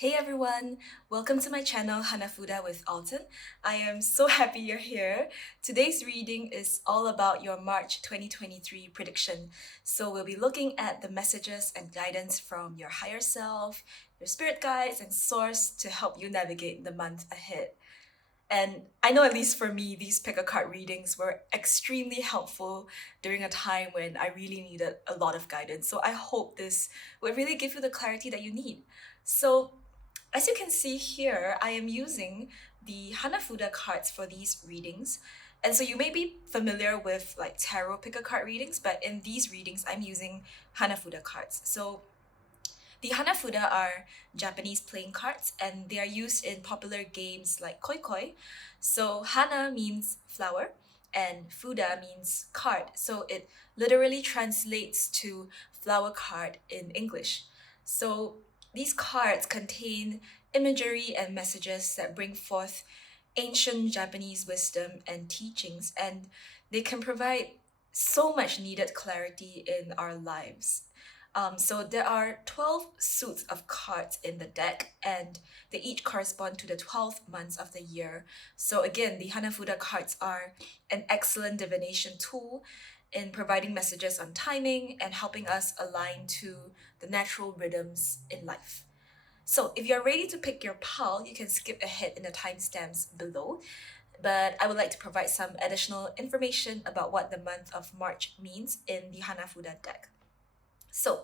Hey everyone, welcome to my channel Hanafuda with Alton. I am so happy you're here. Today's reading is all about your March 2023 prediction. So we'll be looking at the messages and guidance from your higher self, your spirit guides, and source to help you navigate the month ahead. And I know, at least for me, these pick a card readings were extremely helpful during a time when I really needed a lot of guidance. So I hope this will really give you the clarity that you need. So as you can see here, I am using the Hanafuda cards for these readings. And so you may be familiar with like tarot pick a card readings, but in these readings, I'm using Hanafuda cards. So the Hanafuda are Japanese playing cards and they are used in popular games like koi koi. So Hana means flower and fuda means card. So it literally translates to flower card in English. So these cards contain imagery and messages that bring forth ancient Japanese wisdom and teachings, and they can provide so much needed clarity in our lives. So there are 12 suits of cards in the deck, and they each correspond to the 12 months of the year. So again, the Hanafuda cards are an excellent divination tool in providing messages on timing and helping us align to the natural rhythms in life. So if you're ready to pick your pal, you can skip ahead in the timestamps below. But I would like to provide some additional information about what the month of March means in the Hanafuda deck. So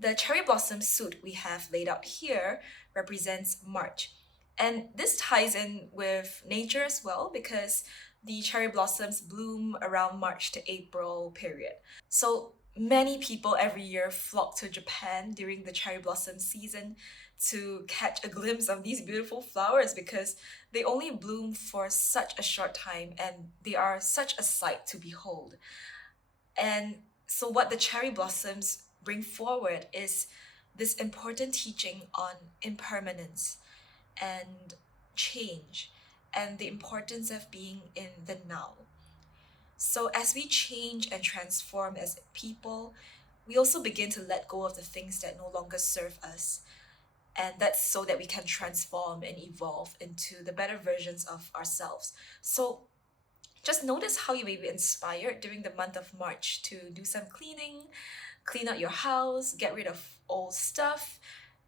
the cherry blossom suit we have laid out here represents March. And this ties in with nature as well because the cherry blossoms bloom around March to April period. So many people every year flock to Japan during the cherry blossom season to catch a glimpse of these beautiful flowers because they only bloom for such a short time and they are such a sight to behold. And so what the cherry blossoms bring forward is this important teaching on impermanence and change and the importance of being in the now. So as we change and transform as people, we also begin to let go of the things that no longer serve us. And that's so that we can transform and evolve into the better versions of ourselves. So just notice how you may be inspired during the month of March to do some cleaning, clean out your house, get rid of old stuff,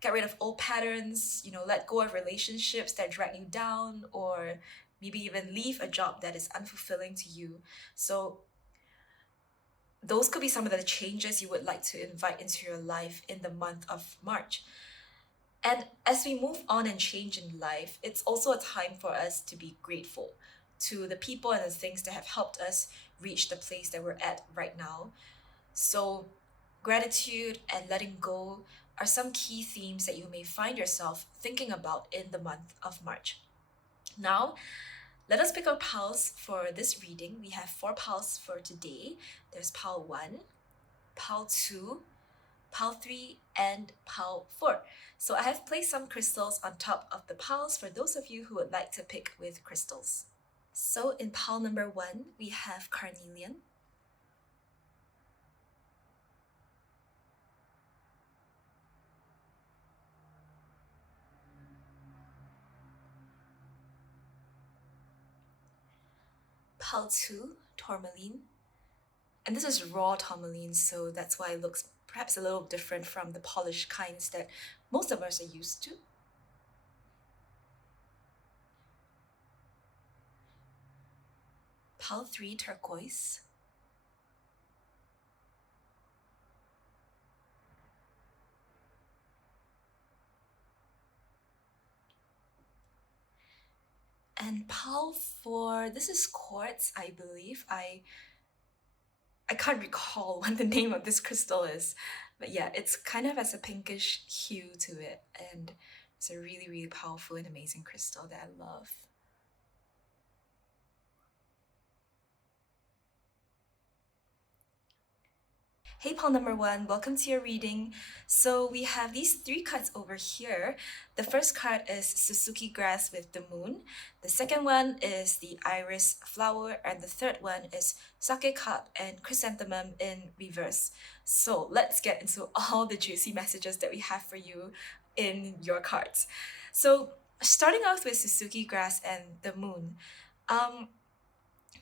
get rid of old patterns, let go of relationships that drag you down, or maybe even leave a job that is unfulfilling to you. So those could be some of the changes you would like to invite into your life in the month of March. And as we move on and change in life, it's also a time for us to be grateful to the people and the things that have helped us reach the place that we're at right now. So gratitude and letting go are some key themes that you may find yourself thinking about in the month of March. Now, let us pick our pals for this reading. We have 4 pals for today. There's pal 1, pal 2, pal 3, and pal 4. So I have placed some crystals on top of the pals for those of you who would like to pick with crystals. So in pal number 1, we have carnelian. Pal 2, tourmaline. And this is raw tourmaline, so that's why it looks perhaps a little different from the polished kinds that most of us are used to. Pal 3, turquoise. And pal 4, this is quartz, I believe. I can't recall what the name of this crystal is, but yeah, it's kind of has a pinkish hue to it, and it's a really, really powerful and amazing crystal that I love. Hey pal number 1, welcome to your reading. So we have these 3 cards over here. The first card is Suzuki grass with the moon. The second one is the iris flower, and the third one is sake cup and chrysanthemum in reverse. So let's get into all the juicy messages that we have for you in your cards. So, starting off with Suzuki grass and the moon, um,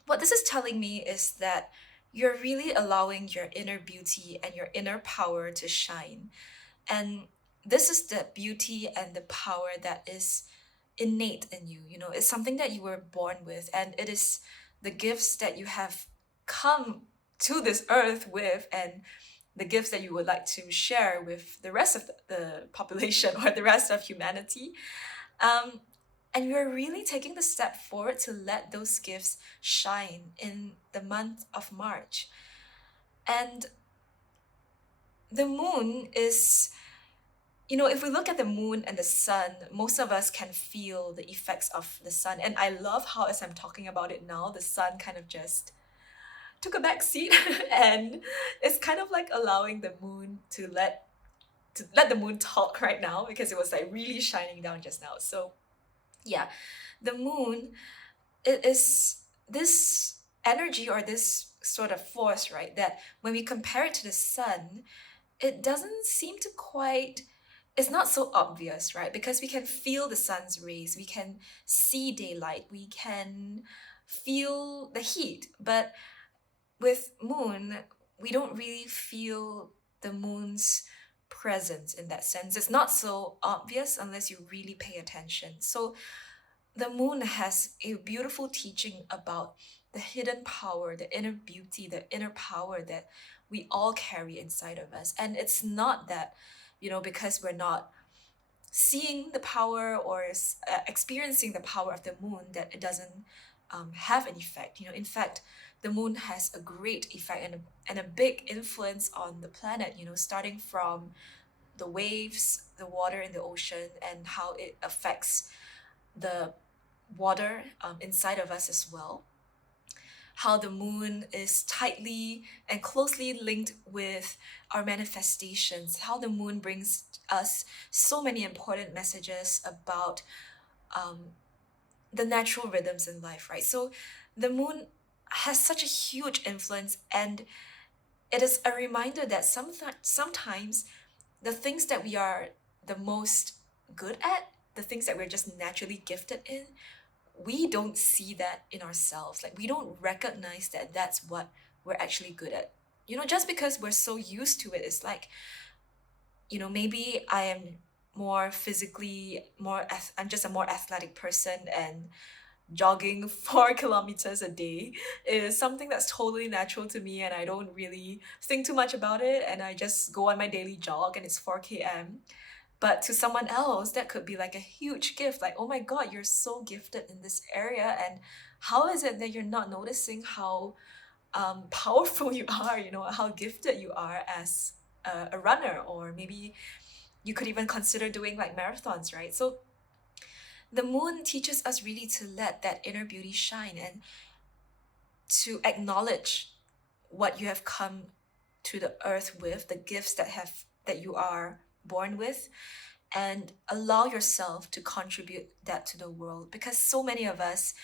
what this is telling me is that you're really allowing your inner beauty and your inner power to shine. And this is the beauty and the power that is innate in you. You know, it's something that you were born with, and it is the gifts that you have come to this earth with, and the gifts that you would like to share with the rest of the population or the rest of humanity. Um, and you're really taking the step forward to let those gifts shine in the month of March. And the moon is, you know, if we look at the moon and the sun, most of us can feel the effects of the sun. And I love how, as I'm talking about it now, the sun kind of just took a back seat and it's kind of like allowing the moon to let the moon talk right now because it was like really shining down just now. So yeah, the moon, it is this energy or this sort of force, right? That when we compare it to the sun, it doesn't seem to quite, it's not so obvious, right? Because we can feel the sun's rays, we can see daylight, we can feel the heat. But with moon, we don't really feel the moon's presence in that sense. It's not so obvious unless you really pay attention. So the moon has a beautiful teaching about the hidden power, the inner beauty, the inner power that we all carry inside of us. And it's not that, you know, because we're not seeing the power or experiencing the power of the moon that it doesn't have an effect. You know, in fact, the moon has a great effect and a big influence on the planet, you know, starting from the waves, the water in the ocean, and how it affects the water inside of us as well. How the moon is tightly and closely linked with our manifestations, how the moon brings us so many important messages about um, the natural rhythms in life, right? So the moon has such a huge influence, and it is a reminder that sometimes the things that we are the most good at, the things that we're just naturally gifted in, we don't see that in ourselves. Like we don't recognize that that's what we're actually good at. You know, just because we're so used to it, it's like, you know, maybe I am more physically I'm just a more athletic person, and jogging 4 kilometers a day is something that's totally natural to me, and I don't really think too much about it, and I just go on my daily jog and it's 4 km. But to someone else, that could be like a huge gift. Like, oh my God, you're so gifted in this area. And how is it that you're not noticing how powerful you are, you know, how gifted you are as a runner? Or maybe you could even consider doing like marathons, right? So the moon teaches us really to let that inner beauty shine and to acknowledge what you have come to the earth with, the gifts that you are born with, and allow yourself to contribute that to the world. Because so many of us,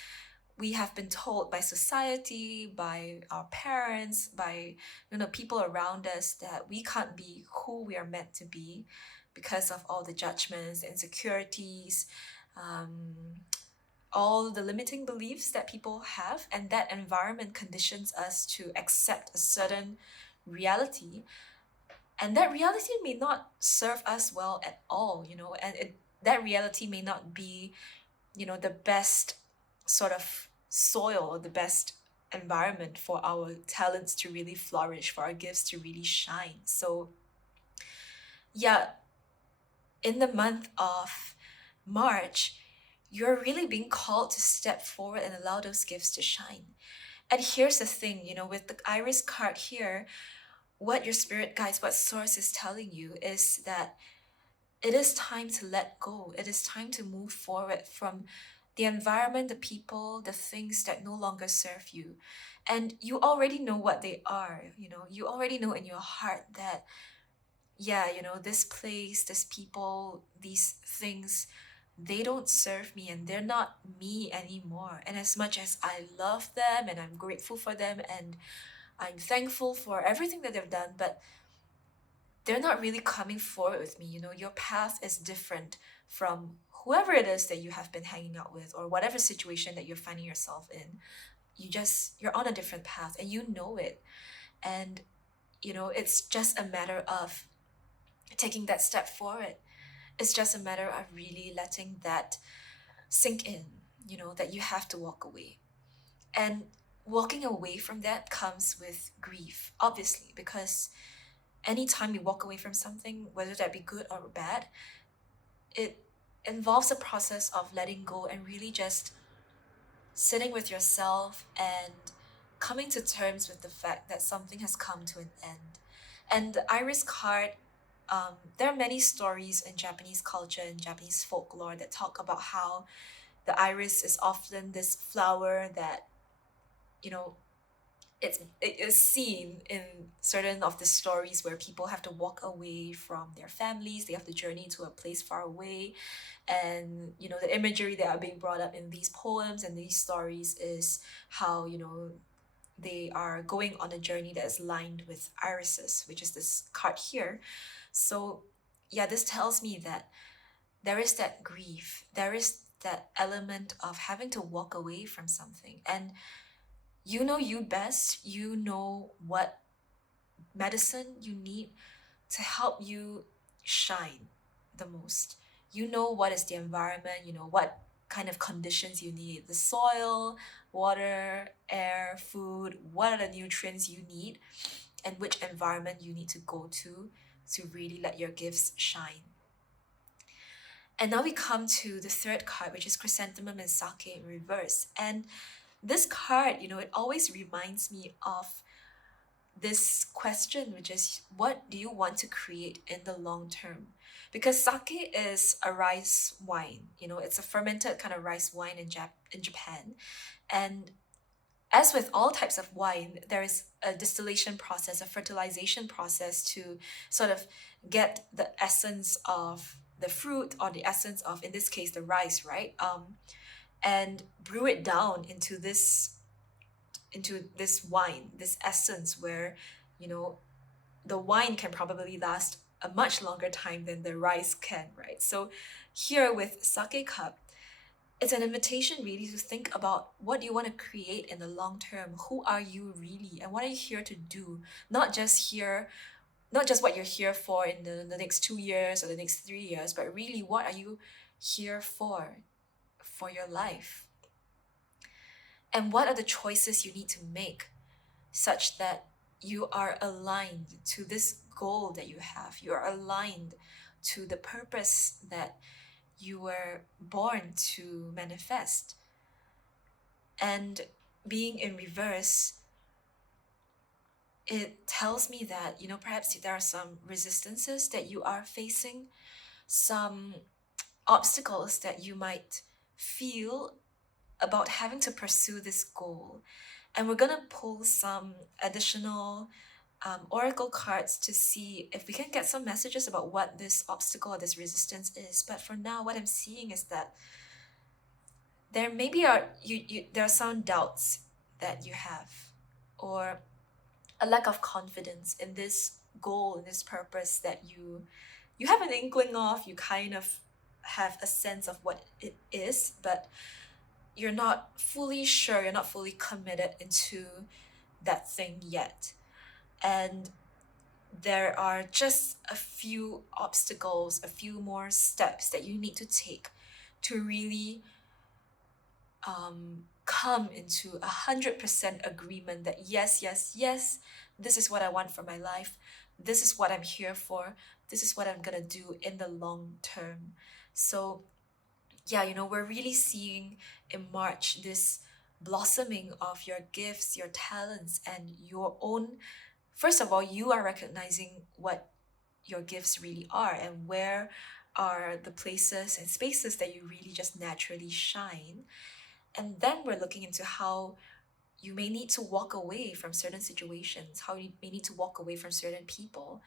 we have been told by society, by our parents, by, you know, people around us, that we can't be who we are meant to be because of all the judgments, the insecurities, um, all the limiting beliefs that people have, and that environment conditions us to accept a certain reality, and that reality may not serve us well at all, you know, and that reality may not be, you know, the best sort of soil or the best environment for our talents to really flourish, for our gifts to really shine. So yeah, in the month of March, you're really being called to step forward and allow those gifts to shine. And here's the thing, you know, with the iris card here, what your spirit guides, what source is telling you is that it is time to let go. It is time to move forward from the environment, the people, the things that no longer serve you. And you already know what they are. You know, you already know in your heart that, yeah, you know, this place, this people, these things, they don't serve me and they're not me anymore. And as much as I love them and I'm grateful for them and I'm thankful for everything that they've done, but they're not really coming forward with me. You know, your path is different from whoever it is that you have been hanging out with, or whatever situation that you're finding yourself in. You're on a different path and you know it. And you know, it's just a matter of taking that step forward. It's just a matter of really letting that sink in, you know, that you have to walk away. And walking away from that comes with grief, obviously, because anytime you walk away from something, whether that be good or bad, it involves a process of letting go and really just sitting with yourself and coming to terms with the fact that something has come to an end. And the iris card, there are many stories in Japanese culture and Japanese folklore that talk about how the iris is often this flower that, you know, it is seen in certain of the stories where people have to walk away from their families, they have to journey to a place far away. And you know, the imagery that are being brought up in these poems and these stories is how, you know, they are going on a journey that is lined with irises, which is this card here. So yeah, this tells me that there is that grief, there is that element of having to walk away from something. And you know you best, you know what medicine you need to help you shine the most. You know what is the environment, you know what kind of conditions you need, the soil, water, air, food, what are the nutrients you need, and which environment you need to go to really let your gifts shine. And now we come to the third card, which is chrysanthemum and sake in reverse. And this card, you know, it always reminds me of this question, which is, what do you want to create in the long term? Because sake is a rice wine, you know, it's a fermented kind of rice wine in Japan. And as with all types of wine, there is a distillation process, a fertilization process to sort of get the essence of the fruit, or the essence of, in this case, the rice, right? And brew it down into this wine, this essence where, you know, the wine can probably last a much longer time than the rice can, right? So here with sake cup, it's an invitation really to think about what you want to create in the long term. Who are you really, and what are you here to do? Not just here, not just what you're here for in the next 2 years or the next 3 years, but really what are you here for your life? And what are the choices you need to make such that you are aligned to this goal that you have? You are aligned to the purpose that you were born to manifest. And being in reverse, it tells me that, you know, perhaps there are some resistances that you are facing, some obstacles that you might feel about having to pursue this goal. And we're going to pull some additional oracle cards to see if we can get some messages about what this obstacle or this resistance is. But for now, what I'm seeing is that there maybe there are some doubts that you have, or a lack of confidence in this goal, in this purpose that you have an inkling of, you kind of have a sense of what it is, but you're not fully sure, you're not fully committed into that thing yet. And there are just a few obstacles, a few more steps that you need to take to really come into 100% agreement that yes, yes, yes, this is what I want for my life. This is what I'm here for. This is what I'm gonna do in the long term. So yeah, you know, we're really seeing in March this blossoming of your gifts, your talents, and your own. First of all, you are recognizing what your gifts really are and where are the places and spaces that you really just naturally shine. And then we're looking into how you may need to walk away from certain situations, how you may need to walk away from certain people.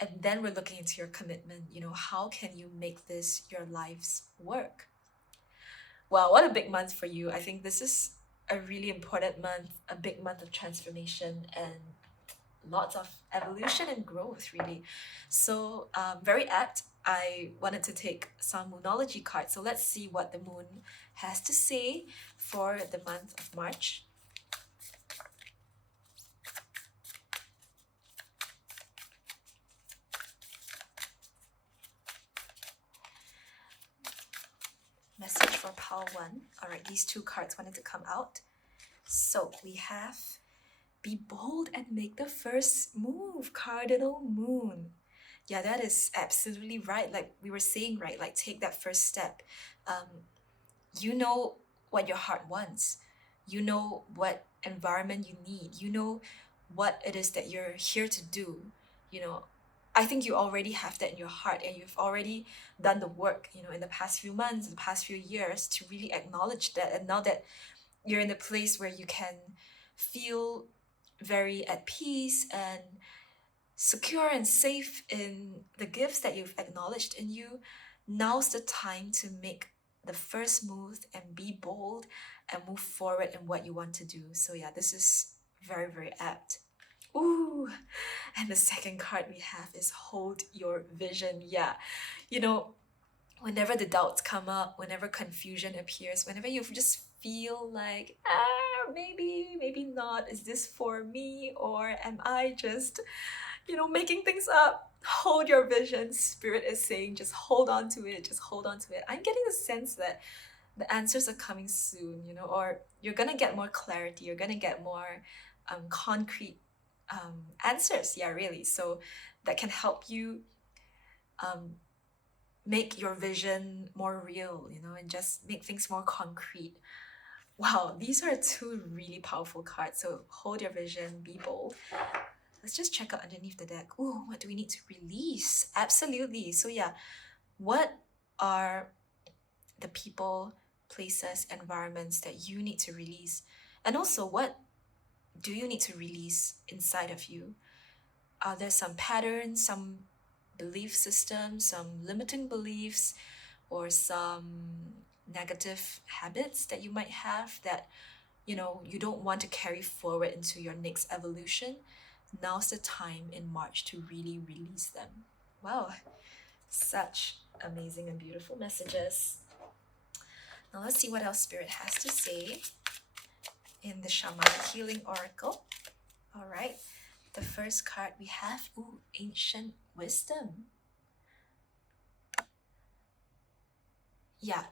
And then we're looking into your commitment, you know, how can you make this your life's work? Wow, what a big month for you. I think this is a really important month, a big month of transformation. And lots of evolution and growth, really. So very apt. I wanted to take some Moonology cards. So let's see what the moon has to say for the month of March. Message for pile 1. All right, these two cards wanted to come out. So we have be bold and make the first move, Cardinal Moon. Yeah, that is absolutely right. Like we were saying, right? Like take that first step. You know what your heart wants. You know what environment you need. You know what it is that you're here to do. You know, I think you already have that in your heart, and you've already done the work, in the past few months, the past few years, to really acknowledge that. And now that you're in a place where you can feel very at peace and secure and safe in the gifts that you've acknowledged in you, now's the time to make the first move and be bold and move forward in what you want to do. So yeah, this is very, very apt. Ooh, and the second card we have is hold your vision. Yeah, whenever the doubts come up, whenever confusion appears, whenever you just feel like, maybe not, is this for me, or am I just, making things up? Hold your vision. Spirit is saying, just hold on to it, just hold on to it. I'm getting the sense that the answers are coming soon, or you're gonna get more clarity, you're gonna get more concrete answers. Yeah, really. So that can help you make your vision more real, and just make things more concrete. Wow, these are two really powerful cards. So hold your vision, be bold. Let's just check out underneath the deck. Ooh, what do we need to release? Absolutely. So yeah, what are the people, places, environments that you need to release? And also, what do you need to release inside of you? Are there some patterns, some belief systems, some limiting beliefs, or some negative habits that you might have that you don't want to carry forward into your next evolution? Now's the time in March to really release them. Wow, such amazing and beautiful messages. Now let's see what else Spirit has to say in the Shamanic Healing Oracle. All right, the first card we have, Ancient Wisdom. Yeah,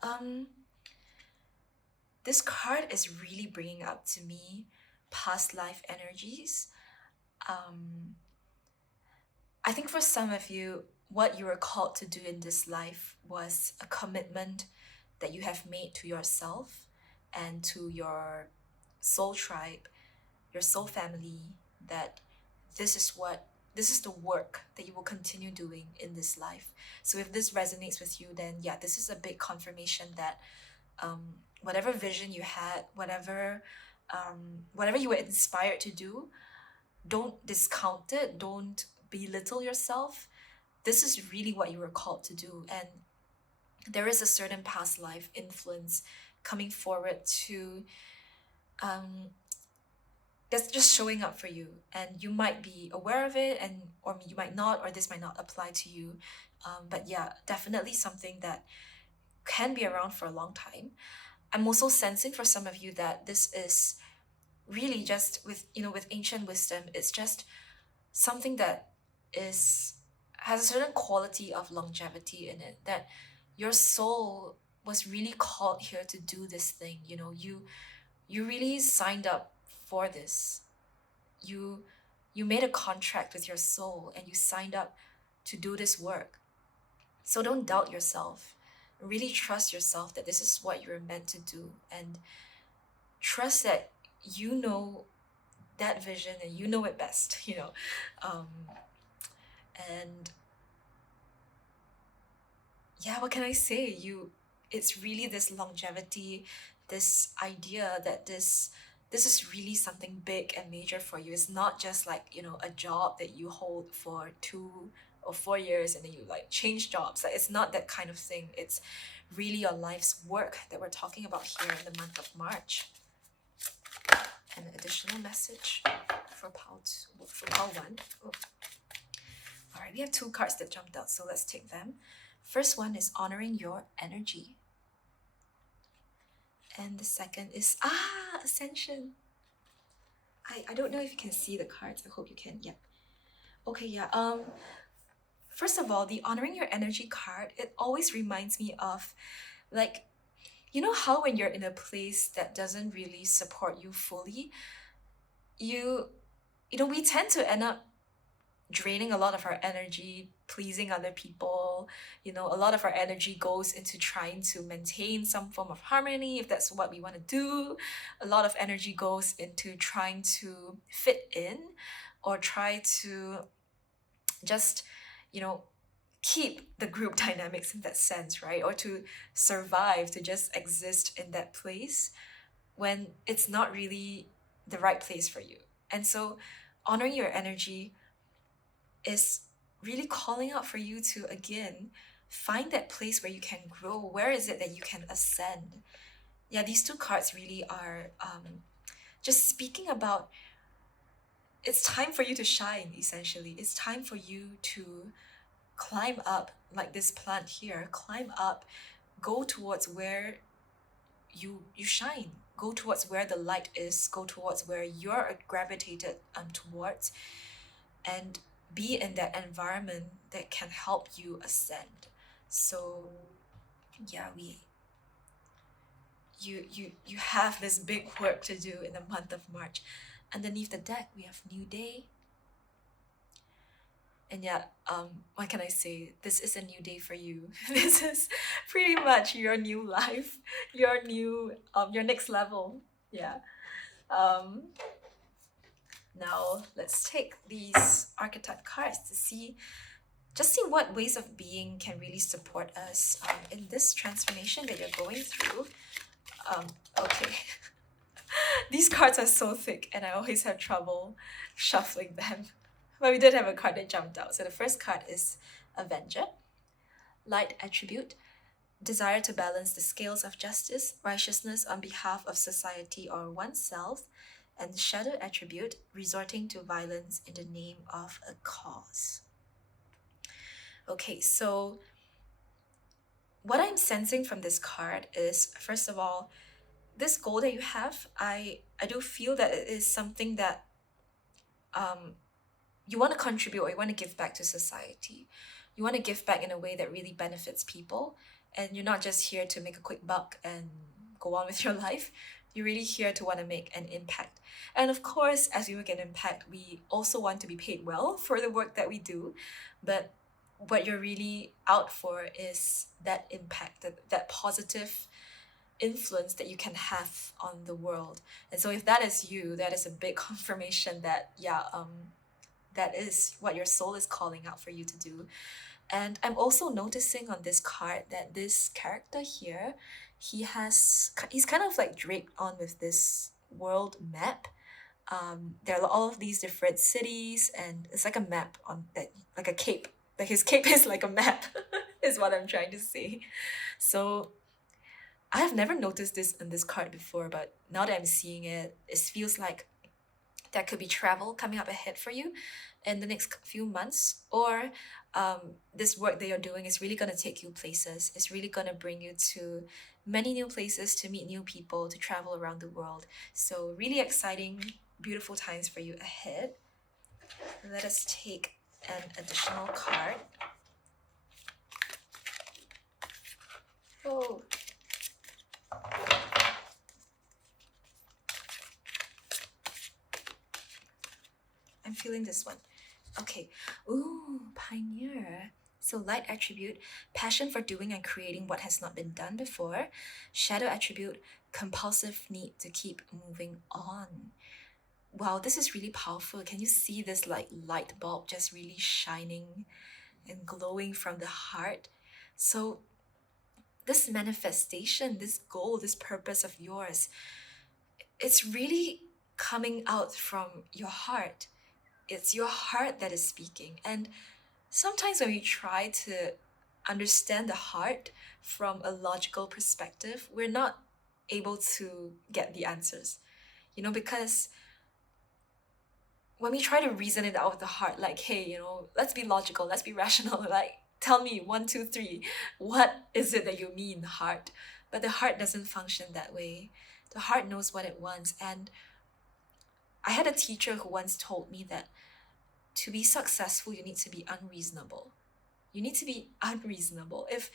this card is really bringing up to me past life energies. I think for some of you, what you were called to do in this life was a commitment that you have made to yourself and to your soul tribe, your soul family, that this is the work that you will continue doing in this life. So if this resonates with you, then yeah, this is a big confirmation that whatever vision you had, whatever you were inspired to do, don't discount it, don't belittle yourself. This is really what you were called to do, and there is a certain past life influence coming forward to that's just showing up for you, and you might be aware of it, or you might not, or this might not apply to you, but yeah, definitely something that can be around for a long time. I'm also sensing for some of you that this is really just with ancient wisdom, it's just something that has a certain quality of longevity in it, that your soul was really called here to do this thing. You really signed up for this. You made a contract with your soul and you signed up to do this work. So don't doubt yourself. Really trust yourself that this is what you're meant to do, and trust that you know that vision and you know it best. And yeah, what can I say? It's really this longevity, this idea that this is really something big and major for you. It's not just like, a job that you hold for 2 or 4 years and then you like change jobs. Like, it's not that kind of thing. It's really your life's work that we're talking about here in the month of March. an additional message for pile 1. Oh. Alright, we have 2 cards that jumped out, so let's take them. First one is honoring your energy. And the second is ascension. I don't know if you can see the cards. I hope you can. Yep. Okay, yeah. First of all, the honoring your energy card, it always reminds me of, like, you know how when you're in a place that doesn't really support you fully, we tend to end up draining a lot of our energy pleasing other people. A lot of our energy goes into trying to maintain some form of harmony, if that's what we want to do. A lot of energy goes into trying to fit in, or try to just keep the group dynamics in that sense, right? Or to survive, to just exist in that place when it's not really the right place for you. And so honoring your energy is really calling out for you to, again, find that place where you can grow. Where is it that you can ascend? Yeah, these 2 cards really are just speaking about, it's time for you to shine, essentially. It's time for you to climb up, like this plant here. Climb up, go towards where you shine. Go towards where the light is. Go towards where you're gravitated towards. And be in that environment that can help you ascend. So yeah, you have this big work to do in the month of March. Underneath the deck, we have New Day. And yeah, what can I say? This is a new day for you. This is pretty much your new life, your next level. Yeah. Now let's take these archetype cards to see what ways of being can really support us in this transformation that you're going through. Okay. These cards are so thick and I always have trouble shuffling them. But we did have a card that jumped out. So the first card is Avenger. Light attribute. Desire to balance the scales of justice, righteousness on behalf of society or oneself. And shadow attribute, resorting to violence in the name of a cause. Okay, so what I'm sensing from this card is, first of all, this goal that you have, I do feel that it is something that you want to contribute, or you want to give back to society. You want to give back in a way that really benefits people, and you're not just here to make a quick buck and go on with your life. You're really here to want to make an impact. And of course, as we make an impact, we also want to be paid well for the work that we do. But what you're really out for is that impact, that positive influence that you can have on the world. And so if that is you, that is a big confirmation that, that is what your soul is calling out for you to do. And I'm also noticing on this card that this character here, he's kind of like draped on with this world map. There are all of these different cities, and it's like a map on that, like a cape. Like his cape is like a map, is what I'm trying to say. So I have never noticed this in this card before, but now that I'm seeing it, it feels like there could be travel coming up ahead for you in the next few months, or this work that you're doing is really going to take you places. It's really going to bring you to many new places, to meet new people, to travel around the world. So really exciting, beautiful times for you ahead. Let us take an additional card. Oh. I'm feeling this one. Okay. Ooh, Pioneer. So light attribute, passion for doing and creating what has not been done before. Shadow attribute, compulsive need to keep moving on. Wow, this is really powerful. Can you see this like light bulb just really shining and glowing from the heart? So this manifestation, this goal, this purpose of yours, it's really coming out from your heart. It's your heart that is speaking. And sometimes when we try to understand the heart from a logical perspective, we're not able to get the answers. because when we try to reason it out with the heart, like, hey, let's be logical, let's be rational, like, tell me one, two, three, what is it that you mean, heart? But the heart doesn't function that way. The heart knows what it wants. And I had a teacher who once told me that to be successful, you need to be unreasonable. You need to be unreasonable. If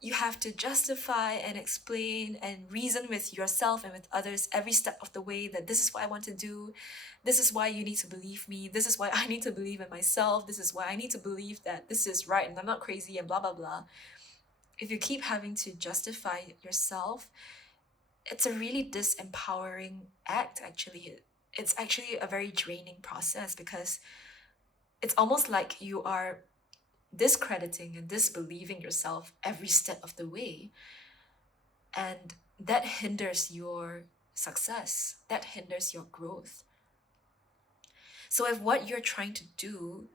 you have to justify and explain and reason with yourself and with others every step of the way that this is what I want to do, this is why you need to believe me, this is why I need to believe in myself, this is why I need to believe that this is right and I'm not crazy and blah, blah, blah. If you keep having to justify yourself, it's a really disempowering act, actually. It's actually a very draining process because it's almost like you are discrediting and disbelieving yourself every step of the way. And that hinders your success, that hinders your growth. So if what you're trying to do,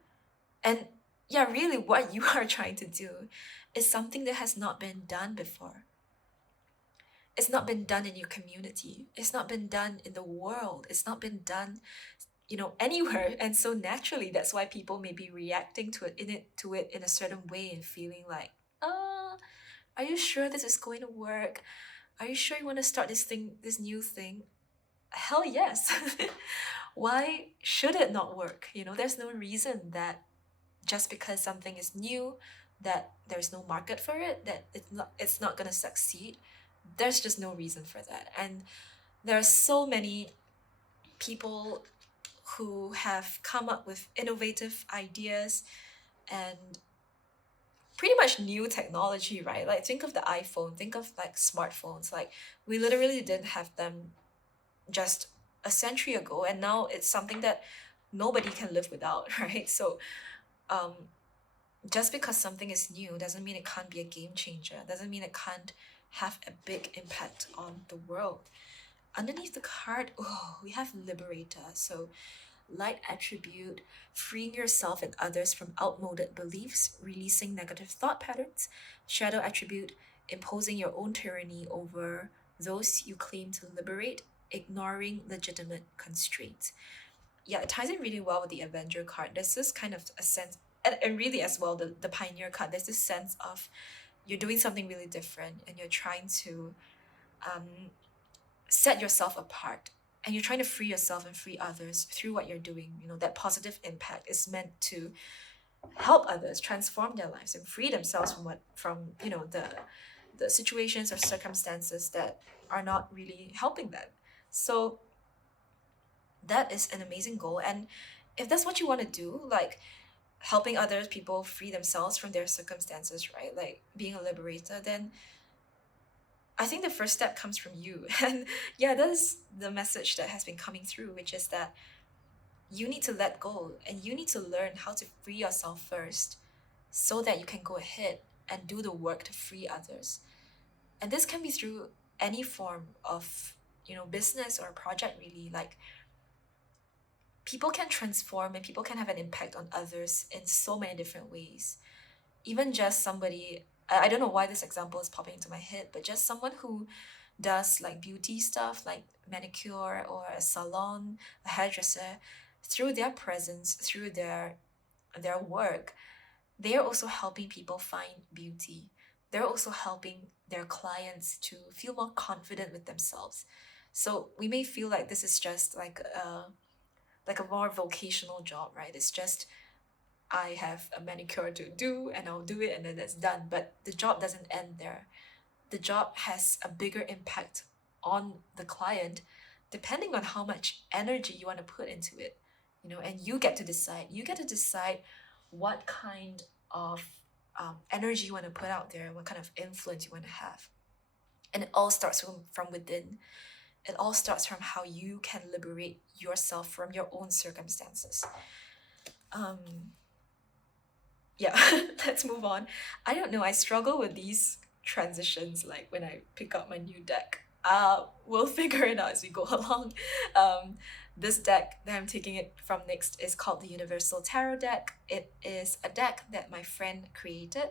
and yeah, really what you are trying to do, is something that has not been done before, it's not been done in your community, it's not been done in the world, it's not been done anywhere, and so naturally that's why people may be reacting to it in a certain way and feeling like, are you sure this is going to work? Are you sure you want to start this new thing? Hell yes. Why should it not work? There's no reason that just because something is new, that there's no market for it, that it's not going to succeed. There's just no reason for that. And there are so many people who have come up with innovative ideas and pretty much new technology, right? Like, think of the iPhone, think of like smartphones. Like, we literally didn't have them just a century ago, and now it's something that nobody can live without, right? So just because something is new doesn't mean it can't be a game changer, doesn't mean it can't have a big impact on the world. Underneath the card, we have Liberator. So light attribute, freeing yourself and others from outmoded beliefs, releasing negative thought patterns. Shadow attribute, imposing your own tyranny over those you claim to liberate, ignoring legitimate constraints. Yeah, it ties in really well with the Avenger card. There's this kind of a sense, and really as well, the Pioneer card, there's this sense of you're doing something really different and you're trying to set yourself apart, and you're trying to free yourself and free others through what you're doing. That positive impact is meant to help others transform their lives and free themselves from the situations or circumstances that are not really helping them. So that is an amazing goal. And if that's what you want to do, like helping other people free themselves from their circumstances, right, like being a liberator, then I think the first step comes from you. And yeah, that is the message that has been coming through, which is that you need to let go and you need to learn how to free yourself first so that you can go ahead and do the work to free others. And this can be through any form of, business or project, really. Like, people can transform and people can have an impact on others in so many different ways. Even just somebody, I don't know why this example is popping into my head, but just someone who does like beauty stuff, like manicure or a salon, a hairdresser, through their presence, through their work, they're also helping people find beauty. They're also helping their clients to feel more confident with themselves. So we may feel like this is just like a more vocational job, right? It's just, I have a manicure to do and I'll do it and then that's done. But the job doesn't end there. The job has a bigger impact on the client depending on how much energy you want to put into it, and you get to decide. You get to decide what kind of energy you want to put out there, what kind of influence you want to have. And it all starts from within. It all starts from how you can liberate yourself from your own circumstances. Yeah, let's move on. I don't know, I struggle with these transitions, like when I pick up my new deck. We'll figure it out as we go along. This deck that I'm taking it from next is called the Universal Tarot deck. It is a deck that my friend created.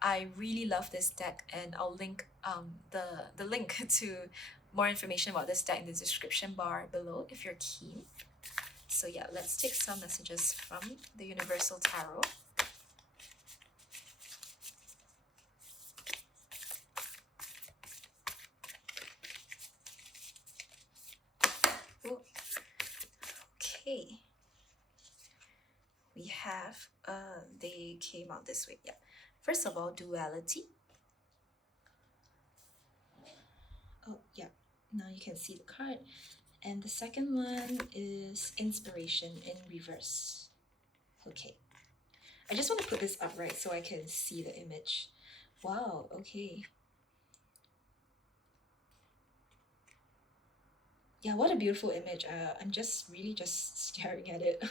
I really love this deck, and I'll link the link to more information about this deck in the description bar below if you're keen. So yeah, let's take some messages from the Universal Tarot. Ooh. Okay. We have, they came out this way. Yeah. First of all, duality. Oh, yeah. Now you can see the card. And the second one is inspiration in reverse. Okay. I just want to put this upright so I can see the image. Wow, okay. Yeah, what a beautiful image. I'm just really just staring at it.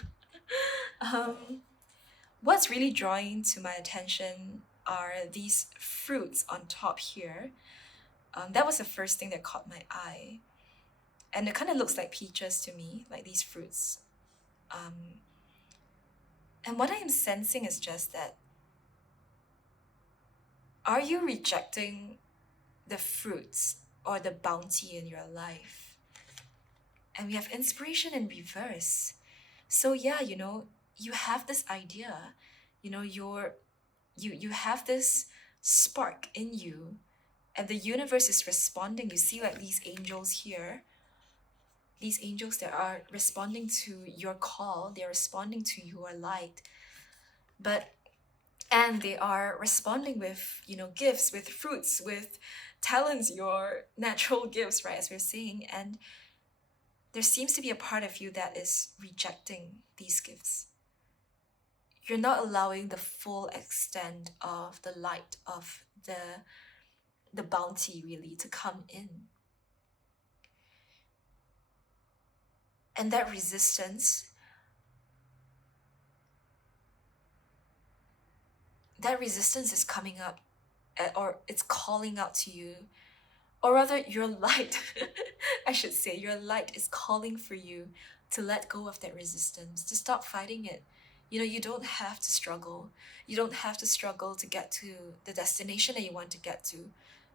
What's really drawing to my attention are these fruits on top here. That was the first thing that caught my eye. And it kind of looks like peaches to me, like these fruits. And what I am sensing is just that, are you rejecting the fruits or the bounty in your life? And we have inspiration in reverse. So yeah, you know, you have this idea, you know, you have this spark in you, and the universe is responding. You see like these angels here, these angels that are responding to your call, they're responding to your light. And they are responding with, you know, gifts, with fruits, with talents, your natural gifts, right, as we're saying. And there seems to be a part of you that is rejecting these gifts. You're not allowing the full extent of the light of the bounty really to come in. And that resistance is coming up, or it's calling out to you, or rather your light, I should say, your light is calling for you to let go of that resistance, to stop fighting it. You know, you don't have to struggle. You don't have to struggle to get to the destination that you want to get to.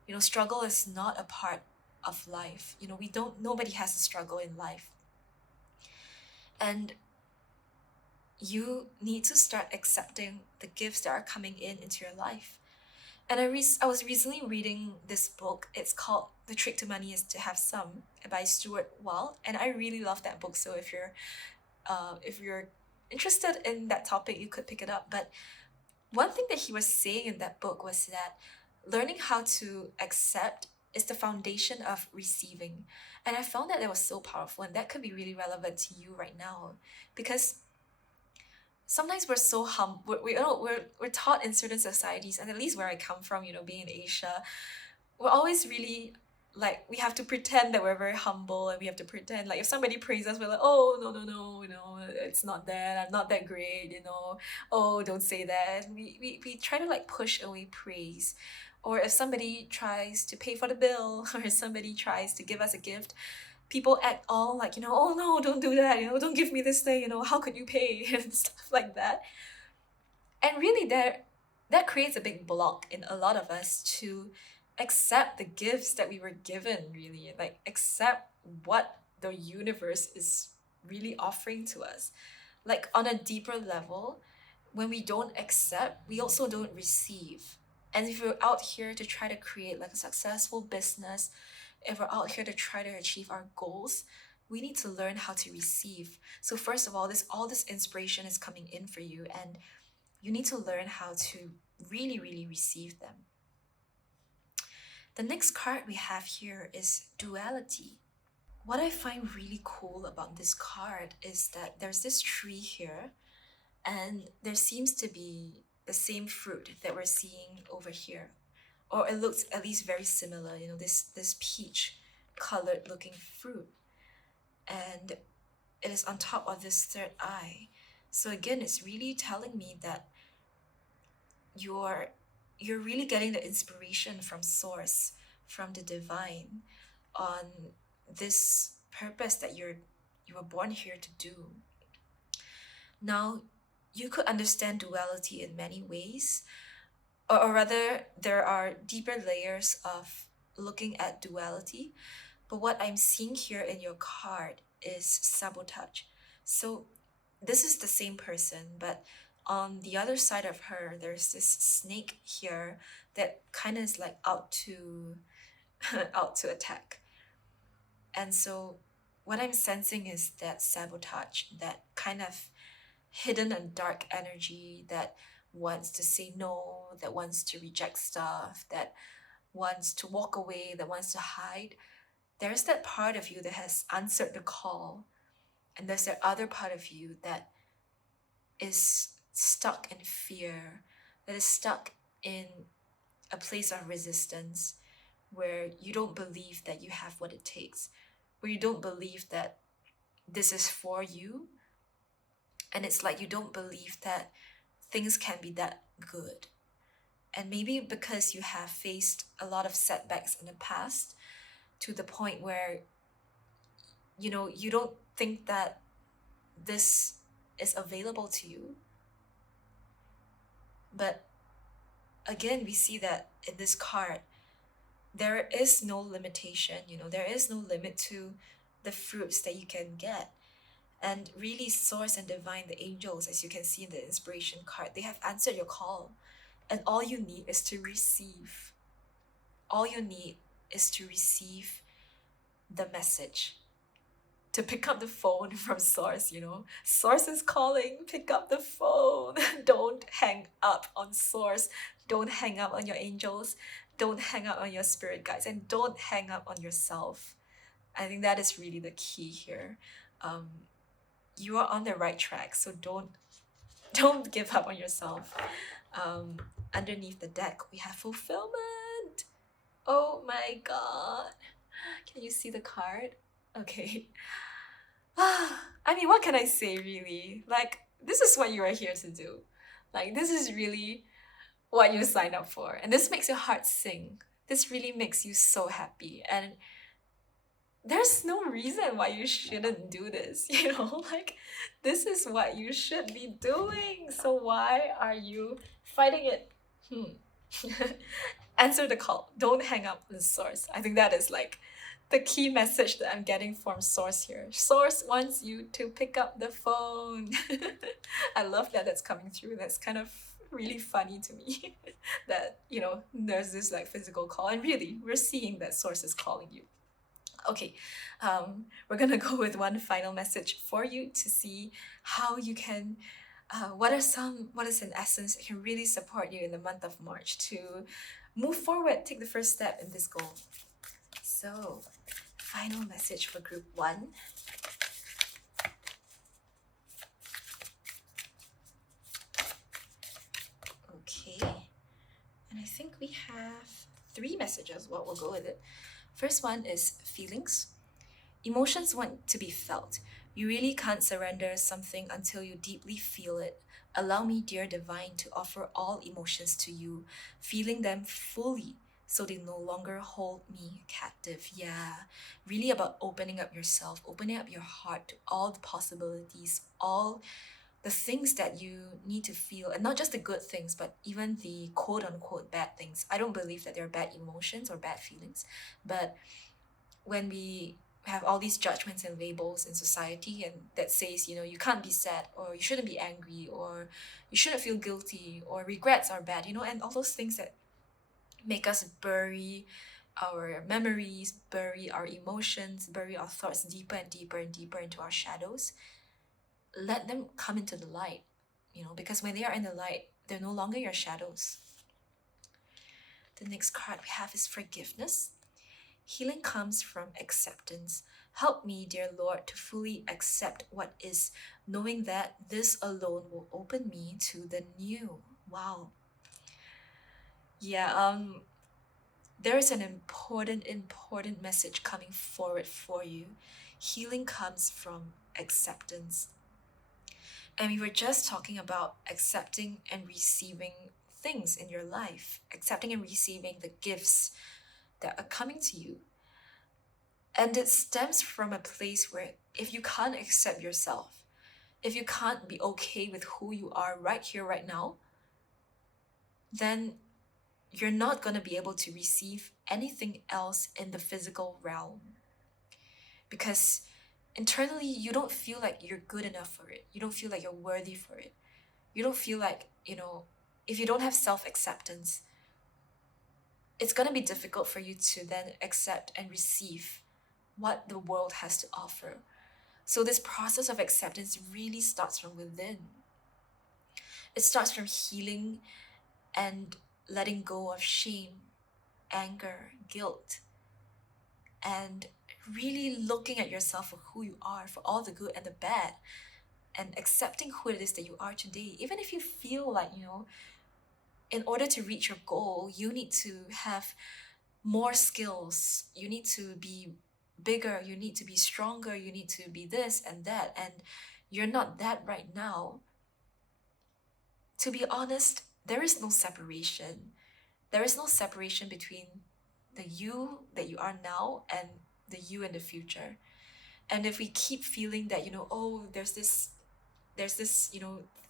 You know, struggle is not a part of life. You know, nobody has to struggle in life. And you need to start accepting the gifts that are coming into your life. And I was recently reading this book. It's called The Trick to Money is to Have Some by Stuart Wall. And I really love that book. So if you're interested in that topic, you could pick it up. But one thing that he was saying in that book was that learning how to accept is the foundation of receiving. And I found that was so powerful, and that could be really relevant to you right now, because sometimes we're so we're taught in certain societies, and at least where I come from, you know, being in Asia, we're always really like, we have to pretend that we're very humble, and we have to pretend like if somebody praises us, we're like, oh no, you know, it's not that, I'm not that great, you know, oh, don't say that. We try to like push away praise. Or if somebody tries to pay for the bill, or if somebody tries to give us a gift, people act all like, you know, oh no, don't do that, you know, don't give me this thing, you know, how could you pay, and stuff like that. And really that creates a big block in a lot of us to accept the gifts that we were given, really, like accept what the universe is really offering to us. Like on a deeper level, when we don't accept, we also don't receive. And if we're out here to try to create like a successful business, if we're out here to try to achieve our goals, we need to learn how to receive. So first of all, all this inspiration is coming in for you, and you need to learn how to really receive them. The next card we have here is duality. What I find really cool about this card is that there's this tree here, and there seems to be the same fruit that we're seeing over here, or it looks at least very similar, you know, this peach colored looking fruit, and it is on top of this third eye. So again, it's really telling me that you're really getting the inspiration from source, from the divine, on this purpose that you were born here to do. Now, you could understand duality in many ways, or rather, there are deeper layers of looking at duality. But what I'm seeing here in your card is sabotage. So this is the same person, but on the other side of her, there's this snake here that kind of is like out to out to attack. And so what I'm sensing is that sabotage, that kind of hidden and dark energy that wants to say no, that wants to reject stuff, that wants to walk away, that wants to hide. There's that part of you that has answered the call, and there's that other part of you that is stuck in fear, that is stuck in a place of resistance where you don't believe that you have what it takes, where you don't believe that this is for you. And it's like you don't believe that things can be that good. And maybe because you have faced a lot of setbacks in the past to the point where, you don't think that this is available to you. But again, we see that in this card, there is no limitation, there is no limit to the fruits that you can get. And really, Source and Divine, the angels, as you can see in the inspiration card, they have answered your call. And all you need is to receive. All you need is to receive the message, to pick up the phone from Source, Source is calling, pick up the phone. Don't hang up on Source. Don't hang up on your angels. Don't hang up on your spirit guides. And don't hang up on yourself. I think that is really the key here. You are on the right track, so don't give up on yourself. Underneath the deck, we have fulfillment. Oh my god. Can you see the card? Okay. I mean, what can I say, really? Like, this is what you are here to do. Like, this is really what you signed up for. And this makes your heart sing. This really makes you so happy. And there's no reason why you shouldn't do this, Like, this is what you should be doing. So why are you fighting it? Answer the call. Don't hang up on the Source. I think that is like the key message that I'm getting from Source here. Source wants you to pick up the phone. I love that that's coming through. That's kind of really funny to me that, there's this like physical call. And really, we're seeing that Source is calling you. Okay, we're gonna go with one final message for you to see how you can, what is in essence that can really support you in the month of March to move forward, take the first step in this goal. So, final message for group 1. Okay, and I think we have 3 messages. Well, we'll go with it. First one is feelings. Emotions want to be felt. You really can't surrender something until you deeply feel it. Allow me, dear divine, to offer all emotions to you, feeling them fully so they no longer hold me captive. Yeah, really about opening up yourself, opening up your heart to all the possibilities, all the things that you need to feel, and not just the good things, but even the quote-unquote bad things. I don't believe that there are bad emotions or bad feelings, but when we have all these judgments and labels in society and that says, you can't be sad, or you shouldn't be angry, or you shouldn't feel guilty, or regrets are bad, and all those things that make us bury our memories, bury our emotions, bury our thoughts deeper and deeper and deeper into our shadows. Let them come into the light, because when they are in the light, they're no longer your shadows. The next card we have is forgiveness. Healing comes from acceptance. Help me, dear Lord, to fully accept what is, knowing that this alone will open me to the new. Wow. Yeah, there is an important message coming forward for you. Healing comes from acceptance. And we were just talking about accepting and receiving things in your life, accepting and receiving the gifts that are coming to you. And it stems from a place where if you can't accept yourself, if you can't be okay with who you are right here, right now, then you're not going to be able to receive anything else in the physical realm. because internally you don't feel like you're good enough for it. You don't feel like you're worthy for it. You don't feel like, if you don't have self-acceptance, it's going to be difficult for you to then accept and receive what the world has to offer. So this process of acceptance really starts from within. It starts from healing and letting go of shame, anger, guilt, and really looking at yourself for who you are, for all the good and the bad, and accepting who it is that you are today. Even if you feel like, in order to reach your goal, you need to have more skills, you need to be bigger, you need to be stronger, you need to be this and that, and you're not that right now. To be honest, there is no separation. There is no separation between the you that you are now and the you in the future. And if we keep feeling that, oh, there's this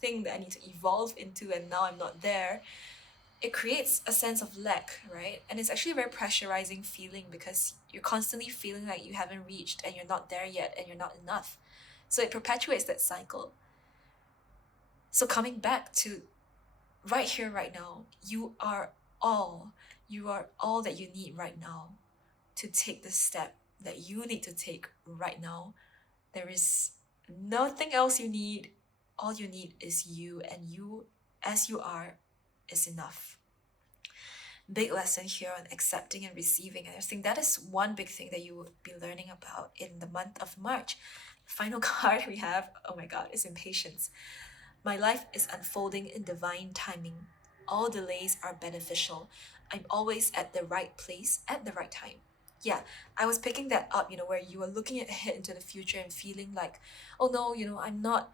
thing that I need to evolve into and now I'm not there, it creates a sense of lack, right? And it's actually a very pressurizing feeling because you're constantly feeling like you haven't reached and you're not there yet and you're not enough. So it perpetuates that cycle. So coming back to right here, right now, you are all that you need right now to take the step that you need to take right now. There is nothing else you need. All you need is you, and you as you are is enough. Big lesson here on accepting and receiving. And I think that is one big thing that you will be learning about in the month of March. Final card we have, oh my god, is impatience. My life is unfolding in divine timing. All delays are beneficial. I'm always at the right place at the right time. Yeah, I was picking that up, where you were looking ahead into the future and feeling like, oh no, I'm not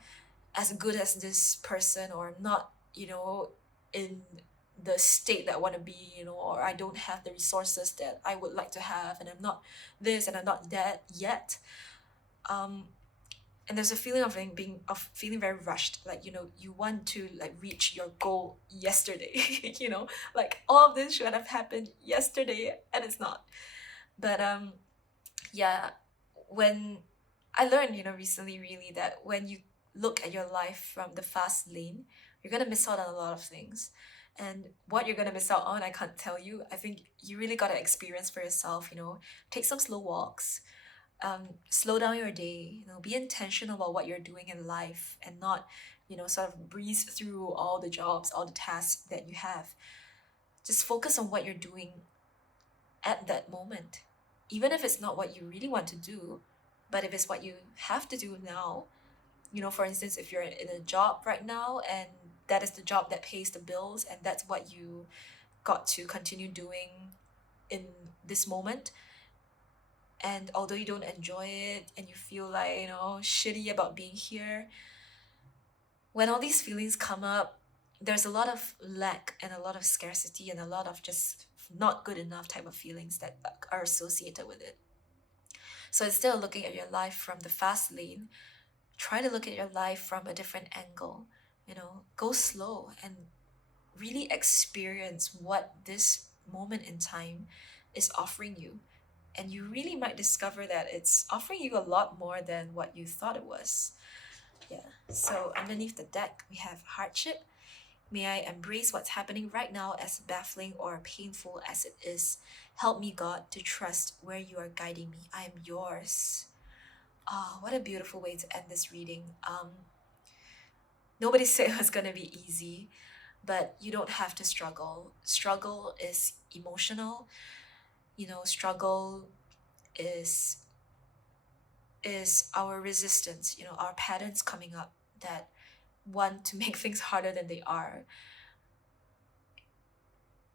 as good as this person, or I'm not, in the state that I want to be, or I don't have the resources that I would like to have, and I'm not this and I'm not that yet. And there's a feeling of feeling very rushed, like you want to like reach your goal yesterday. Like all of this should have happened yesterday and it's not. But yeah, when I learned recently really that when you look at your life from the fast lane, you're gonna miss out on a lot of things. And what you're gonna miss out on, I can't tell you. I think you really gotta experience for yourself. Take some slow walks, slow down your day, be intentional about what you're doing in life, and not sort of breeze through all the jobs, all the tasks that you have. Just focus on what you're doing at that moment, even if it's not what you really want to do, but if it's what you have to do now. For instance, if you're in a job right now and that is the job that pays the bills and that's what you got to continue doing in this moment, and although you don't enjoy it and you feel like shitty about being here, when all these feelings come up, there's a lot of lack and a lot of scarcity and a lot of just not good enough type of feelings that are associated with it. So instead of looking at your life from the fast lane, try to look at your life from a different angle. Go slow and really experience what this moment in time is offering you. And you really might discover that it's offering you a lot more than what you thought it was. Yeah. So underneath the deck, we have hardship. May I embrace what's happening right now, as baffling or painful as it is. Help me, God, to trust where you are guiding me. I am yours. Ah, what a beautiful way to end this reading. Nobody said it was gonna be easy, but you don't have to struggle. Struggle is emotional. Struggle is our resistance, our patterns coming up that want to make things harder than they are.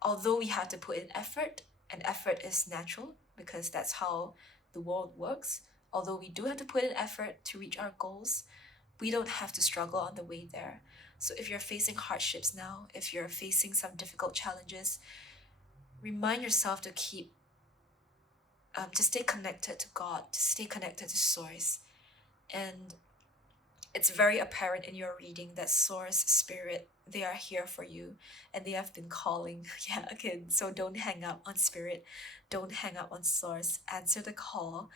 Although we have to put in effort, and effort is natural because that's how the world works. Although we do have to put in effort to reach our goals, we don't have to struggle on the way there. So if you're facing hardships now, if you're facing some difficult challenges, remind yourself to keep to stay connected to God, to stay connected to Source. And it's very apparent in your reading that Source, Spirit, they are here for you and they have been calling. Yeah, again, so don't hang up on Spirit, don't hang up on Source, answer the call.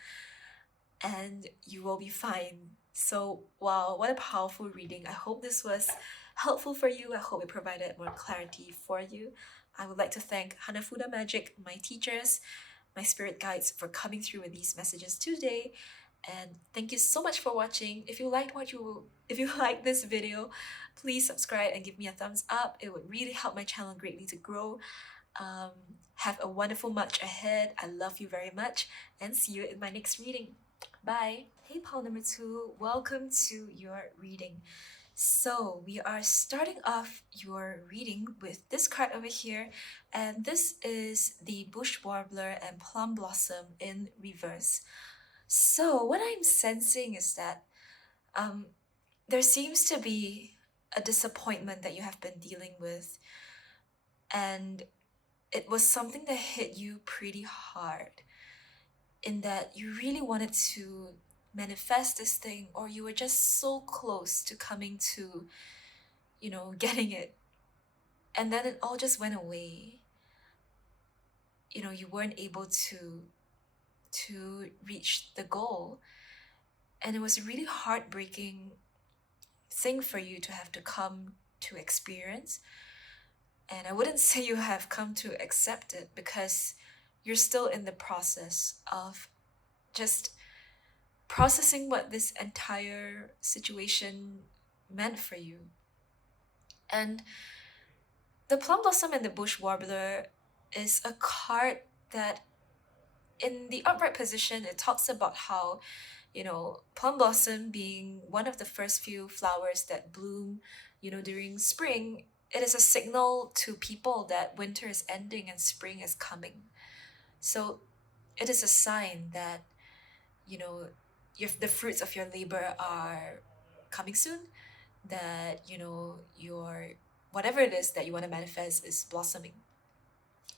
and you will be fine. So, wow, what a powerful reading. I hope this was helpful for you. I hope it provided more clarity for you. I would like to thank Hanafuda Magic, my teachers, my spirit guides for coming through with these messages today. And thank you so much for watching. If you like this video, please subscribe and give me a thumbs up. It would really help my channel greatly to grow. Um, have a wonderful March ahead. I love you very much and see you in my next reading. Bye. Hey, pal number 2, welcome to your reading. So we are starting off your reading with this card over here, and this is the Bush Warbler and Plum Blossom in reverse. So what I'm sensing is that there seems to be a disappointment that you have been dealing with, and it was something that hit you pretty hard, in that you really wanted to manifest this thing, or you were just so close to coming to, getting it. And then it all just went away. You weren't able to reach the goal. And it was a really heartbreaking thing for you to have to come to experience. And I wouldn't say you have come to accept it, because you're still in the process of just processing what this entire situation meant for you. And the Plum Blossom and the Bush Warbler is a card that, in the upright position, it talks about how, Plum Blossom being one of the first few flowers that bloom, during spring, it is a signal to people that winter is ending and spring is coming. So it is a sign that, the fruits of your labor are coming soon, that, your whatever it is that you want to manifest is blossoming.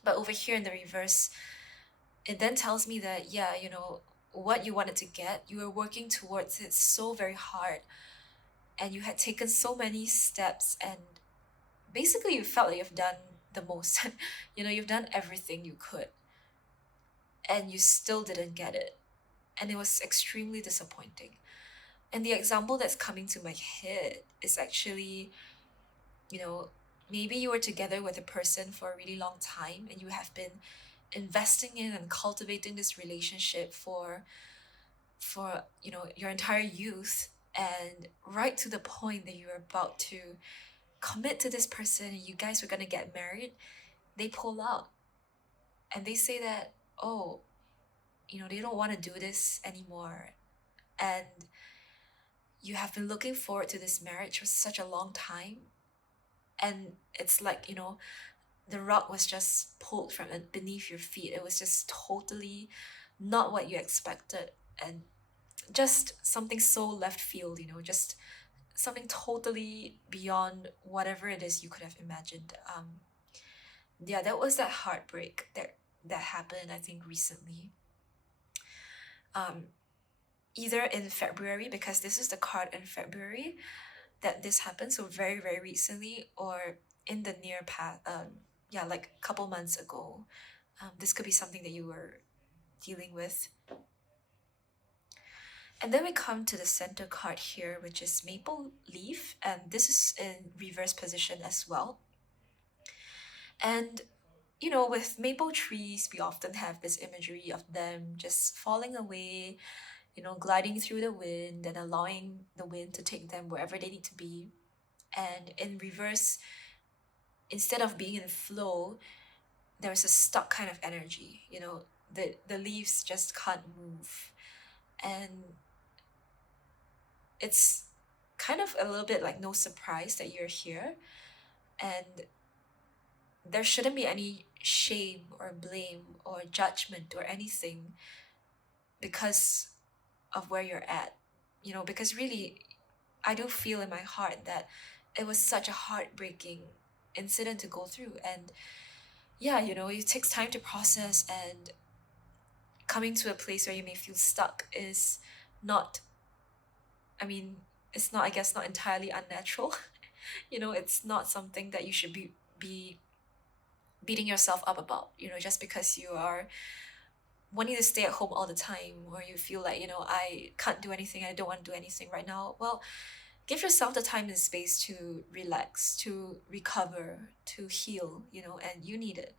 But over here in the reverse, it then tells me that, yeah, what you wanted to get, you were working towards it so very hard, and you had taken so many steps, and basically you felt like you've done the most. You've done everything you could, and you still didn't get it. And it was extremely disappointing. And the example that's coming to my head is actually, maybe you were together with a person for a really long time, and you have been investing in and cultivating this relationship for your entire youth, and right to the point that you're about to commit to this person and you guys were going to get married, they pull out and they say that, oh, they don't want to do this anymore. And you have been looking forward to this marriage for such a long time, and it's like, the rug was just pulled from beneath your feet. It was just totally not what you expected, and just something so left field, just something totally beyond whatever it is you could have imagined. Yeah, that was that heartbreak that happened, I think, recently. Either in February, because this is the card in February that this happened, so very, very recently, or in the near past, like a couple months ago. This could be something that you were dealing with. And then we come to the center card here, which is Maple Leaf, and this is in reverse position as well. And with maple trees, we often have this imagery of them just falling away, gliding through the wind and allowing the wind to take them wherever they need to be. And in reverse, instead of being in flow, there's a stuck kind of energy. The leaves just can't move. And it's kind of a little bit like no surprise that you're here. And there shouldn't be any shame or blame or judgment or anything because of where you're at. Because really, I do feel in my heart that it was such a heartbreaking incident to go through. And yeah, it takes time to process, and coming to a place where you may feel stuck is not, it's not, I guess, not entirely unnatural. It's not something that you should be beating yourself up about, just because you are wanting to stay at home all the time, or you feel like, I can't do anything, I don't want to do anything right now, well, give yourself the time and space to relax, to recover, to heal, and you need it.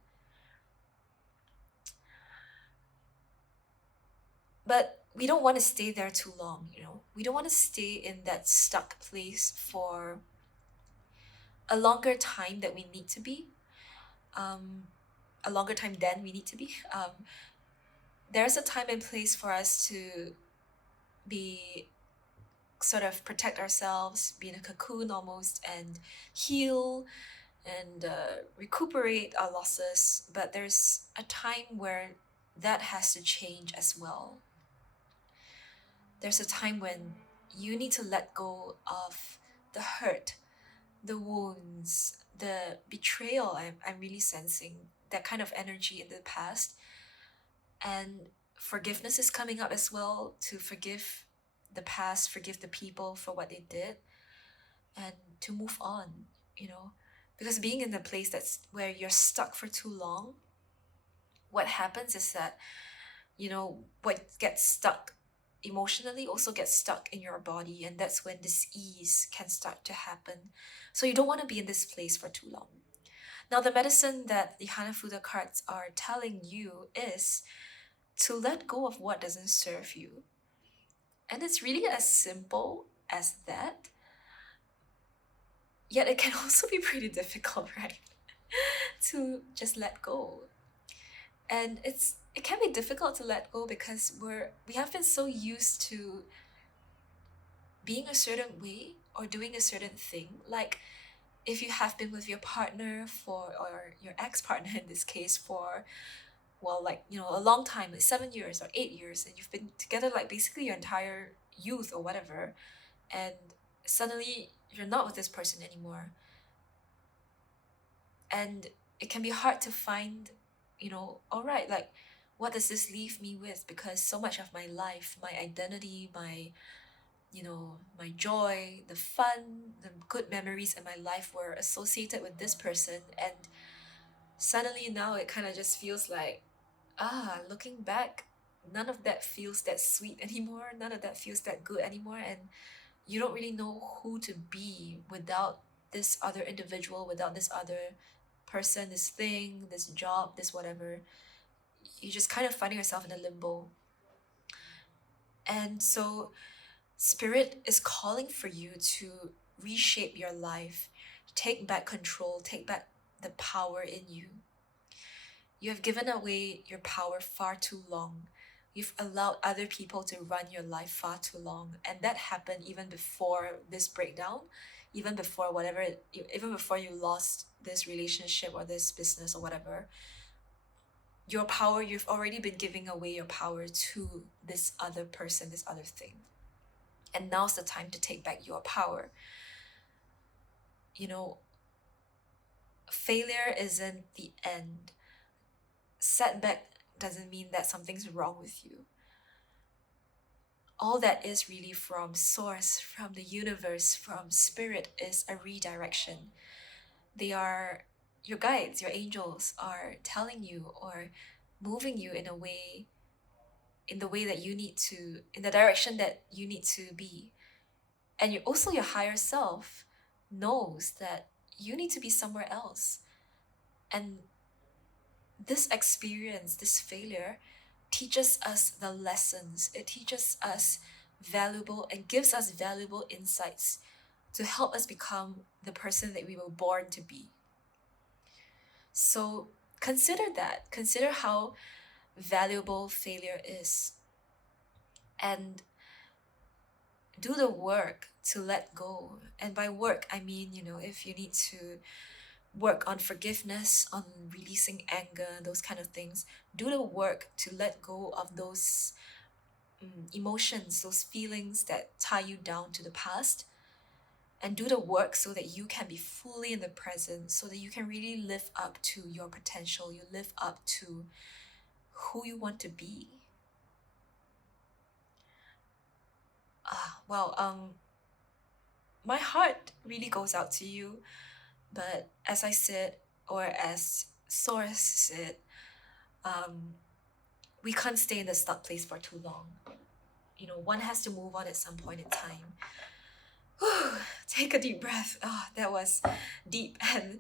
But we don't want to stay there too long, We don't want to stay in that stuck place for a longer time that we need to be, um, a longer time than we need to be. There's a time and place for us to be sort of protect ourselves, be in a cocoon almost, and heal and recuperate our losses. But there's a time where that has to change as well. There's a time when you need to let go of the hurt, the wounds, the betrayal. I'm really sensing that kind of energy in the past. And forgiveness is coming up as well, to forgive the past, forgive the people for what they did, and to move on, Because being in a place that's where you're stuck for too long, what happens is that, what gets stuck emotionally also gets stuck in your body, and that's when dis-ease can start to happen. So you don't want to be in this place for too long. Now, the medicine that the Hanafuda cards are telling you is to let go of what doesn't serve you. And it's really as simple as that. Yet it can also be pretty difficult, right? To just let go. And it can be difficult to let go because we have been so used to being a certain way or doing a certain thing. Like if you have been with your partner or your ex-partner in this case for, well, like, a long time, like 7 years or 8 years, and you've been together like basically your entire youth or whatever, and suddenly you're not with this person anymore. And it can be hard to find, all right, like, what does this leave me with? Because so much of my life, my identity, my joy, the fun, the good memories in my life were associated with this person. And suddenly now it kind of just feels like, looking back, none of that feels that sweet anymore. None of that feels that good anymore. And you don't really know who to be without this other individual, without this other person, this thing, this job, this whatever. You just kind of finding yourself in a limbo. And so Spirit is calling for you to reshape your life, take back control, take back the power in you. You have given away your power far too long. You've allowed other people to run your life far too long. And that happened even before this breakdown, even before even before you lost this relationship or this business or whatever. Your power, you've already been giving away your power to this other person, this other thing. And now's the time to take back your power. Failure isn't the end. Setback doesn't mean that something's wrong with you. All that is really from source, from the universe, from spirit, is a redirection. They are your guides, your angels are telling you or moving you in the way that you need to, in the direction that you need to be. And also your higher self knows that you need to be somewhere else. And this experience, this failure, teaches us the lessons. It teaches us valuable and gives us valuable insights to help us become the person that we were born to be. So consider that. Consider how valuable failure is. And do the work to let go. And by work, I mean, if you need to work on forgiveness, on releasing anger, those kind of things, do the work to let go of those emotions, those feelings that tie you down to the past, and do the work so that you can be fully in the present, so that you can really live up to your potential, you live up to who you want to be. My heart really goes out to you, but as I said, or as Source said, we can't stay in the stuck place for too long. You know, one has to move on at some point in time. Take a deep breath. Oh, that was deep, and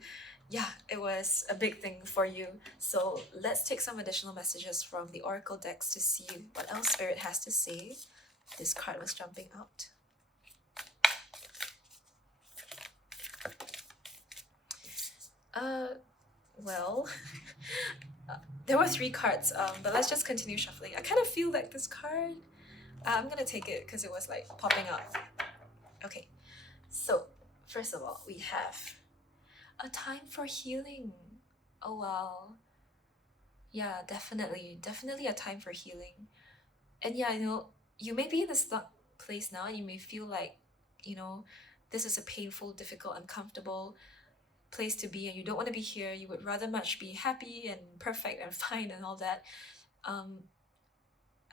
yeah, it was a big thing for you. So let's take some additional messages from the Oracle decks to see what else Spirit has to say. This card was jumping out. Well, there were 3 cards, but let's just continue shuffling. I kind of feel like this card, I'm gonna take it because it was like popping up. Okay, so first of all, we have a time for healing. Oh wow. Yeah, definitely a time for healing. And yeah, you know, you may be in a stuck place now and you may feel like, you know, this is a painful, difficult, uncomfortable place to be, and you don't want to be here. You would rather much be happy and perfect and fine and all that. um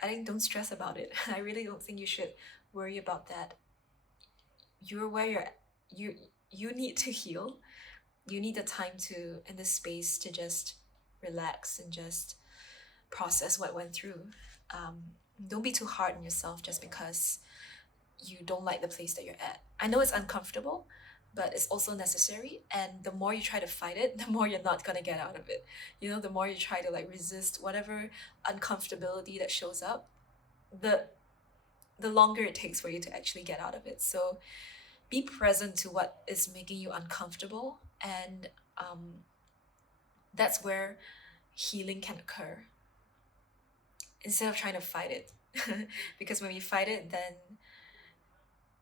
I think don't stress about it. I really don't think you should worry about that. You're where you're at. You need to heal. You need the time to, in this space, to just relax and just process what went through. um don't be too hard on yourself just because you don't like the place that you're at. I know it's uncomfortable, but it's also necessary. And the more you try to fight it, the more you're not gonna get out of it. You know, the more you try to like resist whatever uncomfortability that shows up, the longer it takes for you to actually get out of it. So be present to what is making you uncomfortable, and that's where healing can occur instead of trying to fight it. Because when we fight it, then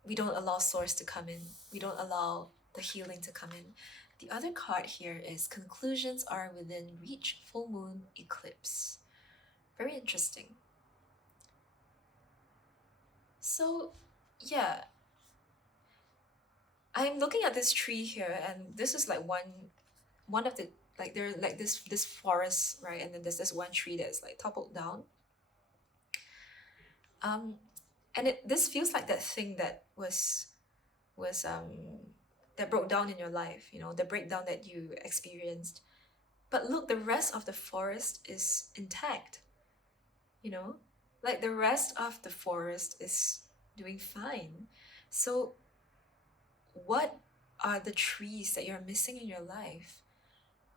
we don't allow source to come in. We don't allow the healing to come in. The other card here is conclusions are within reach, full moon, eclipse. Very interesting. So, yeah, I'm looking at this tree here, and this is like one of the, like there's like this forest, right? And then there's this one tree that's like toppled down. Um, and this feels like that thing that was that broke down in your life, you know, the breakdown that you experienced. But look, the rest of the forest is intact, you know? Like the rest of the forest is doing fine. So what are the trees that you're missing in your life?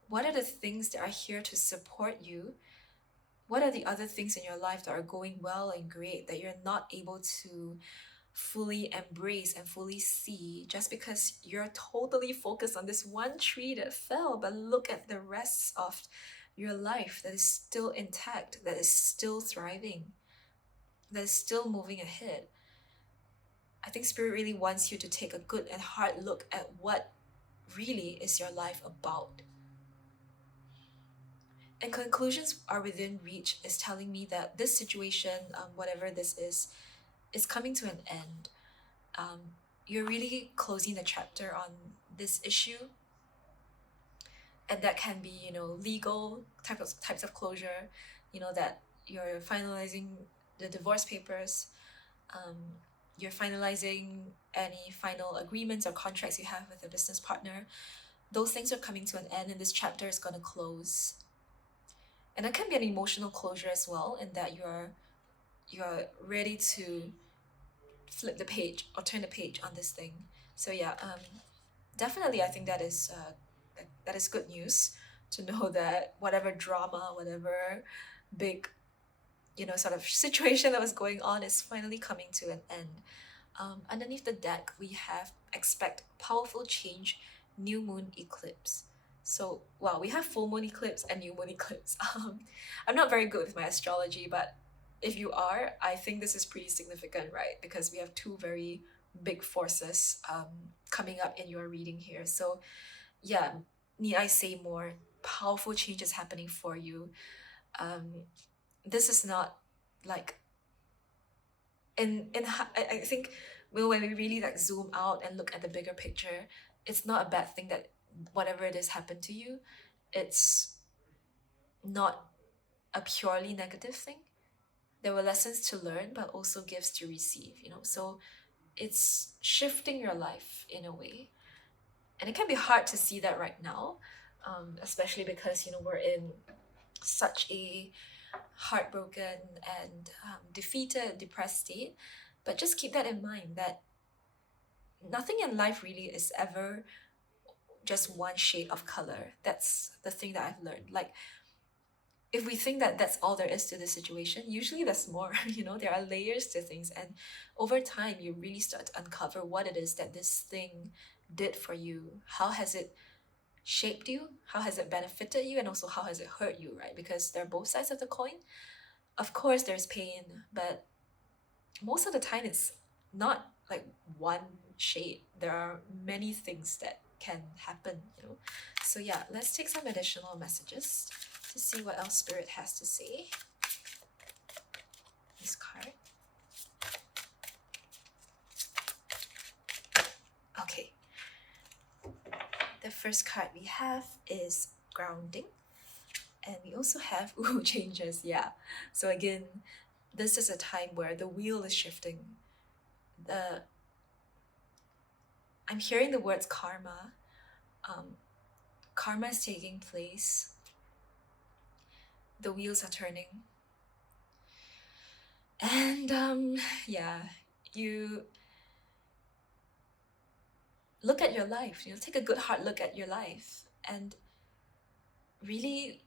What are the things that are here to support you? What are the other things in your life that are going well and great that you're not able to fully embrace and fully see just because you're totally focused on this one tree that fell? But look at the rest of your life that is still intact, that is still thriving, that is still moving ahead. I think Spirit really wants you to take a good and hard look at what really is your life about. And conclusions are within reach is telling me that this situation, whatever this is coming to an end. You're really closing the chapter on this issue, and that can be, you know, legal types of closure. You know, that you're finalizing the divorce papers. You're finalizing any final agreements or contracts you have with a business partner. Those things are coming to an end, and this chapter is going to close. And that can be an emotional closure as well, in that you're ready to flip the page or turn the page on this thing. So yeah, definitely I think that is good news to know that whatever drama, whatever big, you know, sort of situation that was going on is finally coming to an end. Underneath the deck, we have expect powerful change, new moon eclipse. So, wow, we have full moon eclipse and new moon eclipse. I'm not very good with my astrology, but if you are, I think this is pretty significant, right? Because we have 2 very big forces coming up in your reading here. So, yeah, need I say more? Powerful changes happening for you. This is not like I think when we really like zoom out and look at the bigger picture, it's not a bad thing that whatever it is happened to you. It's not a purely negative thing. There were lessons to learn, but also gifts to receive, you know. So it's shifting your life in a way, and it can be hard to see that right now, especially because, you know, we're in such a heartbroken and defeated, depressed state. But just keep that in mind that nothing in life really is ever just one shade of color. That's the thing that I've learned. Like, if we think that that's all there is to the situation, usually there's more. There are layers to things, and over time you really start to uncover what it is that this thing did for you. How has it shaped you? How has it benefited you? And also, how has it hurt you, right? Because there are both sides of the coin. Of course there's pain, but most of the time it's not like one shade. There are many things that can happen. So yeah, let's take some additional messages to see what else Spirit has to say. This card. Okay. The first card we have is grounding. And we also have changes, yeah. So again, this is a time where the wheel is shifting. I'm hearing the words karma. Karma is taking place. The wheels are turning. And yeah, you look at your life. Take a good hard look at your life and really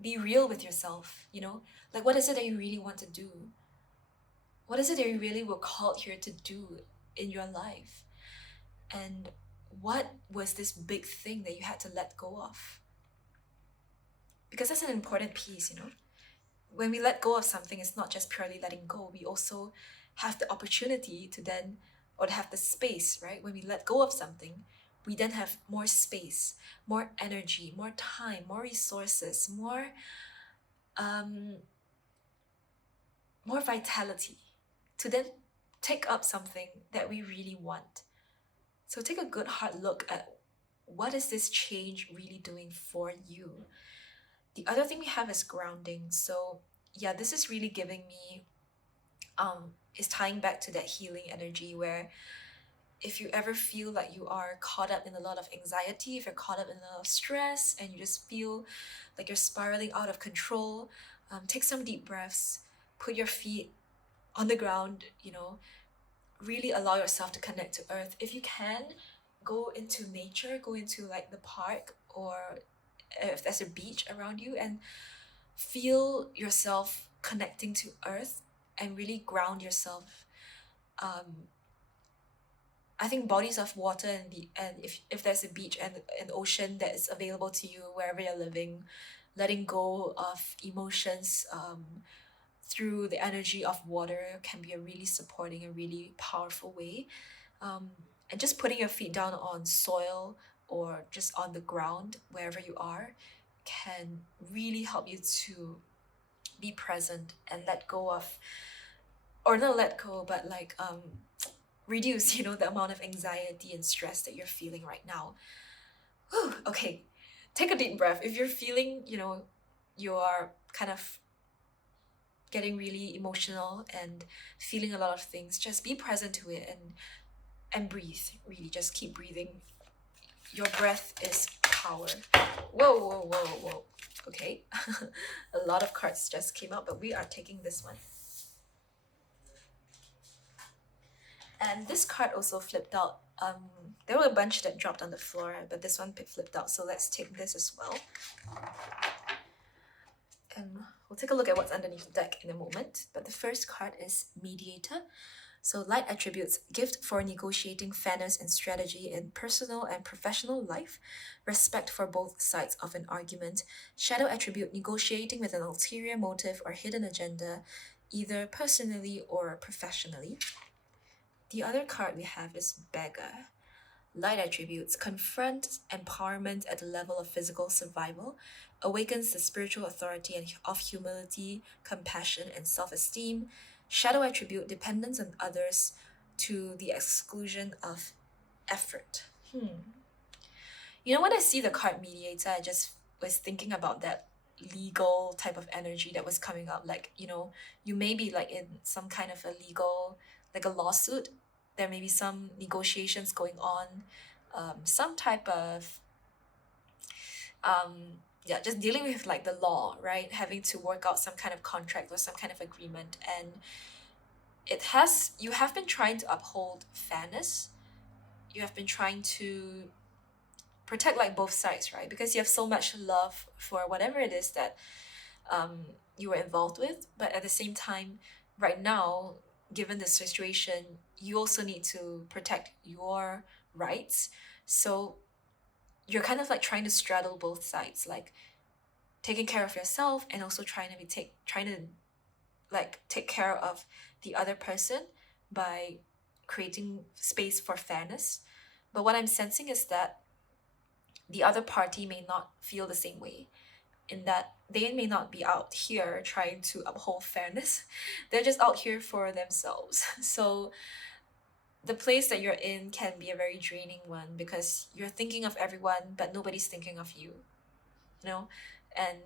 be real with yourself. Like, what is it that you really want to do? What is it that you really were called here to do in your life? And what was this big thing that you had to let go of? Because that's an important piece. When we let go of something, it's not just purely letting go. We also have the opportunity to then, or to have the space, right? When we let go of something, we then have more space, more energy, more time, more resources, more vitality to then take up something that we really want. So take a good hard look at what is this change really doing for you. The other thing we have is grounding. So yeah, this is really giving me, is tying back to that healing energy where if you ever feel like you are caught up in a lot of anxiety, if you're caught up in a lot of stress and you just feel like you're spiraling out of control, take some deep breaths, put your feet on the ground, really allow yourself to connect to earth. If you can, go into nature, go into like the park, or if there's a beach around you, and feel yourself connecting to earth and really ground yourself. I think bodies of water and if there's a beach and an ocean that is available to you wherever you're living, letting go of emotions through the energy of water can be a really supporting, a really powerful way. And just putting your feet down on soil or just on the ground wherever you are can really help you to be present and let go of, or not let go, but like reduce, the amount of anxiety and stress that you're feeling right now. Whew, okay, take a deep breath. If you're feeling, you are kind of getting really emotional and feeling a lot of things, just be present to it and breathe. Really, just keep breathing. Your breath is power. Whoa, whoa, whoa, whoa. Okay, a lot of cards just came out, but we are taking this one. And this card also flipped out. There were a bunch that dropped on the floor, but this one flipped out, so let's take this as well. And we'll take a look at what's underneath the deck in a moment. But the first card is Mediator. So light attributes, gift for negotiating fairness and strategy in personal and professional life, respect for both sides of an argument. Shadow attribute, negotiating with an ulterior motive or hidden agenda, either personally or professionally. The other card we have is Beggar. Light attributes, confront empowerment at the level of physical survival, awakens the spiritual authority of humility, compassion, and self-esteem. Shadow attribute, dependence on others to the exclusion of effort. When I see the card Mediator, I just was thinking about that legal type of energy that was coming up. Like, you may be like in some kind of a legal, like a lawsuit. There may be some negotiations going on, some type of yeah, just dealing with like the law, right? Having to work out some kind of contract or some kind of agreement, and you have been trying to uphold fairness. You have been trying to protect like both sides, right? Because you have so much love for whatever it is that you were involved with, but at the same time, right now, given the situation, you also need to protect your rights. So you're kind of like trying to straddle both sides, like taking care of yourself and also trying to like take care of the other person by creating space for fairness. But what I'm sensing is that the other party may not feel the same way, in that they may not be out here trying to uphold fairness. They're just out here for themselves. So the place that you're in can be a very draining one because you're thinking of everyone, but nobody's thinking of you, you know? And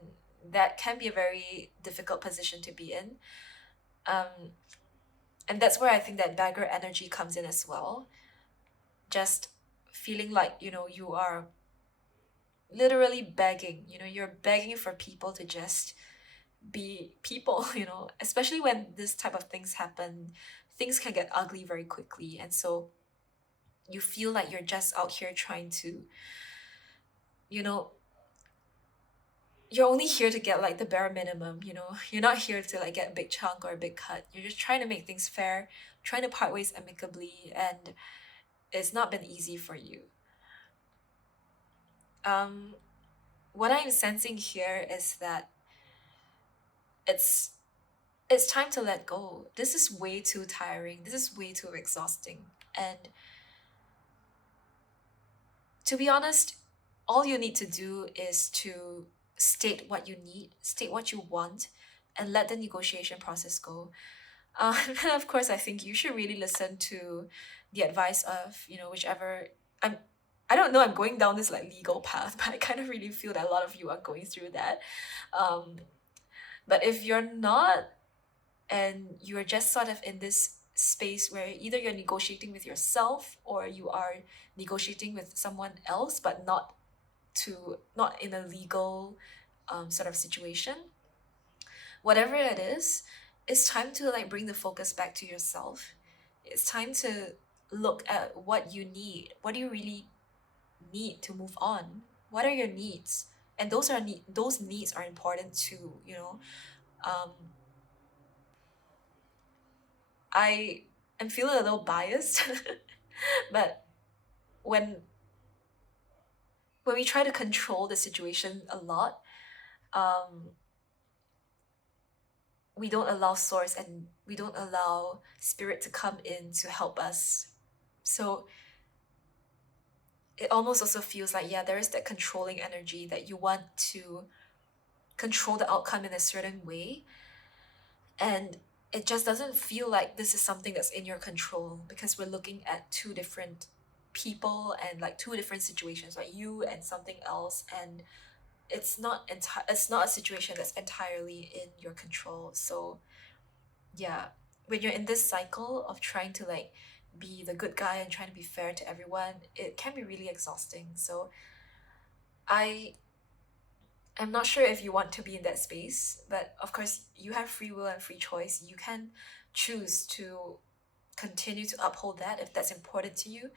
that can be a very difficult position to be in. Um, and that's where I think that beggar energy comes in as well. Just feeling like, you are literally begging, you're begging for people to just be people, especially when this type of things happen, things can get ugly very quickly. And so you feel like you're just out here trying to, you know, you're only here to get like the bare minimum, you're not here to like get a big chunk or a big cut. You're just trying to make things fair, trying to part ways amicably, and it's not been easy for you. Um, what I'm sensing here is that it's it's time to let go. This is way too tiring. This is way too exhausting. And to be honest, all you need to do is to state what you need, state what you want, and let the negotiation process go. And of course, I think you should really listen to the advice of, whichever. I'm. I don't know. I'm going down this like legal path, but I kind of really feel that a lot of you are going through that. Um, but if you're not, and you're just sort of in this space where either you're negotiating with yourself or you are negotiating with someone else, but not in a legal sort of situation, whatever it is, it's time to like bring the focus back to yourself. It's time to look at what you need. What do you really need to move on? What are your needs? And those needs are important too. Um, I am feeling a little biased, but when we try to control the situation a lot, um, we don't allow source and we don't allow spirit to come in to help us. So it almost also feels like, yeah, there is that controlling energy that you want to control the outcome in a certain way, and it just doesn't feel like this is something that's in your control, because we're looking at two different people and like two different situations, like you and something else, and it's not a situation that's entirely in your control. So yeah, when you're in this cycle of trying to like be the good guy and trying to be fair to everyone, it can be really exhausting. So I I'm not sure if you want to be in that space, but of course you have free will and free choice. You can choose to continue to uphold that if that's important to you.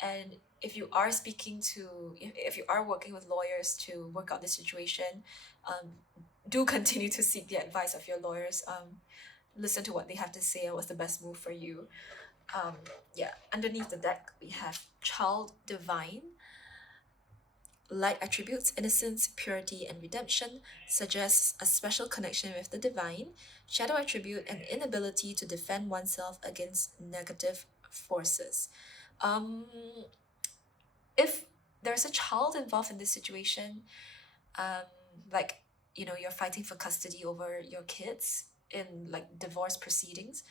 And if you are if you are working with lawyers to work out the situation, um, do continue to seek the advice of your lawyers. Listen to what they have to say and what's the best move for you. Um, yeah, underneath the deck we have Child Divine. Light attributes, innocence, purity, and redemption, suggests a special connection with the divine. Shadow attribute, an inability to defend oneself against negative forces. Um, if there's a child involved in this situation, um, like, you're fighting for custody over your kids in like divorce proceedings,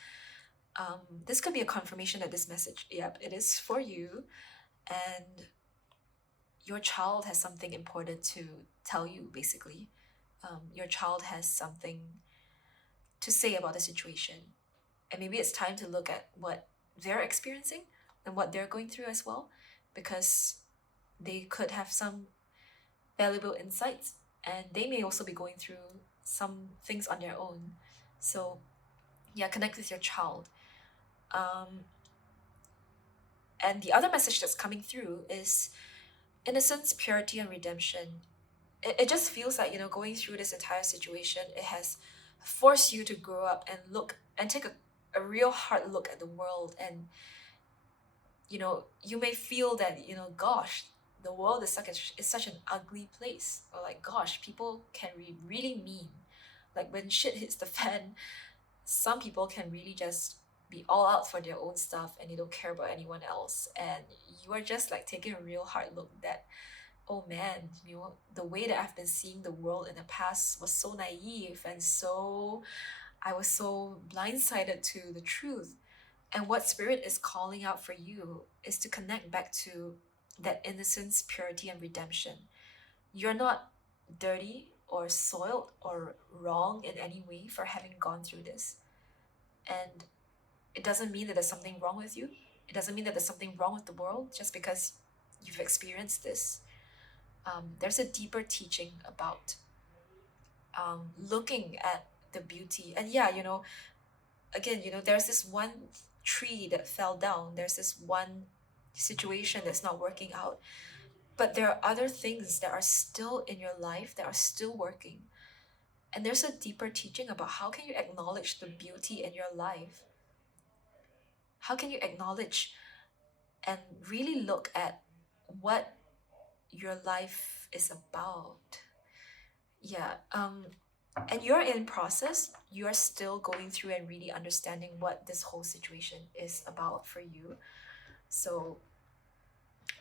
this could be a confirmation that this message, yep, it is for you, and your child has something important to tell you, basically. Your child has something to say about the situation. And maybe it's time to look at what they're experiencing and what they're going through as well, because they could have some valuable insights, and they may also be going through some things on their own. So yeah, connect with your child. And the other message that's coming through is innocence, purity, and redemption. It just feels like, going through this entire situation, it has forced you to grow up and look and take a real hard look at the world. And, you may feel that, gosh, the world is such an ugly place. Or like, gosh, people can be really mean. Like when shit hits the fan, some people can really just be all out for their own stuff and they don't care about anyone else. And you are just like taking a real hard look that, oh man, the way that I've been seeing the world in the past was so naive, and I was so blindsided to the truth. And what Spirit is calling out for you is to connect back to that innocence, purity, and redemption. You're not dirty or soiled or wrong in any way for having gone through this. And it doesn't mean that there's something wrong with you. It doesn't mean that there's something wrong with the world just because you've experienced this. There's a deeper teaching about looking at the beauty. And yeah, again, there's this one tree that fell down, there's this one situation that's not working out. But there are other things that are still in your life that are still working. And there's a deeper teaching about how can you acknowledge the beauty in your life? How can you acknowledge and really look at what your life is about? Yeah, and you're in process, you're still going through and really understanding what this whole situation is about for you. So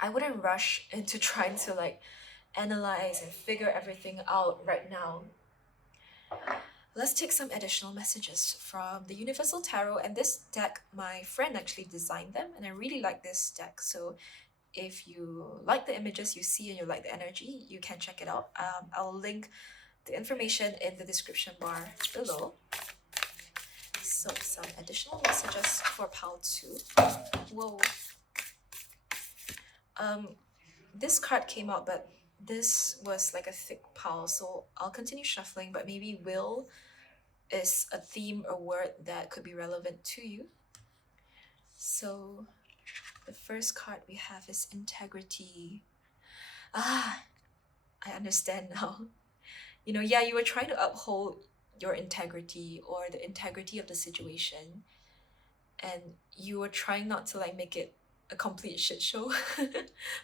I wouldn't rush into trying to like analyze and figure everything out right now. Let's take some additional messages from the Universal Tarot. And this deck, my friend actually designed them, and I really like this deck. So if you like the images you see and you like the energy, you can check it out. I'll link the information in the description bar below. So some additional messages for pile 2. Whoa. This card came out, but this was like a thick pile, so I'll continue shuffling, but maybe will is a theme or word that could be relevant to you. So the first card we have is integrity. I understand now. Yeah, you were trying to uphold your integrity or the integrity of the situation, and you were trying not to like make it a complete shit show.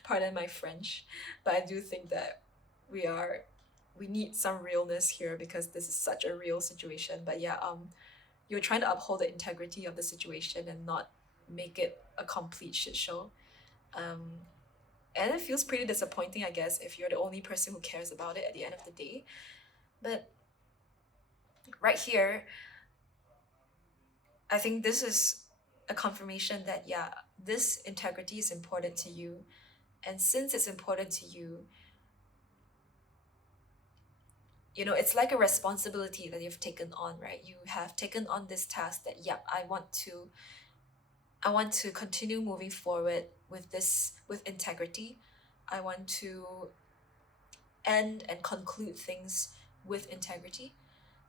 Pardon my French, but I do think that we need some realness here because this is such a real situation. But yeah, you're trying to uphold the integrity of the situation and not make it a complete shit show. And it feels pretty disappointing, I guess, if you're the only person who cares about it at the end of the day. But right here, I think this is a confirmation that, yeah, this integrity is important to you. And since it's important to you, it's like a responsibility that you've taken on, right? You have taken on this task that, yeah, I want to continue moving forward with integrity. I want to end and conclude things with integrity.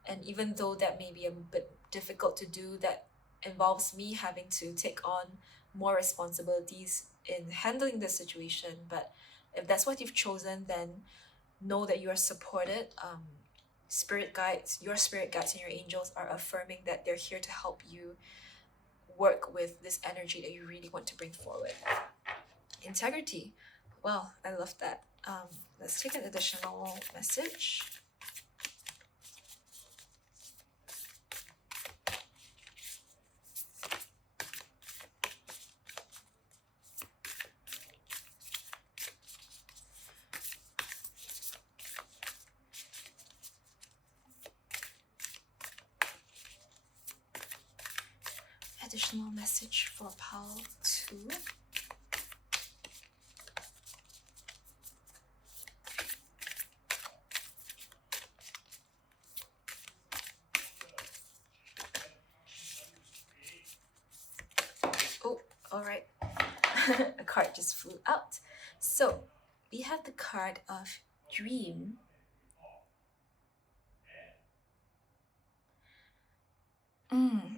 And even though that may be a bit difficult to do, that involves me having to take on more responsibilities in handling the situation. But if that's what you've chosen, then know that you are supported. Your spirit guides and your angels are affirming that they're here to help you work with this energy that you really want to bring forward. Integrity. Well, I love that. Let's take an additional message. Additional message for pile 2. Oh, all right. A card just flew out. So we have the card of dream. Mm.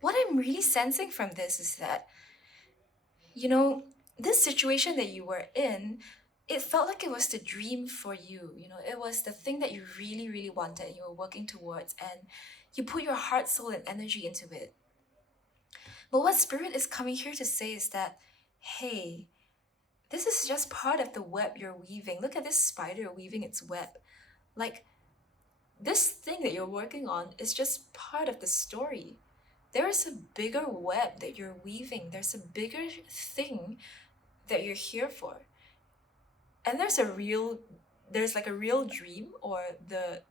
What I'm really sensing from this is that, you know, this situation that you were in, it felt like it was the dream for you. You know, it was the thing that you really, really wanted and you were working towards, and you put your heart, soul, and energy into it. But what Spirit is coming here to say is that, hey, this is just part of the web you're weaving. Look at this spider weaving its web. Like, this thing that you're working on is just part of the story. There is a bigger web that you're weaving, there's a bigger thing that you're here for. And there's like a real dream, or the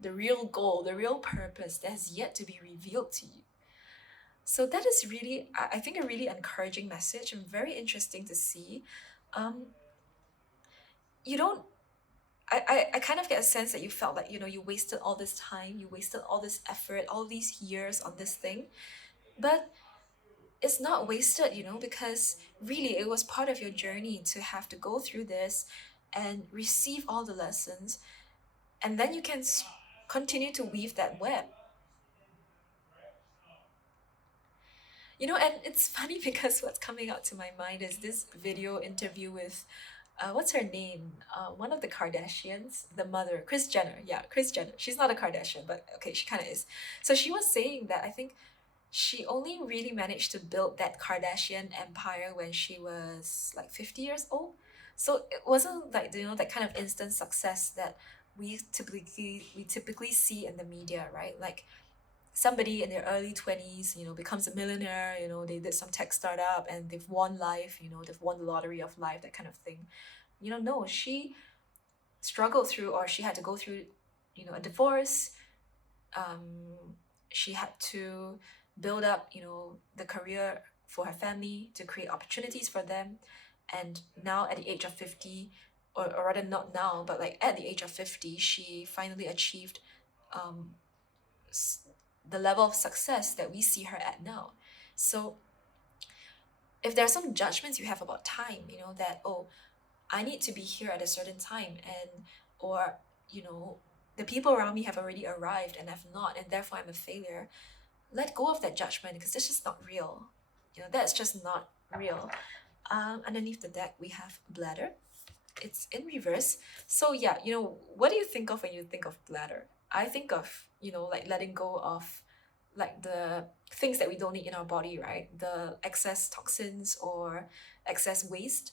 the real goal, the real purpose that has yet to be revealed to you. So that is really, I think, a really encouraging message and very interesting to see. Um, you don't I kind of get a sense that you felt like, you wasted all this time, you wasted all this effort, all these years on this thing. But it's not wasted, because really it was part of your journey to have to go through this and receive all the lessons. And then you can continue to weave that web. And it's funny because what's coming out to my mind is this video interview with, what's her name? One of the Kardashians, the mother, Kris Jenner. Yeah, Kris Jenner. She's not a Kardashian, but okay, she kind of is. So she was saying that I think she only really managed to build that Kardashian empire when she was like 50 years old. So it wasn't like, that kind of instant success that we typically see in the media, right? Like somebody in their early 20s, becomes a millionaire, they did some tech startup and they've won life, they've won the lottery of life, that kind of thing. No, she struggled through, or she had to go through, a divorce. She had to build up, the career for her family, to create opportunities for them. And now at the age of 50, or rather not now, but like at the age of 50, she finally achieved um, the level of success that we see her at now. So if there are some judgments you have about time, that, oh, I need to be here at a certain time, and or the people around me have already arrived and I've not, and therefore I'm a failure. Let go of that judgment, because it's just not real. That's just not real. Underneath the deck we have bladder. It's in reverse. So yeah, what do you think of when you think of bladder? I think of, like letting go of like the things that we don't need in our body, right? The excess toxins or excess waste,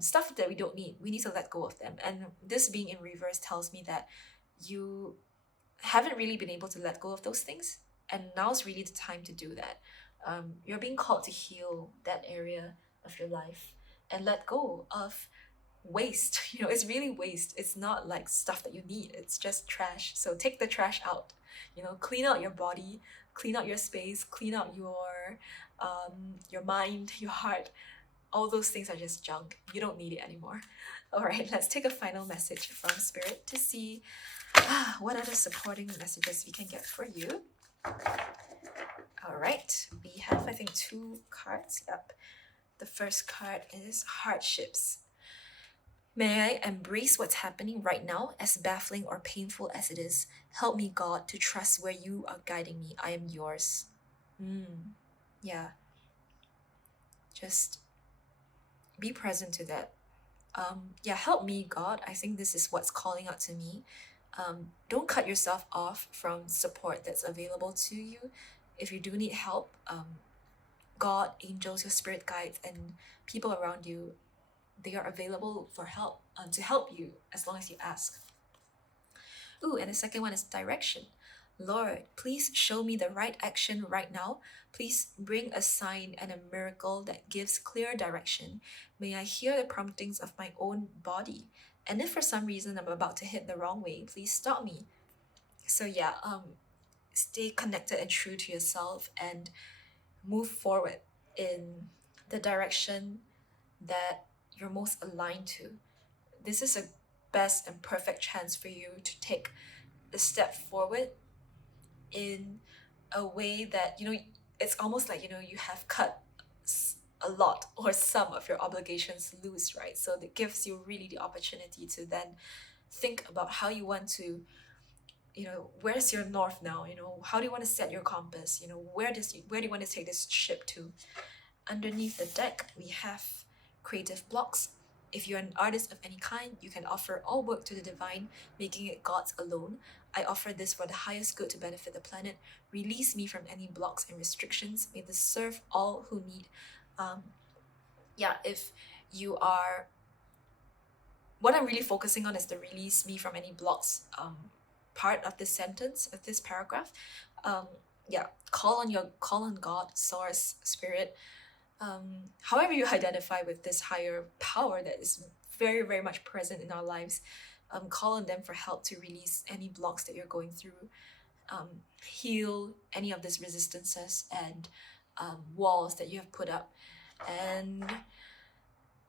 stuff that we don't need. We need to let go of them. And this being in reverse tells me that you haven't really been able to let go of those things. And now's really the time to do that. You're being called to heal that area of your life and let go of waste. It's really waste. It's not like stuff that you need, it's just trash. So take the trash out. Clean out your body, clean out your space, clean out your mind, your heart. All those things are just junk. You don't need it anymore. All right, let's take a final message from Spirit to see what other supporting messages we can get for you. All right, we have, I think, 2 cards. Yep. The first card is hardships. May I embrace what's happening right now, as baffling or painful as it is. Help me, God, to trust where you are guiding me. I am yours. Yeah. Just be present to that. Yeah, help me, God. I think this is what's calling out to me. Don't cut yourself off from support that's available to you. If you do need help, God, angels, your spirit guides, and people around you, they are available for help, to help you as long as you ask. Ooh, and the second one is direction. Lord, please show me the right action right now. Please bring a sign and a miracle that gives clear direction. May I hear the promptings of my own body. And if for some reason I'm about to hit the wrong way, please stop me. So yeah, stay connected and true to yourself and move forward in the direction that you're most aligned to. This is a best and perfect chance for you to take a step forward in a way that, it's almost like, you have cut a lot or some of your obligations loose, right? So it gives you really the opportunity to then think about how you want to, where's your north now? How do you want to set your compass? Where do you want to take this ship to? Underneath the deck, we have creative blocks. If you're an artist of any kind, you can offer all work to the divine, making it God's alone. I offer this for the highest good to benefit the planet. Release me from any blocks and restrictions. May this serve all who need. Um, if you are, what I'm really focusing on is the release me from any blocks part of this sentence, of this paragraph. Call on God, source, spirit, however you identify with this higher power that is very, very much present in our lives. Call on them for help to release any blocks that you're going through, heal any of these resistances and walls that you have put up, and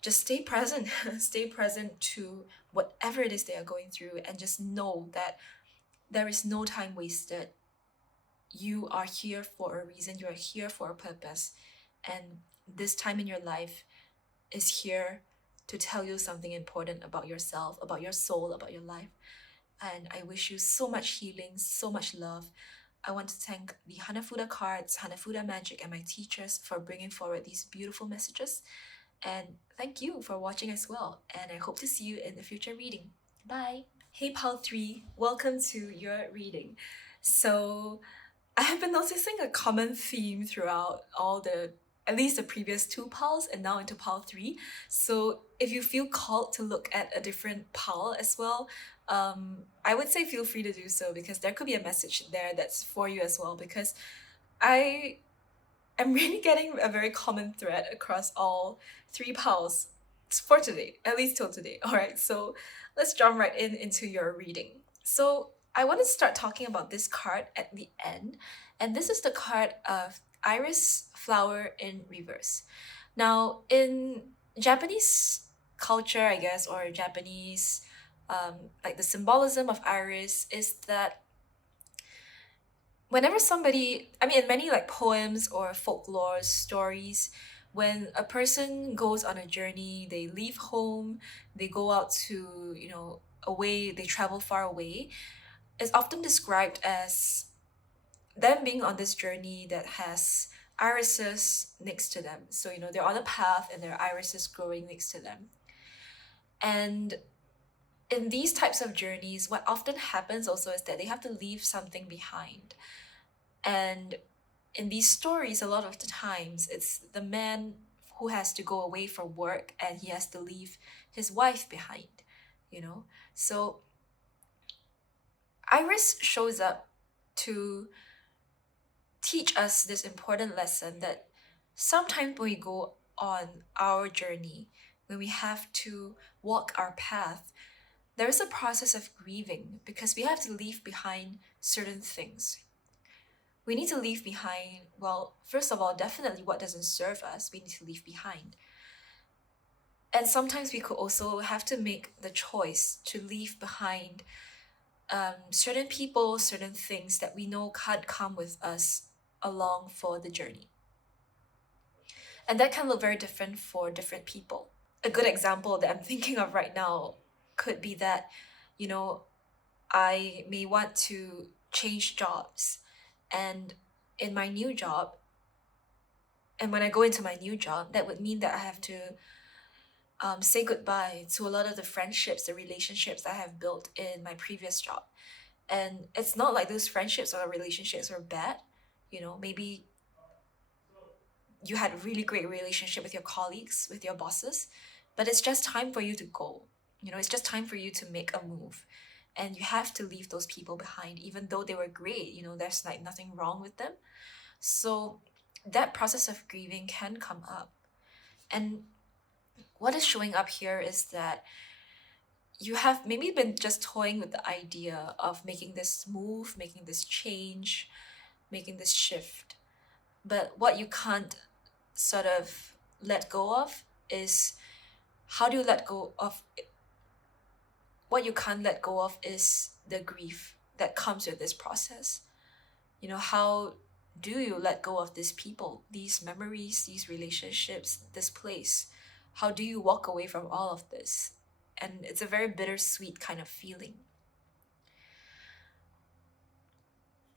just stay present. Stay present to whatever it is they are going through, and just know that there is no time wasted. You are here for a reason, you are here for a purpose, and this time in your life is here to tell you something important about yourself, about your soul, about your life. And I wish you so much healing, so much love. I want to thank the Hanafuda cards, Hanafuda magic, and my teachers for bringing forward these beautiful messages. And thank you for watching as well. And I hope to see you in the future reading. Bye. Hey Pal 3, welcome to your reading. So I have been noticing a common theme throughout at least the previous two pals and now into pal 3. So if you feel called to look at a different pal as well, I would say feel free to do so, because there could be a message there that's for you as well, because I am really getting a very common thread across all three pals for today, at least till today. All right, so let's jump right into your reading. So I want to start talking about this card at the end, and this is the card of Iris Flower in reverse. Now, in Japanese culture, I guess, or Japanese, like the symbolism of iris is that whenever somebody, I mean, in many like poems or folklore stories, when a person goes on a journey, they leave home, they go out to, away, they travel far away, it's often described as them being on this journey that has irises next to them. So, they're on a path and there are irises growing next to them. And in these types of journeys, what often happens also is that they have to leave something behind. And in these stories, a lot of the times, it's the man who has to go away for work and he has to leave his wife behind, So Iris shows up to teach us this important lesson that sometimes when we go on our journey, when we have to walk our path, there is a process of grieving because we have to leave behind certain things. We need to leave behind, well, first of all, definitely what doesn't serve us, we need to leave behind. And sometimes we could also have to make the choice to leave behind certain people, certain things that we know can't come with us along for the journey. And that can look very different for different people. A good example that I'm thinking of right now could be that, I may want to change jobs. And in my new job, and when I go into my new job, that would mean that I have to say goodbye to a lot of the friendships, the relationships I have built in my previous job. And it's not like those friendships or relationships were bad. Maybe you had a really great relationship with your colleagues, with your bosses, but it's just time for you to go. It's just time for you to make a move. And you have to leave those people behind, even though they were great. There's like nothing wrong with them. So that process of grieving can come up. And what is showing up here is that you have maybe been just toying with the idea of making this move, making this change, making this shift. But what you can't sort of let go of is, how do you let go of it? What you can't let go of is the grief that comes with this process. How do you let go of these people, these memories, these relationships, this place? How do you walk away from all of this? And it's a very bittersweet kind of feeling.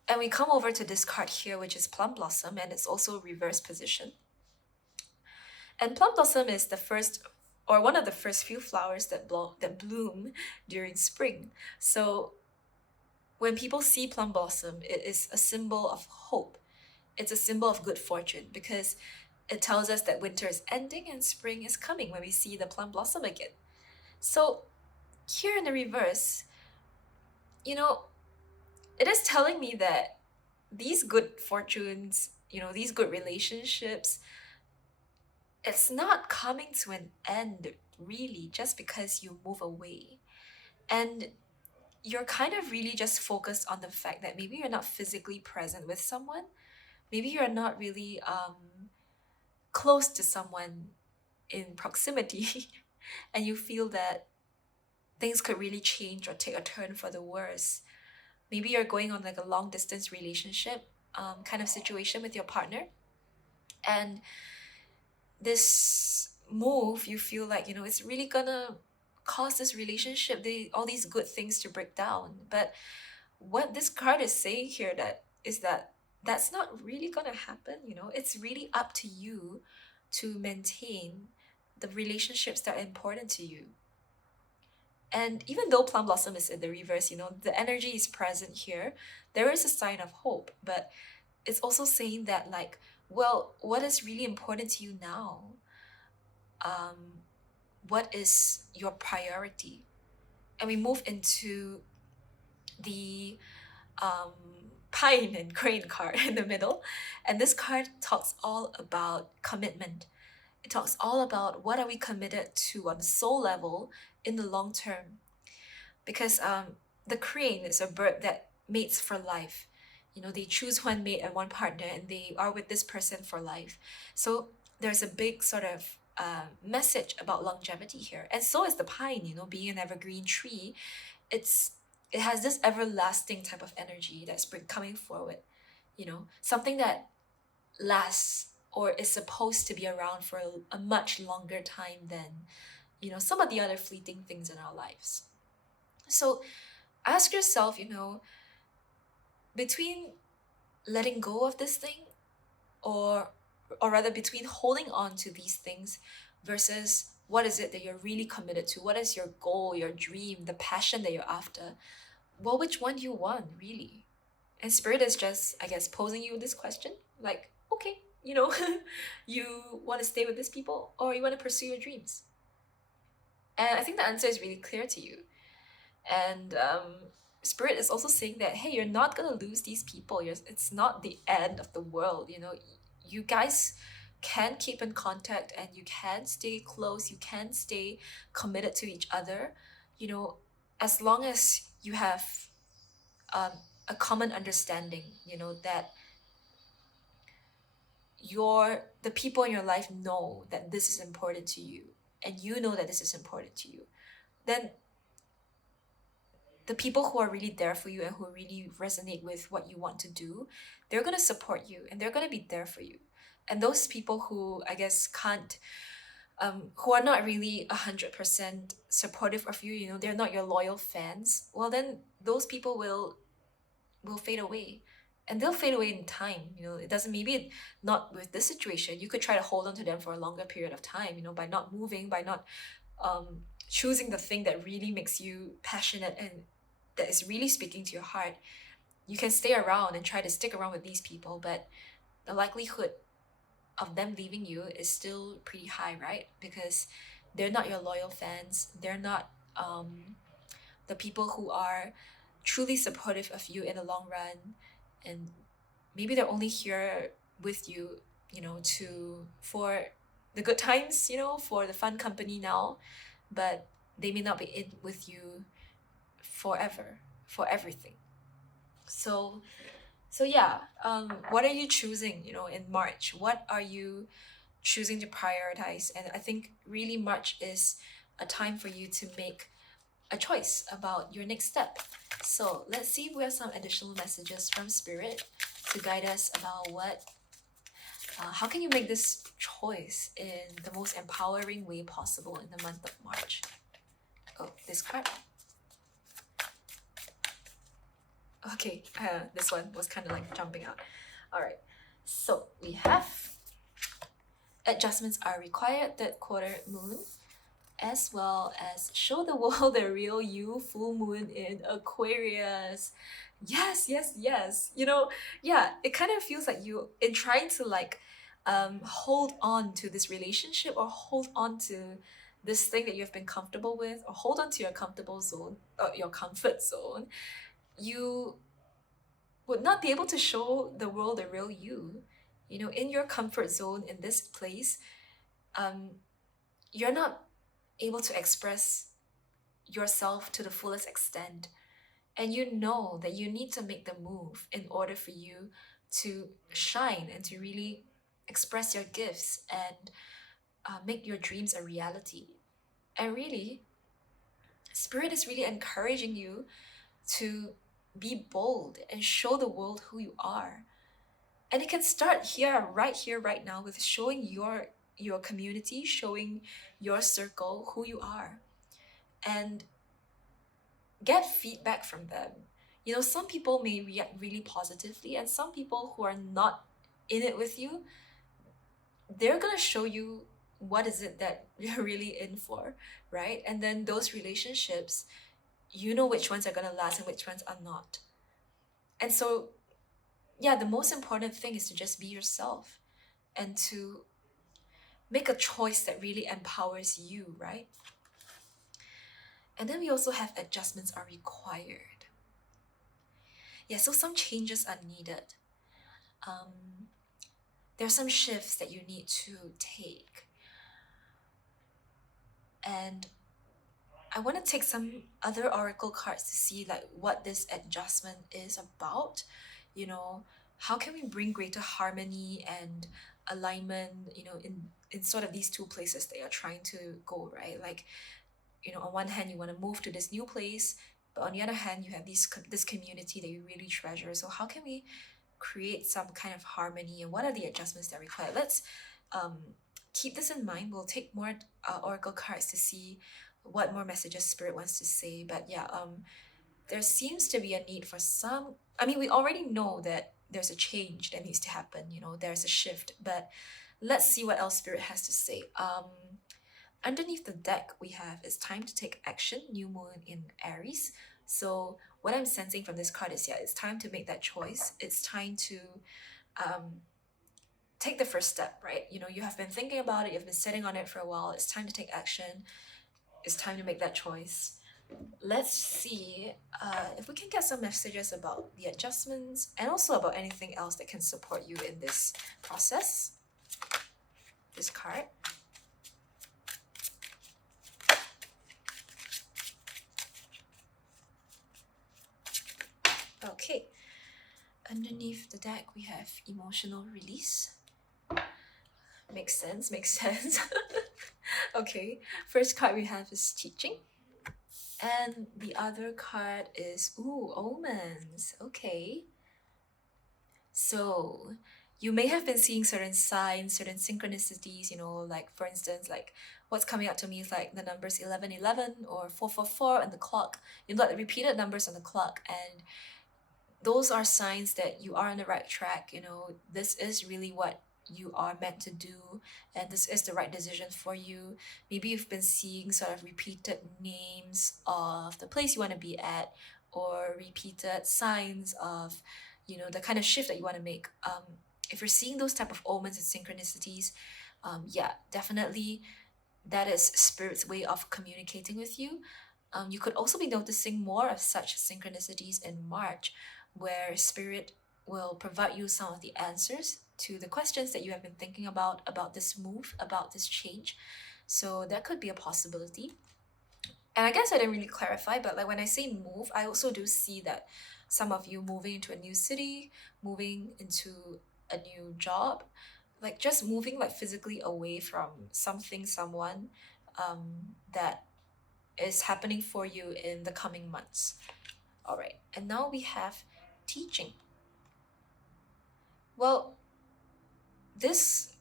And we come over to this card here, which is Plum Blossom, and it's also reverse position. And Plum Blossom is the first, or one of the first few flowers that bloom during spring. So when people see Plum Blossom, it is a symbol of hope. It's a symbol of good fortune because it tells us that winter is ending and spring is coming when we see the plum blossom again. So here in the reverse, you know, it is telling me that these good fortunes, these good relationships, it's not coming to an end really just because you move away. And you're kind of really just focused on the fact that maybe you're not physically present with someone. Maybe you're not really close to someone in proximity and you feel that things could really change or take a turn for the worse. Maybe you're going on like a long distance relationship kind of situation with your partner, and this move, you feel like, it's really gonna cause this relationship, all these good things to break down. But what this card is saying here that that's not really gonna happen. It's really up to you to maintain the relationships that are important to you. And even though Plum Blossom is in the reverse, the energy is present here. There is a sign of hope, but it's also saying that, like, well, what is really important to you now? What is your priority? And we move into the pine and crane card in the middle. And this card talks all about commitment. It talks all about what are we committed to on the soul level in the long term. Because the crane is a bird that mates for life. They choose one mate and one partner and they are with this person for life. So there's a big sort of message about longevity here. And so is the pine, being an evergreen tree. It has this everlasting type of energy that's coming forward, something that lasts or is supposed to be around for a much longer time than, some of the other fleeting things in our lives. So ask yourself, between letting go of this thing or rather between holding on to these things versus what is it that you're really committed to? What is your goal, your dream, the passion that you're after? Well, which one do you want, really? And Spirit is just, I guess, posing you this question. Like, okay, you want to stay with these people or you want to pursue your dreams? And I think the answer is really clear to you. And Spirit is also saying that, hey, you're not going to lose these people. It's not the end of the world. You guys can keep in contact and you can stay close. You can stay committed to each other, as long as you have a common understanding, that the people in your life know that this is important to you and you know that this is important to you. Then the people who are really there for you and who really resonate with what you want to do, they're going to support you and they're going to be there for you. And those people who, I guess, can't, who are not really 100% supportive of you, they're not your loyal fans, well, then those people will fade away. And they'll fade away in time. It doesn't, maybe not with this situation. You could try to hold on to them for a longer period of time, by not moving, by not choosing the thing that really makes you passionate and that is really speaking to your heart. You can stay around and try to stick around with these people, but the likelihood of them leaving you is still pretty high, right? Because they're not your loyal fans. They're not the people who are truly supportive of you in the long run. And maybe they're only here with you, for the good times, for the fun company now, but they may not be in with you forever, for everything. So yeah, what are you choosing, in March? What are you choosing to prioritize? And I think really March is a time for you to make a choice about your next step. So let's see if we have some additional messages from Spirit to guide us about how can you make this choice in the most empowering way possible in the month of March. Oh, this card. Okay, this one was kind of like jumping out. All right, so we have adjustments are required, third quarter moon, as well as show the world the real you, full moon in Aquarius. Yes, yes, yes. Yeah, it kind of feels like you, in trying to like hold on to this relationship or hold on to this thing that you've been comfortable with, or hold on to your comfortable zone or your comfort zone, you would not be able to show the world the real you. In your comfort zone, in this place, um, you're not able to express yourself to the fullest extent. And you know that you need to make the move in order for you to shine and to really express your gifts and make your dreams a reality. And really, Spirit is really encouraging you to be bold and show the world who you are. And it can start here, right now, with showing your community, showing your circle who you are, and get feedback from them. Some people may react really positively, and some people who are not in it with you, they're gonna show you what is it that you're really in for, right? And then those relationships, which ones are gonna last and which ones are not. And so, yeah, the most important thing is to just be yourself and to make a choice that really empowers you, right? And then we also have adjustments are required. Yeah, so some changes are needed. There are some shifts that you need to take. And I want to take some other oracle cards to see like what this adjustment is about. How can we bring greater harmony and alignment, in sort of these two places that you're trying to go, right? Like, on one hand, you want to move to this new place, but on the other hand, you have this community that you really treasure. So how can we create some kind of harmony, and what are the adjustments that are required? Let's keep this in mind. We'll take more oracle cards to see what more messages Spirit wants to say. But yeah, there seems to be a need for some. We already know that there's a change that needs to happen. There's a shift, but let's see what else Spirit has to say. Underneath the deck, we have it's time to take action, new moon in Aries. So what I'm sensing from this card is, yeah, it's time to make that choice. It's time to take the first step, right? You have been thinking about it, you've been sitting on it for a while. It's time to take action. It's time to make that choice. Let's see if we can get some messages about the adjustments and also about anything else that can support you in this process. This card. Okay, underneath the deck we have emotional release. Makes sense. Okay, first card we have is teaching, and the other card is omens. Okay, so you may have been seeing certain signs, certain synchronicities, like for instance, like what's coming out to me is like the numbers 1111 or 444 on the clock, like the repeated numbers on the clock, and those are signs that you are on the right track. This is really what you are meant to do, and this is the right decision for you. Maybe you've been seeing sort of repeated names of the place you want to be at, or repeated signs of the kind of shift that you want to make. If you're seeing those type of omens and synchronicities, yeah, definitely that is Spirit's way of communicating with you. You could also be noticing more of such synchronicities in March, where Spirit will provide you some of the answers to the questions that you have been thinking about this move, about this change. So that could be a possibility. And I guess I didn't really clarify, but like when I say move, I also do see that some of you moving into a new city, moving into a new job, like just moving like physically away from something, someone that is happening for you in the coming months. All right, and now we have teaching. Well, this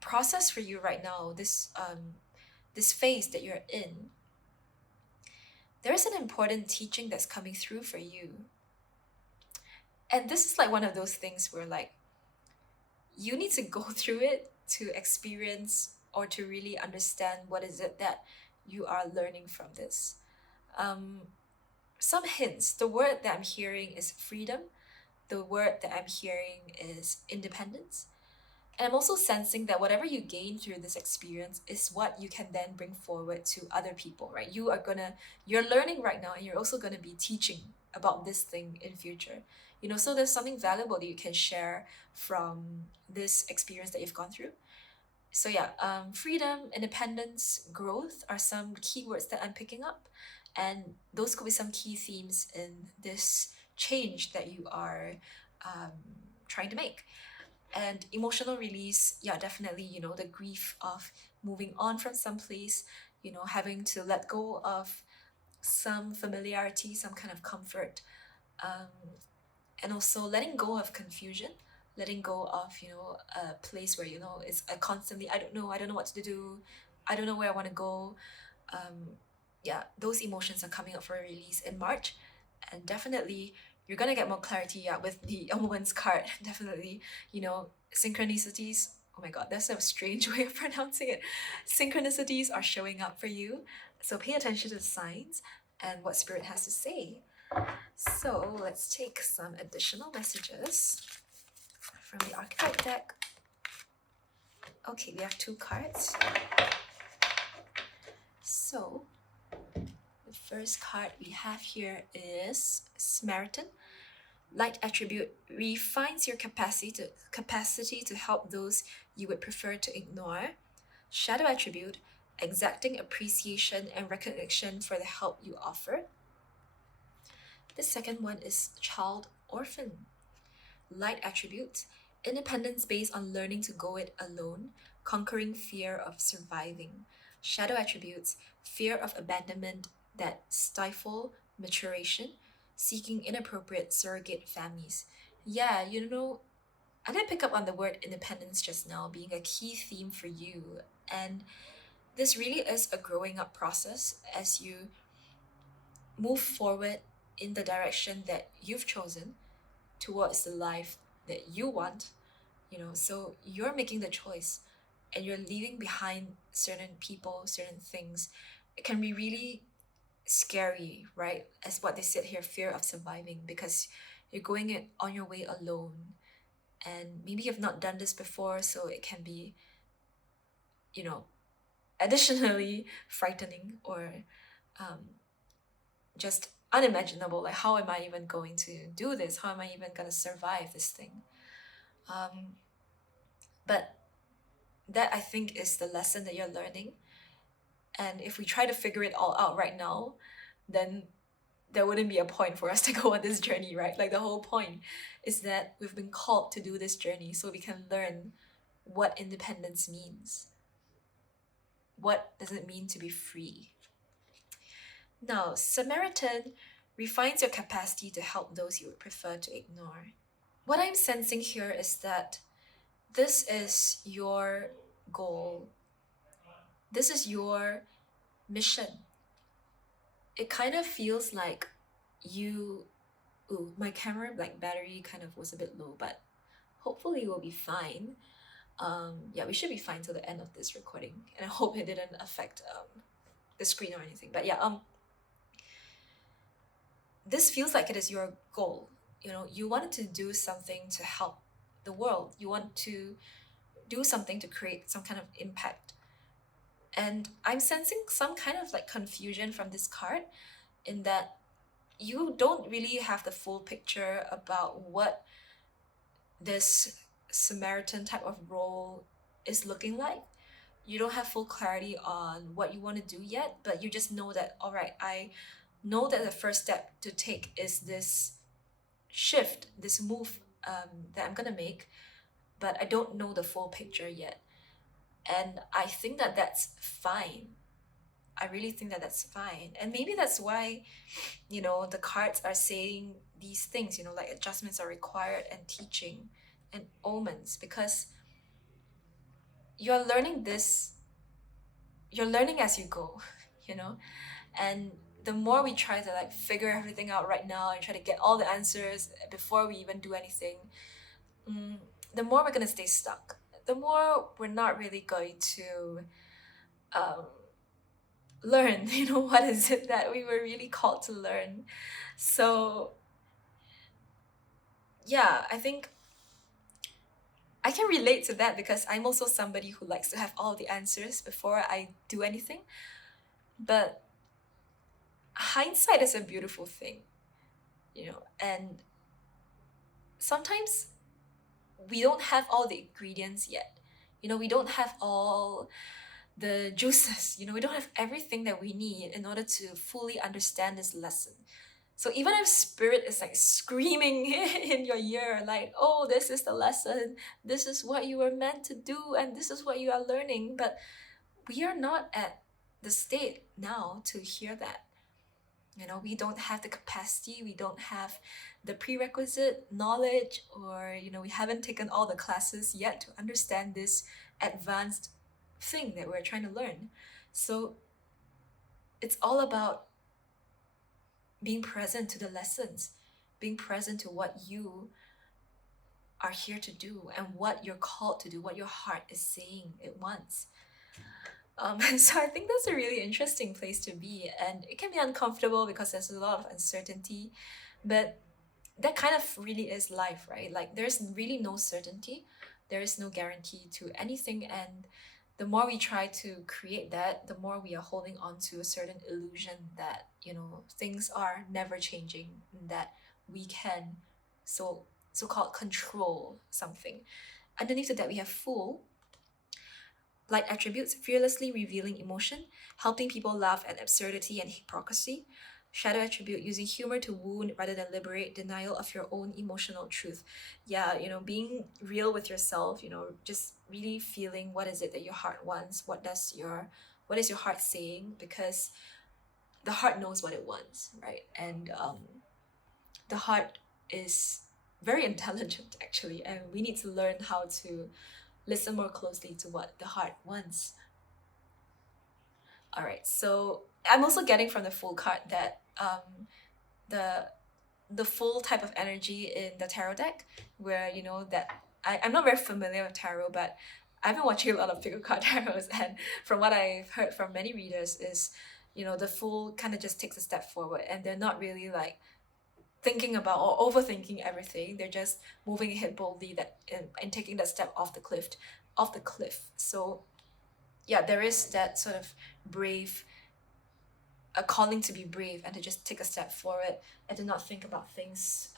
process for you right now, this phase that you're in, there is an important teaching that's coming through for you. And this is like one of those things where like you need to go through it to experience or to really understand what is it that you are learning from this. Um, some hints. The word that I'm hearing is freedom. The word that I'm hearing is independence. And I'm also sensing that whatever you gain through this experience is what you can then bring forward to other people, right? You're learning right now and you're also gonna be teaching about this thing in future. So there's something valuable that you can share from this experience that you've gone through. So yeah, freedom, independence, growth are some keywords that I'm picking up. And those could be some key themes in this change that you are um, trying to make. And emotional release, yeah, definitely, the grief of moving on from some place, having to let go of some familiarity, some kind of comfort, um, and also letting go of confusion, letting go of, a place where, it's a constantly, I don't know what to do, I don't know where I want to go. Yeah, those emotions are coming up for a release in March, and definitely you're gonna get more clarity, yeah, with the woman's card. Definitely, synchronicities. Oh my god, that's a strange way of pronouncing it. Synchronicities are showing up for you, so pay attention to the signs and what spirit has to say. So let's take some additional messages from the archetype deck. Okay, we have 2 cards. So the first card we have here is Samaritan. Light attribute refines your capacity to help those you would prefer to ignore. Shadow attribute, exacting appreciation and recognition for the help you offer. The second one is child orphan. Light attributes, independence based on learning to go it alone, conquering fear of surviving. Shadow attributes, fear of abandonment that stifle maturation, seeking inappropriate surrogate families. Yeah, I did pick up on the word independence just now being a key theme for you. And this really is a growing up process as you move forward in the direction that you've chosen towards the life that you want, so you're making the choice and you're leaving behind certain people, certain things. It can be really scary, right? As what they said here, fear of surviving, because you're going it on your way alone. And maybe you've not done this before, so it can be, additionally frightening or just unimaginable. Like, how am I even going to do this? How am I even going to survive this thing? But that, I think, is the lesson that you're learning. And if we try to figure it all out right now, then there wouldn't be a point for us to go on this journey, right? Like, the whole point is that we've been called to do this journey so we can learn what independence means. What does it mean to be free? Now, Samaritan refines your capacity to help those you would prefer to ignore. What I'm sensing here is that this is your goal. This is your mission. It kind of feels like my camera like battery kind of was a bit low, but hopefully we'll be fine. Yeah, we should be fine till the end of this recording, and I hope it didn't affect the screen or anything. But yeah, this feels like it is your goal. You wanted to do something to help the world. You want to do something to create some kind of impact. And I'm sensing some kind of like confusion from this card, in that you don't really have the full picture about what this Samaritan type of role is looking like. You don't have full clarity on what you want to do yet, but you just know that, all right, I know that the first step to take is this shift, this move that I'm gonna make, but I don't know the full picture yet. And I think that that's fine. I really think that that's fine. And maybe that's why, the cards are saying these things, like adjustments are required and teaching and omens, because you're learning this, you're learning as you go, you know? And the more we try to like figure everything out right now and try to get all the answers before we even do anything, mm, the more we're gonna stay stuck. The more we're not really going to um, learn, what is it that we were really called to learn. So yeah, I think I can relate to that because I'm also somebody who likes to have all the answers before I do anything. But hindsight is a beautiful thing, and sometimes we don't have all the ingredients yet. We don't have all the juices, we don't have everything that we need in order to fully understand this lesson. So even if spirit is like screaming in your ear, like, oh, this is the lesson, this is what you were meant to do, and this is what you are learning, but we are not at the state now to hear that. We don't have the capacity, we don't have the prerequisite knowledge, or, we haven't taken all the classes yet to understand this advanced thing that we're trying to learn. So it's all about being present to the lessons, being present to what you are here to do and what you're called to do, what your heart is saying it wants. So I think that's a really interesting place to be, and it can be uncomfortable because there's a lot of uncertainty, but that kind of really is life, right? Like there's really no certainty, there is no guarantee to anything, and the more we try to create that, the more we are holding on to a certain illusion that, things are never changing, that we can so-called control something. Underneath that we have Fool. Light attributes: fearlessly revealing emotion, helping people laugh at absurdity and hypocrisy. Shadow attribute: using humor to wound rather than liberate, denial of your own emotional truth. Yeah, being real with yourself, just really feeling what is it that your heart wants, what is your heart saying, because the heart knows what it wants, right? And the heart is very intelligent actually, and we need to learn how to listen more closely to what the heart wants. All right, so I'm also getting from the Fool card that the full type of energy in the tarot deck, where that I'm not very familiar with tarot, but I've been watching a lot of figure card tarots, and from what I've heard from many readers is, the Fool kind of just takes a step forward, and they're not really like thinking about or overthinking everything. They're just moving ahead boldly, and taking that step off the cliff. So yeah, there is that sort of brave, a calling to be brave and to just take a step forward and to not think about things,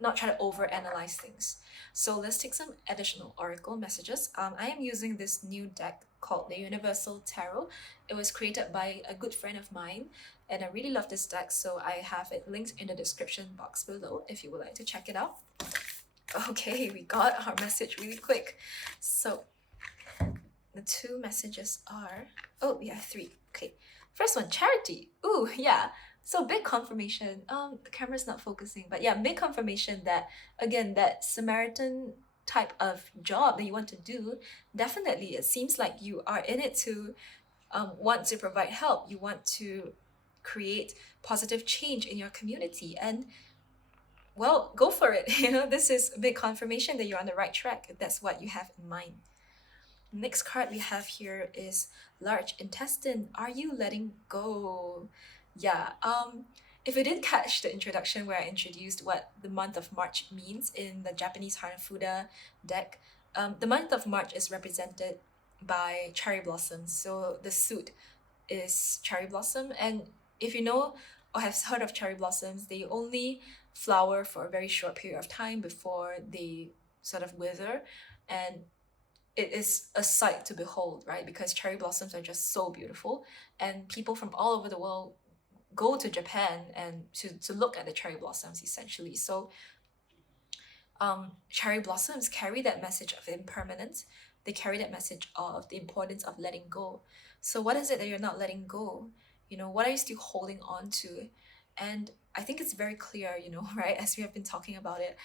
not try to overanalyze things. So let's take some additional oracle messages. I am using this new deck called the Universal Tarot. It was created by a good friend of mine, and I really love this deck, so I have it linked in the description box below if you would like to check it out. Okay, we got our message really quick. So the two messages are, oh yeah, three. Okay, first one, charity. Ooh, yeah. So big confirmation. The camera's not focusing, but yeah, big confirmation that, again, that Samaritan type of job that you want to do, definitely it seems like you are in it to want to provide help. You want to create positive change in your community, and well, go for it. This is a big confirmation that you're on the right track if that's what you have in mind. Next card we have here is large intestine. Are you letting go? Yeah. If you didn't catch the introduction where I introduced what the month of March means in the Japanese Hanafuda deck, the month of March is represented by cherry blossoms. So the suit is cherry blossom, and if you know or have heard of cherry blossoms, they only flower for a very short period of time before they sort of wither, and it is a sight to behold, right? Because cherry blossoms are just so beautiful, and people from all over the world go to Japan and to look at the cherry blossoms essentially. So cherry blossoms carry that message of impermanence, they carry that message of the importance of letting go. So what is it that you're not letting go? What are you still holding on to? And I think it's very clear, right, as we have been talking about it,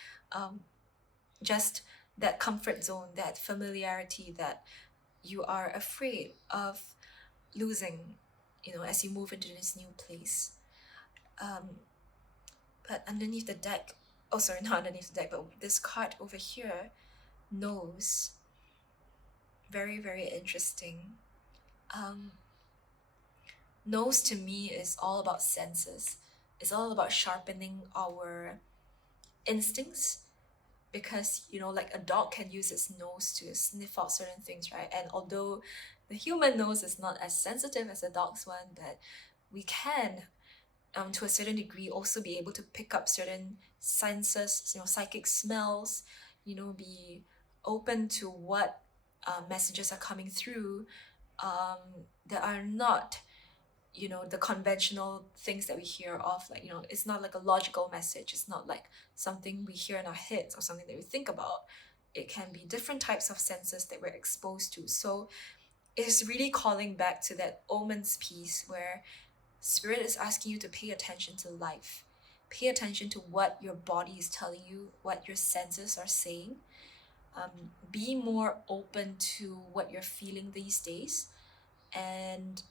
just that comfort zone, that familiarity that you are afraid of losing, as you move into this new place. But underneath the deck, oh, sorry, not underneath the deck, but this card over here knows, very, very interesting. Nose to me is all about senses. It's all about sharpening our instincts, because like a dog can use its nose to sniff out certain things, right? And although the human nose is not as sensitive as a dog's one, but we can, to a certain degree, also be able to pick up certain senses, psychic smells, be open to what messages are coming through, that are not the conventional things that we hear of, like it's not like a logical message, it's not like something we hear in our heads or something that we think about. It can be different types of senses that we're exposed to. So it's really calling back to that omens piece, where spirit is asking you to pay attention to life, pay attention to what your body is telling you, what your senses are saying. Be more open to what you're feeling these days, and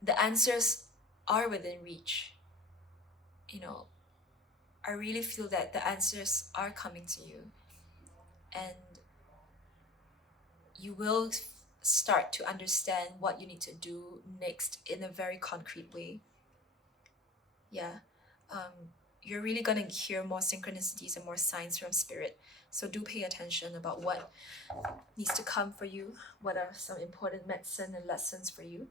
the answers are within reach. I really feel that the answers are coming to you, and you will start to understand what you need to do next in a very concrete way. Yeah. You're really going to hear more synchronicities and more signs from spirit. So do pay attention about what needs to come for you, what are some important medicine and lessons for you.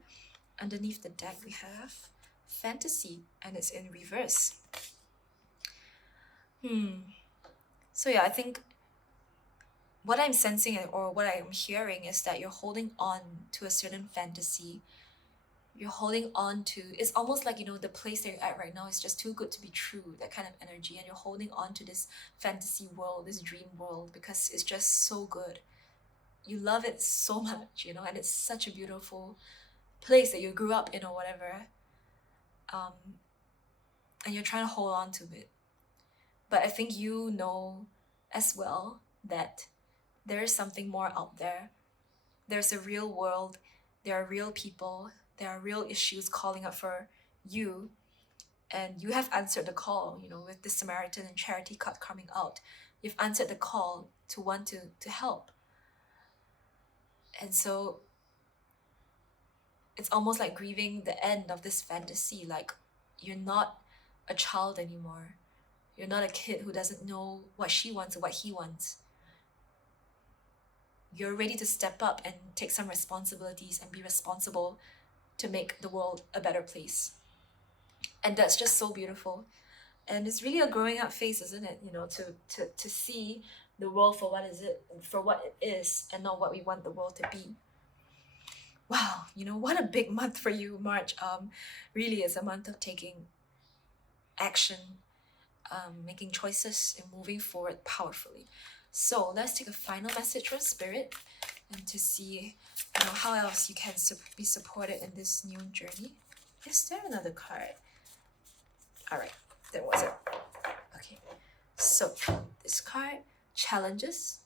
Underneath the deck, we have fantasy, and it's in reverse. So yeah, I think what I'm sensing or what I'm hearing is that you're holding on to a certain fantasy. You're holding on to, it's almost like, the place that you're at right now is just too good to be true, that kind of energy. And you're holding on to this fantasy world, this dream world, because it's just so good. You love it so much, and it's such a beautiful place that you grew up in or whatever. And you're trying to hold on to it. But I think you know as well that there is something more out there. There's a real world, there are real people, there are real issues calling up for you, and you have answered the call, with the Samaritan and Charity card coming out. You've answered the call to want to help. And so it's almost like grieving the end of this fantasy, like you're not a child anymore. You're not a kid who doesn't know what she wants or what he wants. You're ready to step up and take some responsibilities and be responsible to make the world a better place. And that's just so beautiful. And it's really a growing up phase, isn't it? To see the world for what it is, and not what we want the world to be. Wow, what a big month for you, March. Really is a month of taking action, making choices, and moving forward powerfully. So let's take a final message from Spirit, and to see how else you can be supported in this new journey. Is there another card? All right, there was it. Okay, so this card, challenges.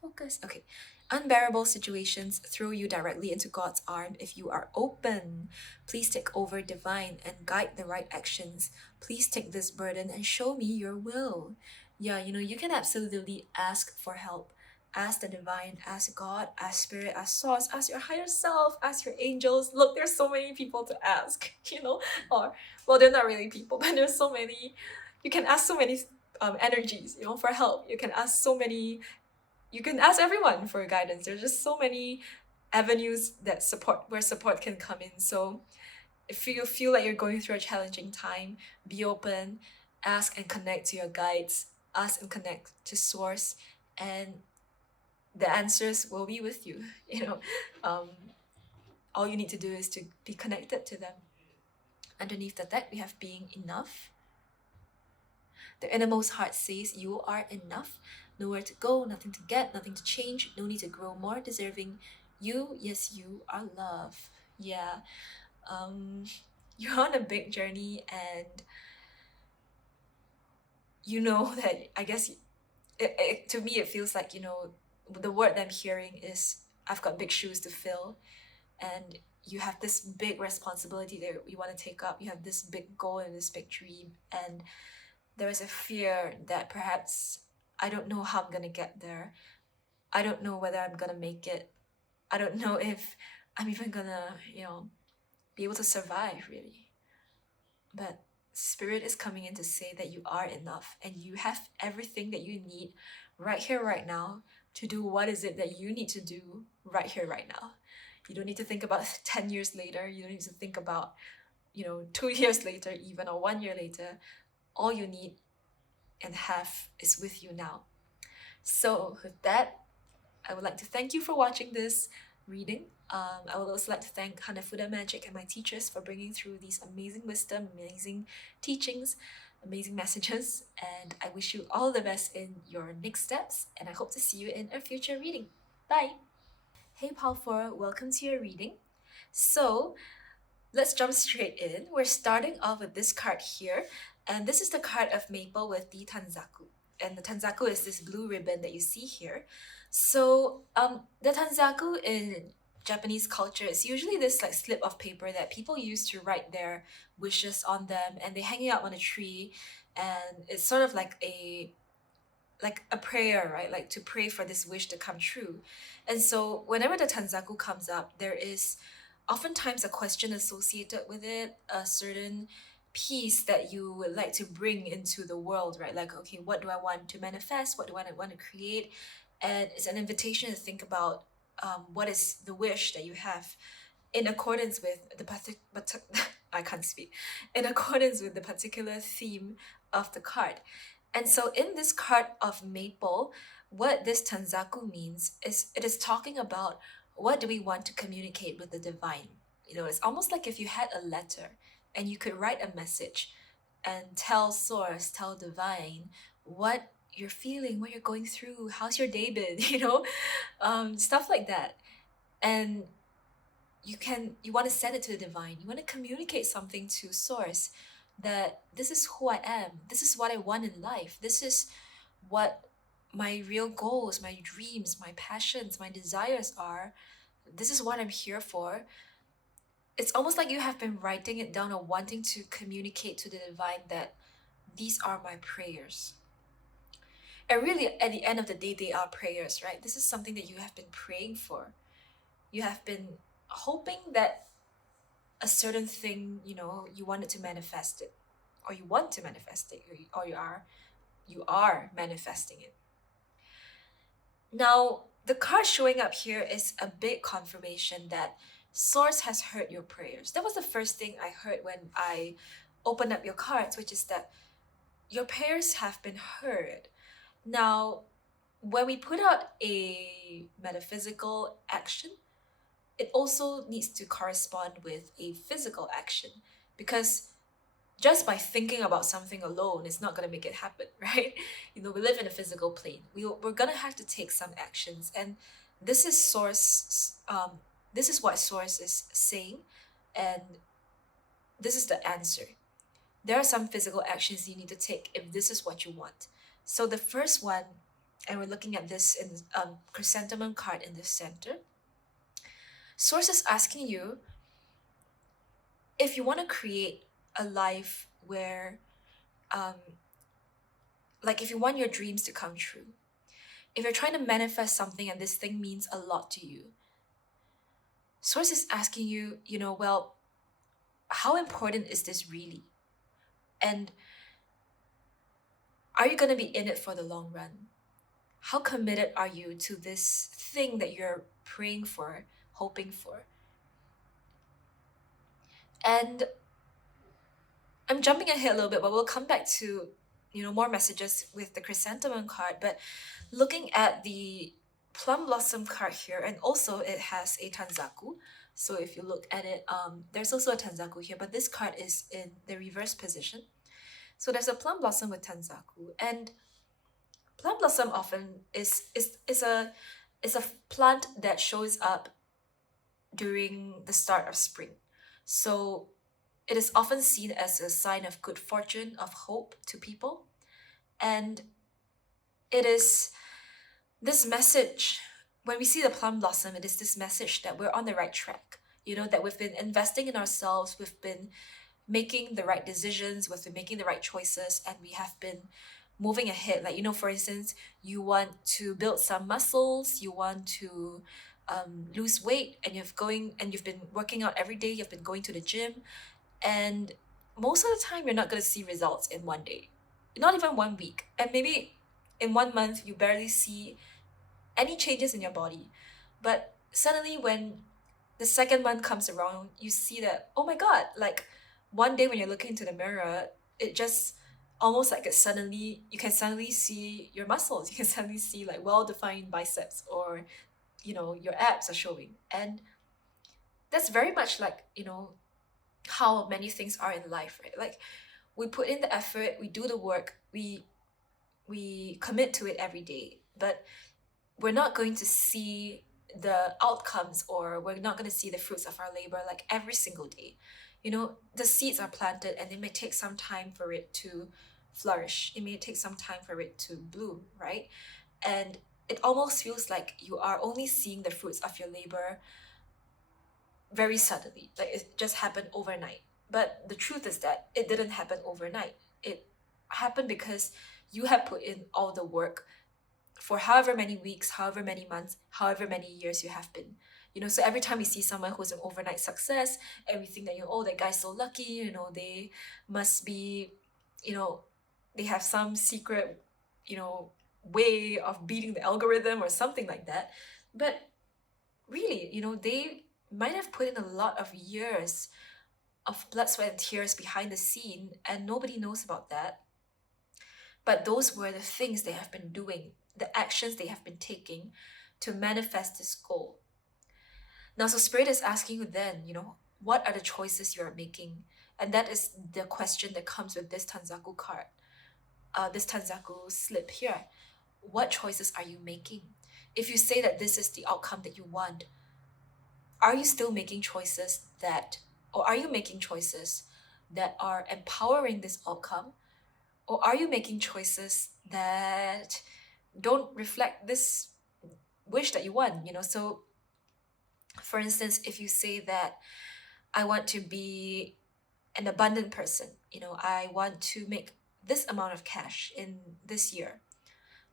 Focus. Okay. Unbearable situations throw you directly into God's arm if you are open. Please take over divine and guide the right actions. Please take this burden and show me your will. Yeah, you can absolutely ask for help. Ask the divine, ask God, ask spirit, ask source, ask your higher self, ask your angels. Look, there's so many people to ask, or, well, they're not really people, but there's so many. You can ask so many energies, for help. You can ask everyone for guidance. There's just so many avenues where support can come in. So if you feel like you're going through a challenging time, be open, ask and connect to your guides, ask and connect to source, and the answers will be with you. All you need to do is to be connected to them. Underneath the deck, we have being enough. The innermost heart says you are enough. Nowhere to go, nothing to get, nothing to change, no need to grow more deserving. You, yes, you are love. Yeah. Um, you're on a big journey, and you know that I guess to me it feels like, the word that I'm hearing is I've got big shoes to fill, and you have this big responsibility that you want to take up. You have this big goal and this big dream, and there is a fear that perhaps I don't know how I'm gonna get there. I don't know whether I'm gonna make it. I don't know if I'm even gonna, be able to survive really. But Spirit is coming in to say that you are enough and you have everything that you need right here, right now, to do what is it that you need to do right here, right now. You don't need to think about 10 years later. You don't need to think about, 2 years later, even, or 1 year later. All you need and have is with you now. So, with that, I would like to thank you for watching this reading. I would also like to thank Hanafuda Magic and my teachers for bringing through these amazing wisdom, amazing teachings, amazing messages, and I wish you all the best in your next steps, and I hope to see you in a future reading. Bye! Hey Pal 4, welcome to your reading. So, let's jump straight in. We're starting off with this card here, and this is the card of Maple with the Tanzaku. And the Tanzaku is this blue ribbon that you see here. So, the Tanzaku in Japanese culture is usually this like slip of paper that people use to write their wishes on them, and they hang it out on a tree, and it's sort of like a prayer, right? Like to pray for this wish to come true. And so whenever the Tanzaku comes up, there is oftentimes a question associated with it, a certain piece that you would like to bring into the world, right? Like, okay, what do I want to manifest? What do I want to create? And it's an invitation to think about what is the wish that you have in accordance with I can't speak, in accordance with the particular theme of the card. And so in this card of Maple, what this Tanzaku means is it is talking about what do we want to communicate with the divine. It's almost like if you had a letter and you could write a message and tell source, tell divine what you're feeling, what you're going through, how's your day been, stuff like that. And you want to send it to the divine. You want to communicate something to source that this is who I am. This is what I want in life. This is what my real goals, my dreams, my passions, my desires are. This is what I'm here for. It's almost like you have been writing it down or wanting to communicate to the divine that these are my prayers. And really, at the end of the day, they are prayers, right? This is something that you have been praying for. You have been hoping that a certain thing, you wanted to manifest it, or you want to manifest it, or you are manifesting it. Now, the card showing up here is a big confirmation that Source has heard your prayers. That was the first thing I heard when I opened up your cards, which is that your prayers have been heard. Now, when we put out a metaphysical action, it also needs to correspond with a physical action, because just by thinking about something alone is not going to make it happen, right? We live in a physical plane. We're going to have to take some actions, and this is this is what source is saying, and this is the answer. There are some physical actions you need to take if this is what you want. So the first one, and we're looking at this in chrysanthemum card in the center. Source is asking you if you want to create a life where, like if you want your dreams to come true, if you're trying to manifest something and this thing means a lot to you, Source is asking you, well, how important is this really? And are you going to be in it for the long run? How committed are you to this thing that you're praying for, hoping for? And I'm jumping ahead a little bit, but we'll come back to, more messages with the chrysanthemum card. But looking at the plum blossom card here, and also it has a Tanzaku. So if you look at it, there's also a Tanzaku here, but this card is in the reverse position. So there's a plum blossom with Tanzaku, and plum blossom often is a plant that shows up during the start of spring. So it is often seen as a sign of good fortune, of hope to people. And it is this message, when we see the plum blossom, it is this message that we're on the right track. That we've been investing in ourselves, we've been making the right decisions, we've been making the right choices, and we have been moving ahead. Like, for instance, you want to build some muscles, you want to lose weight, and you've been working out every day, you've been going to the gym, and most of the time you're not going to see results in one day, not even 1 week, and maybe in 1 month you barely see any changes in your body. But suddenly when the second month comes around, you see that, oh my god, like one day when you're looking into the mirror, it just almost like you can suddenly see your muscles, you can suddenly see like well-defined biceps, or your abs are showing. And that's very much like how many things are in life, right? Like, we put in the effort, we do the work, we commit to it every day, but we're not going to see the outcomes, or we're not going to see the fruits of our labor like every single day. The seeds are planted, and it may take some time for it to flourish, it may take some time for it to bloom, right? And it almost feels like you are only seeing the fruits of your labor very suddenly, like it just happened overnight. But the truth is that it didn't happen overnight. It happened because you have put in all the work for however many weeks, however many months, however many years you have been. So every time we see someone who's an overnight success, and we think that, oh, that guy's so lucky, they must be, you know, they have some secret, way of beating the algorithm or something like that. But really, they might have put in a lot of years of blood, sweat, and tears behind the scene, and nobody knows about that. But those were the things they have been doing, the actions they have been taking to manifest this goal. Now, so Spirit is asking you then, what are the choices you are making? And that is the question that comes with this Tanzaku card, this Tanzaku slip here. What choices are you making? If you say that this is the outcome that you want, are you still making choices or are you making choices that are empowering this outcome? Or are you making choices that don't reflect this wish that you want? So for instance, if you say that I want to be an abundant person, I want to make this amount of cash in this year,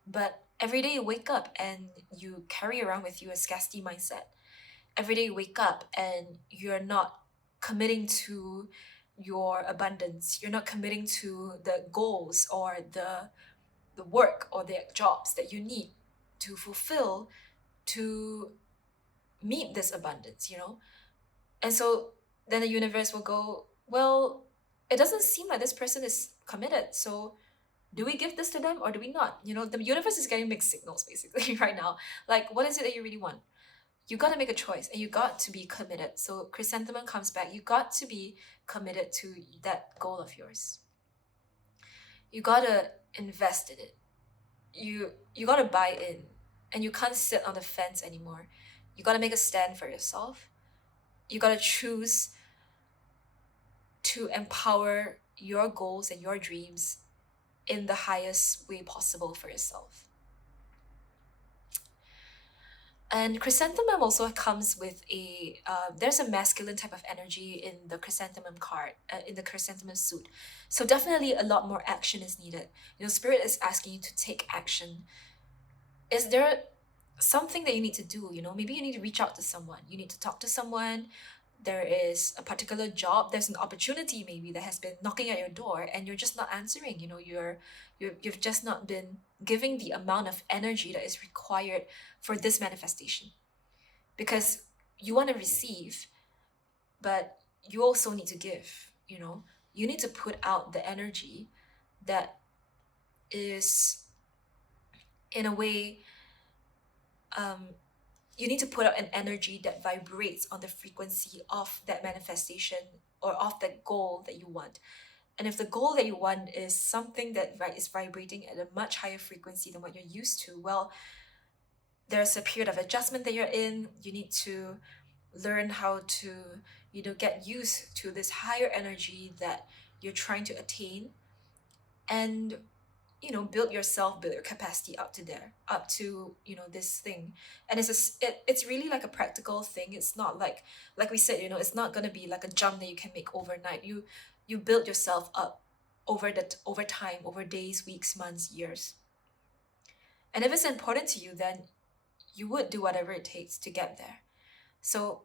but every day you wake up and you carry around with you a scarcity mindset. Every day you wake up and you're not committing to your abundance, you're not committing to the goals or the work or the jobs that you need to fulfill to meet this abundance. And so then the universe will go, well, it doesn't seem like this person is committed, so do we give this to them or do we not? The universe is getting mixed signals basically right now. Like, what is it that you really want? You got to make a choice, and you got to be committed. So chrysanthemum comes back, you got to be committed to that goal of yours. You got to invest in it. You got to buy in, and you can't sit on the fence anymore. You got to make a stand for yourself. You got to choose to empower your goals and your dreams in the highest way possible for yourself. And chrysanthemum also comes with there's a masculine type of energy in the chrysanthemum card, in the chrysanthemum suit. So definitely a lot more action is needed. Spirit is asking you to take action. Is there something that you need to do? Maybe you need to reach out to someone. You need to talk to someone. There is a particular job, there's an opportunity maybe that has been knocking at your door, and you're just not answering. You've just not been giving the amount of energy that is required for this manifestation, because you want to receive, but you also need to give. You need to put out the energy that is, in a way, you need to put out an energy that vibrates on the frequency of that manifestation or of that goal that you want. And if the goal that you want is something that is vibrating at a much higher frequency than what you're used to, well, there's a period of adjustment that you're in. You need to learn how to, get used to this higher energy that you're trying to attain, and build yourself, build your capacity up to there, up to this thing. And it's really like a practical thing. It's not like we said, it's not going to be like a jump that you can make overnight. You build yourself up over time, over days, weeks, months, years. And if it's important to you, then you would do whatever it takes to get there. So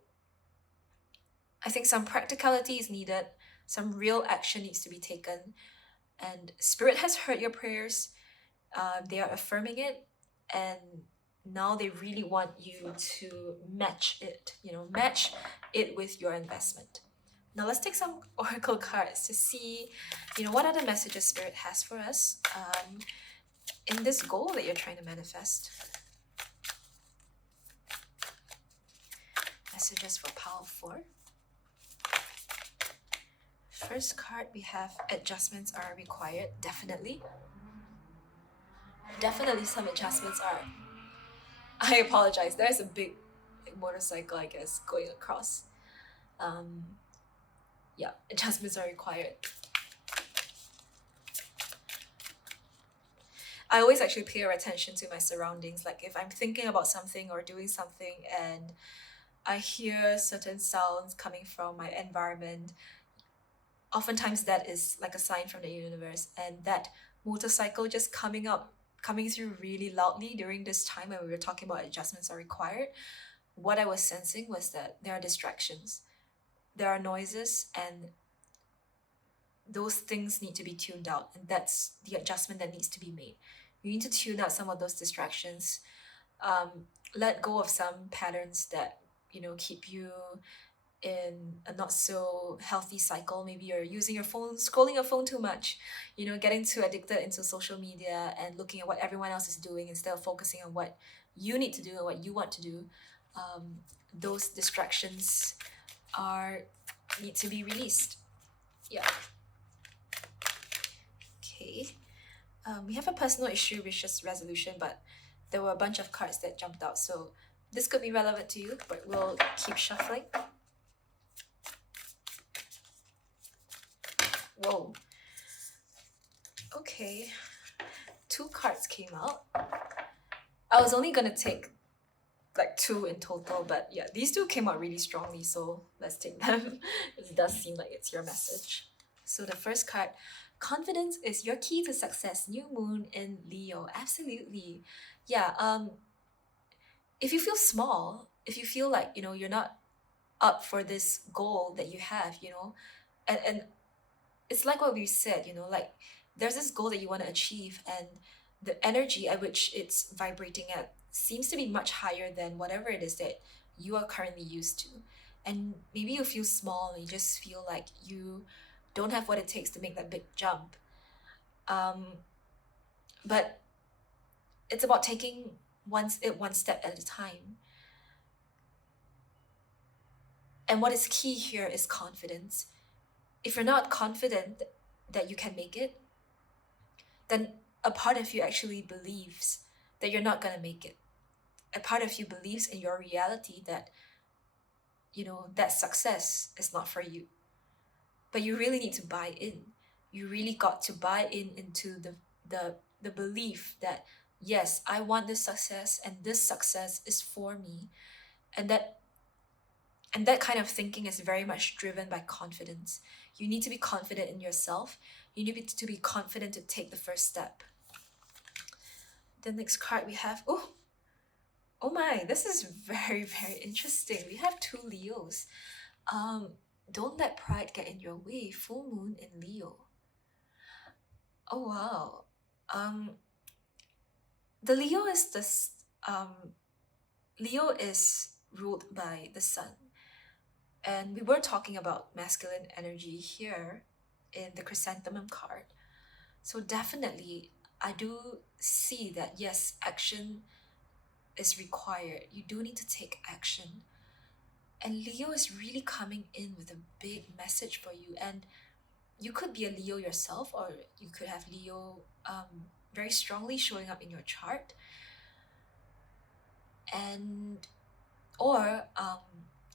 I think some practicality is needed, some real action needs to be taken, and Spirit has heard your prayers. They are affirming it, and now they really want you to match it with your investment. Now let's take some oracle cards to see, what other messages Spirit has for us in this goal that you're trying to manifest. Messages for pile 4. First card, we have adjustments are required. Definitely some adjustments are. I apologize, there's a big motorcycle, I guess, going across. Yeah, adjustments are required. I always actually pay attention to my surroundings. Like if I'm thinking about something or doing something and I hear certain sounds coming from my environment, oftentimes that is like a sign from the universe. And that motorcycle just coming through really loudly during this time when we were talking about adjustments are required, what I was sensing was that there are distractions, there are noises, and those things need to be tuned out, and that's the adjustment that needs to be made. You need to tune out some of those distractions, let go of some patterns that keep you in a not so healthy cycle. Maybe you're using your phone, scrolling your phone too much, getting too addicted into social media and looking at what everyone else is doing instead of focusing on what you need to do and what you want to do. Those distractions need to be released. Yeah. Okay. We have a personal issue with just resolution, but there were a bunch of cards that jumped out, so this could be relevant to you, but we'll keep shuffling. Whoa. Okay. 2 cards came out. I was only gonna take like 2 in total, but yeah, these 2 came out really strongly, so let's take them. It does seem like it's your message. So the first card, confidence is your key to success. New moon in Leo. Absolutely. Yeah. If you feel small, if you feel like you're not up for this goal that you have, and it's like what we said, like there's this goal that you want to achieve, and the energy at which it's vibrating at seems to be much higher than whatever it is that you are currently used to. And maybe you feel small and you just feel like you don't have what it takes to make that big jump. But it's about taking one step at a time. And what is key here is confidence. If you're not confident that you can make it, then a part of you actually believes that you're not going to make it. A part of you believes in your reality that, that success is not for you. But you really need to buy in. You really got to buy into the belief that, yes, I want this success and this success is for me. And that kind of thinking is very much driven by confidence. You need to be confident in yourself. You need to be confident to take the first step. The next card we have, oh my, this is very, very interesting. We have 2 Leos. Don't let pride get in your way. Full moon in Leo. Oh wow. The Leo is this. Leo is ruled by the sun. And we were talking about masculine energy here in the chrysanthemum card. So definitely, I do see that, yes, action is required. You do need to take action. And Leo is really coming in with a big message for you. And you could be a Leo yourself, or you could have Leo very strongly showing up in your chart, and or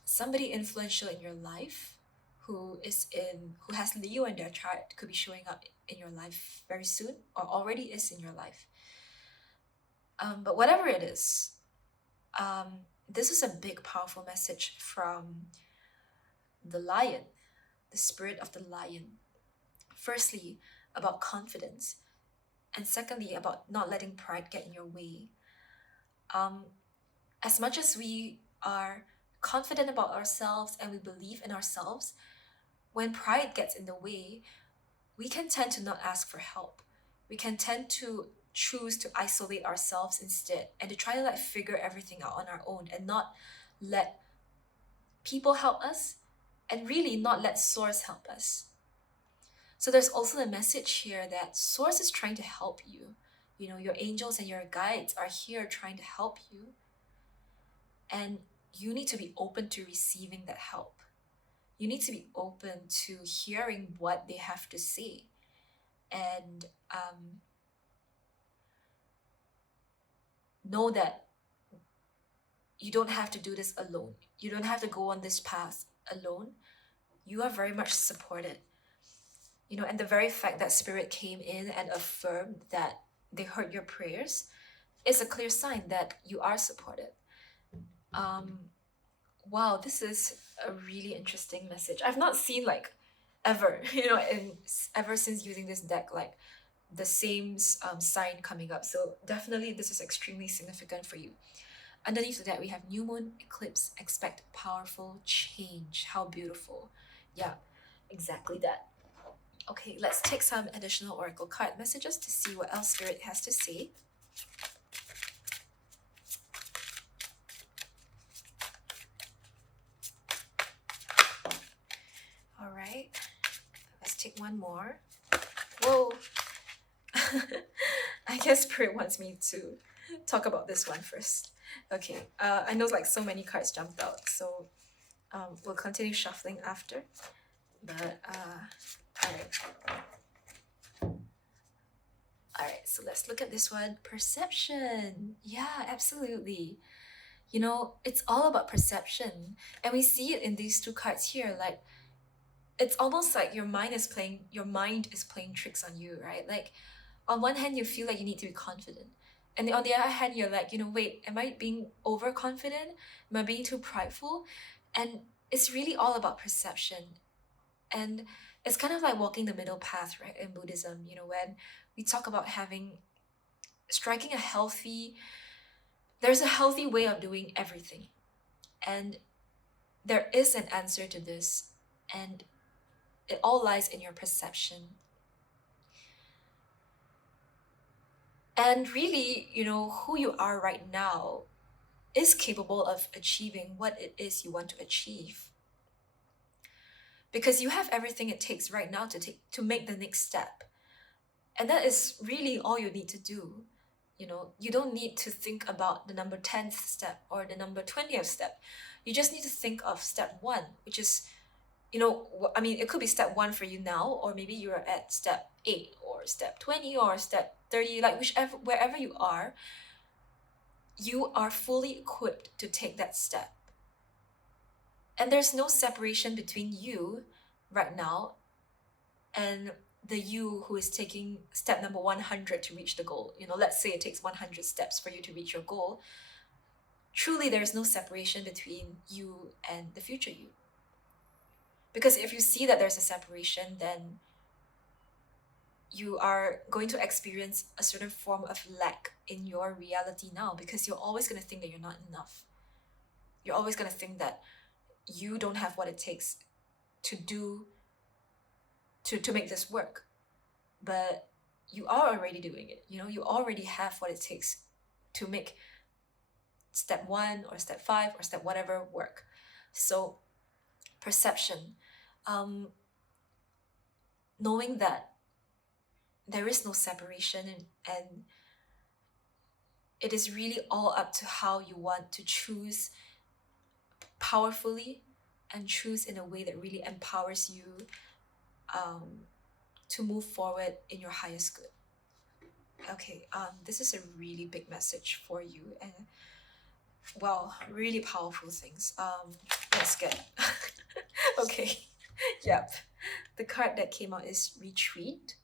somebody influential in your life who has Leo in their chart could be showing up in your life very soon, or already is in your life. But whatever it is, this is a big, powerful message from the lion, the spirit of the lion. Firstly, about confidence, and secondly, about not letting pride get in your way. As much as we are confident about ourselves and we believe in ourselves, when pride gets in the way, we can tend to not ask for help. We can tend to choose to isolate ourselves instead, and to try to like figure everything out on our own, and not let people help us, and really not let source help us. So there's also a message here that source is trying to help you. You know, your angels and your guides are here trying to help you, and you need to be open to receiving that help. You need to be open to hearing what they have to say, and know that you don't have to do this alone. You don't have to go on this path alone. You are very much supported. You know, and the very fact that spirit came in and affirmed that they heard your prayers is a clear sign that you are supported. Wow, this is a really interesting message. I've not seen like ever, you know, ever since using this deck, like the same sign coming up. So definitely this is extremely significant for you. Underneath that, we have new moon, eclipse, expect powerful change. How beautiful. Yeah, exactly that. Okay, let's take some additional oracle card messages to see what else spirit has to say. All right, let's take one more. Whoa. I guess spirit wants me to talk about this one first. Okay, I know like so many cards jumped out, so we'll continue shuffling after. But all right, so let's look at this one. Perception. Yeah, absolutely. You know, it's all about perception, and we see it in these two cards here. Like, it's almost like your mind is playing tricks on you, right? Like, on one hand, you feel like you need to be confident, and on the other hand, you're like, you know, wait, am I being overconfident? Am I being too prideful? And it's really all about perception. And it's kind of like walking the middle path, right? In Buddhism, you know, when we talk about striking a healthy, there's a healthy way of doing everything. And there is an answer to this. And it all lies in your perception. And really, you know, who you are right now is capable of achieving what it is you want to achieve. Because you have everything it takes right now to make the next step. And that is really all you need to do. You know, you don't need to think about the number 10th step or the number 20th step. You just need to think of step 1, which is, you know, I mean, it could be step 1 for you now, or maybe you're at step 8 or step 20 or step 30, like wherever you are fully equipped to take that step. And there's no separation between you right now and the you who is taking step number 100 to reach the goal. You know, let's say it takes 100 steps for you to reach your goal. Truly, there's no separation between you and the future you. Because if you see that there's a separation, then you are going to experience a certain form of lack in your reality now, because you're always going to think that you're not enough. You're always going to think that you don't have what it takes to do to make this work. But you are already doing it. You know, you already have what it takes to make step 1 or step 5 or step whatever work. So perception, knowing that there is no separation, and it is really all up to how you want to choose powerfully and choose in a way that really empowers you to move forward in your highest good. Okay, this is a really big message for you, and well, really powerful things. Let's get okay. Yep. The card that came out is retreat.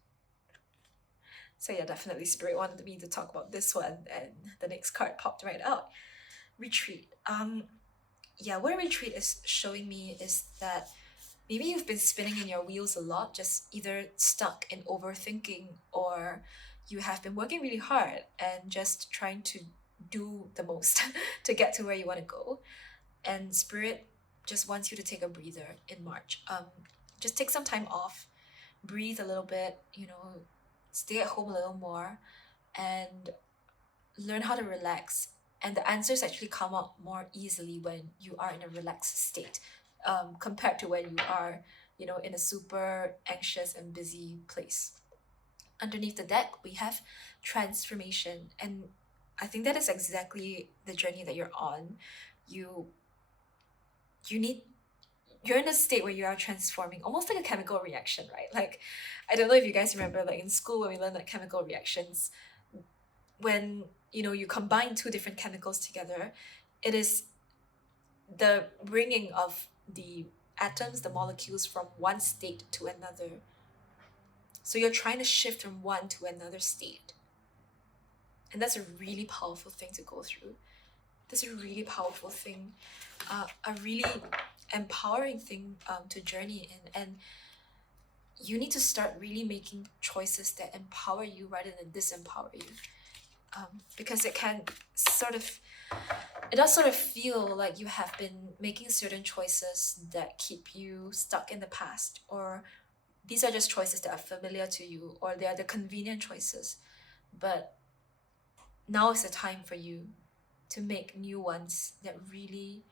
So yeah, definitely Spirit wanted me to talk about this one, and the next card popped right out. Retreat. Yeah, what retreat is showing me is that maybe you've been spinning in your wheels a lot, just either stuck in overthinking, or you have been working really hard and just trying to do the most to get to where you want to go. And Spirit just wants you to take a breather in March. Just take some time off, breathe a little bit, stay at home a little more, and learn how to relax. And the answers actually come out more easily when you are in a relaxed state, compared to when you are, in a super anxious and busy place. Underneath the deck, we have transformation. And I think that is exactly the journey that you're on. You're in a state where you are transforming, almost like a chemical reaction, right? Like, I don't know if you guys remember, like in school when we learned like chemical reactions, when you combine two different chemicals together, it is the bringing of the atoms, the molecules, from one state to another. So you're trying to shift from one to another state, and that's a really powerful thing to go through. That's a really powerful thing, a really empowering thing to journey in. And you need to start really making choices that empower you rather than disempower you, because it does sort of feel like you have been making certain choices that keep you stuck in the past, or these are just choices that are familiar to you, or they are the convenient choices. But now is the time for you to make new ones that really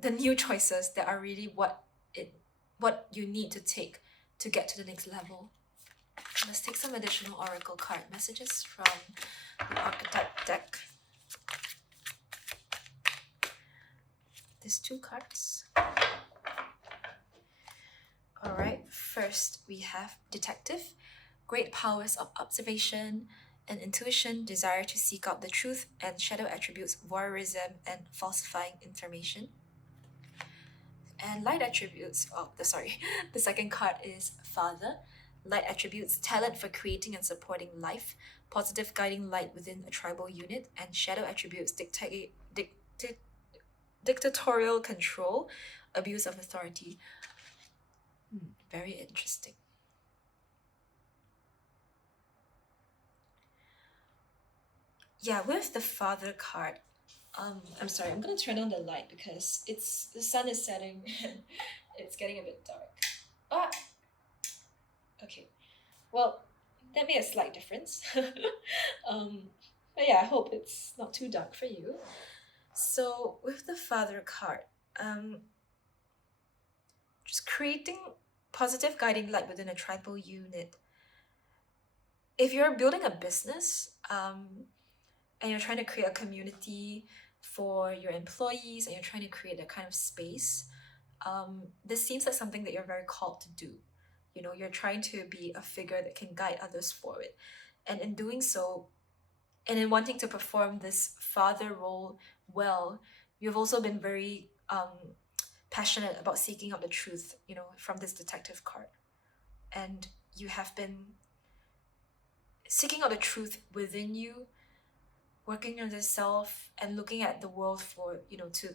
the new choices that are really what you need to take to get to the next level. Let's take some additional oracle card messages from the Archetype deck. There's 2 cards. Alright, first we have Detective. Great powers of observation and intuition, desire to seek out the truth, and shadow attributes, voyeurism and falsifying information. And light attributes, the second card is Father. Light attributes, talent for creating and supporting life, positive guiding light within a tribal unit, and shadow attributes, dictatorial control, abuse of authority. Very interesting. Yeah, with the Father card, I'm sorry, I'm gonna turn on the light because the sun is setting and it's getting a bit dark. Okay. Well, that made a slight difference. But yeah, I hope it's not too dark for you. So with the Father card, just creating positive guiding light within a tribal unit. If you're building a business, and you're trying to create a community for your employees, and you're trying to create that kind of space, this seems like something that you're very called to do. You're trying to be a figure that can guide others forward. And in doing so, and in wanting to perform this father role well, you've also been very passionate about seeking out the truth, from this Detective card. And you have been seeking out the truth within you, working on yourself, and looking at the world for, to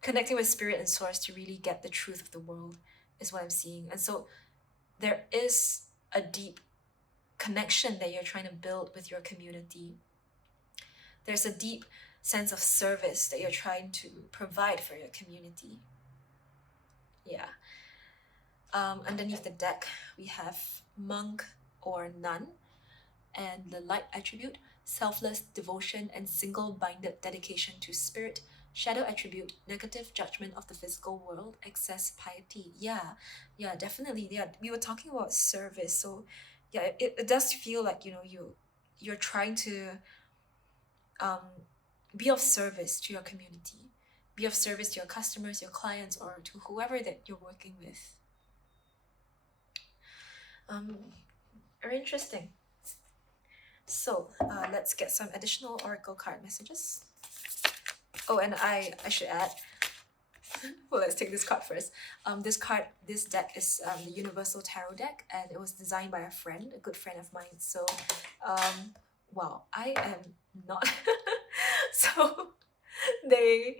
connecting with spirit and source to really get the truth of the world is what I'm seeing. And so there is a deep connection that you're trying to build with your community. There's a deep sense of service that you're trying to provide for your community. Yeah. Underneath the deck, we have Monk or Nun, and the light attribute, selfless devotion and single-minded dedication to spirit. Shadow attribute, negative judgment of the physical world, excess piety. Yeah, definitely. Yeah, we were talking about service, so yeah, it does feel like you're trying to be of service to your community, be of service to your customers, your clients, or to whoever that you're working with. Um, Very interesting. So let's get some additional oracle card messages. Oh, and I should add. Well, let's take this card first. This deck is the Universal Tarot deck, and it was designed by a friend, a good friend of mine. So, wow, I am not. So they,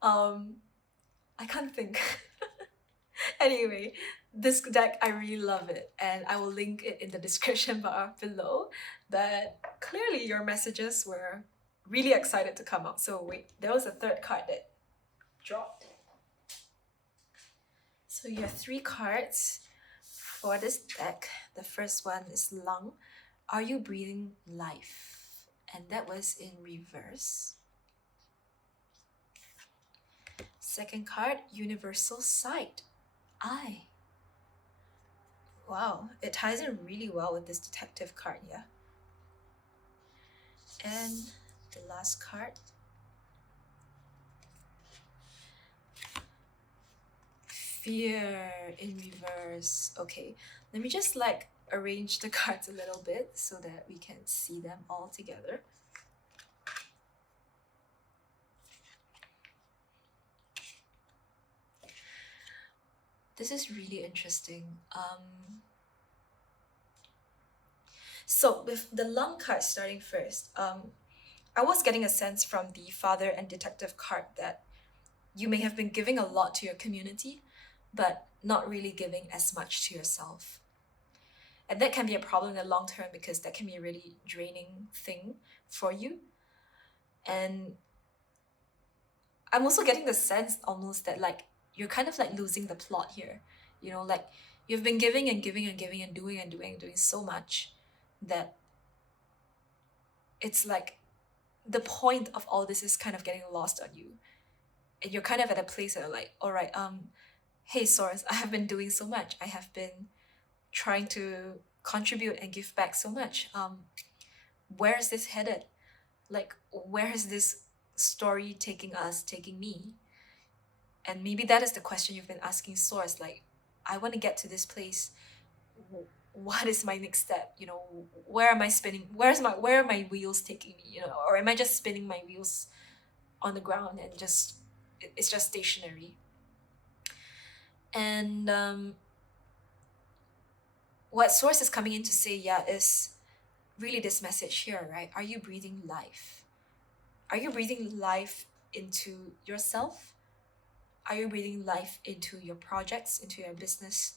I can't think. Anyway, this deck, I really love it, and I will link it in the description bar below. But clearly your messages were really excited to come out. So wait, there was a third card that dropped. So you have 3 cards for this deck. The first one is lung. Are you breathing life? And that was in reverse. Second card, universal sight. Eye. Wow, it ties in really well with this detective card, yeah. And the last card, fear in reverse. Okay, let me just like arrange the cards a little bit so that we can see them all together. This is really interesting. So with the lung card starting first, I was getting a sense from the father and detective card that you may have been giving a lot to your community, but not really giving as much to yourself. And that can be a problem in the long term because that can be a really draining thing for you. And I'm also getting the sense almost that like you're kind of like losing the plot here. You know, like you've been giving and giving and giving and doing and doing and doing so much that it's like the point of all this is kind of getting lost on you. And you're kind of at a place that like, all right, hey Source, I have been doing so much. I have been trying to contribute and give back so much. Where is this headed? Like, where is this story taking us, taking me? And maybe that is the question you've been asking Source. Like, I want to get to this place. What is my next step? You know, where am I spinning? Where are my wheels taking me? You know, or am I just spinning my wheels on the ground and just it's just stationary? And what Source is coming in to say, yeah, is really this message here, right? Are you breathing life? Are you breathing life into yourself? Are you breathing life into your projects, into your business?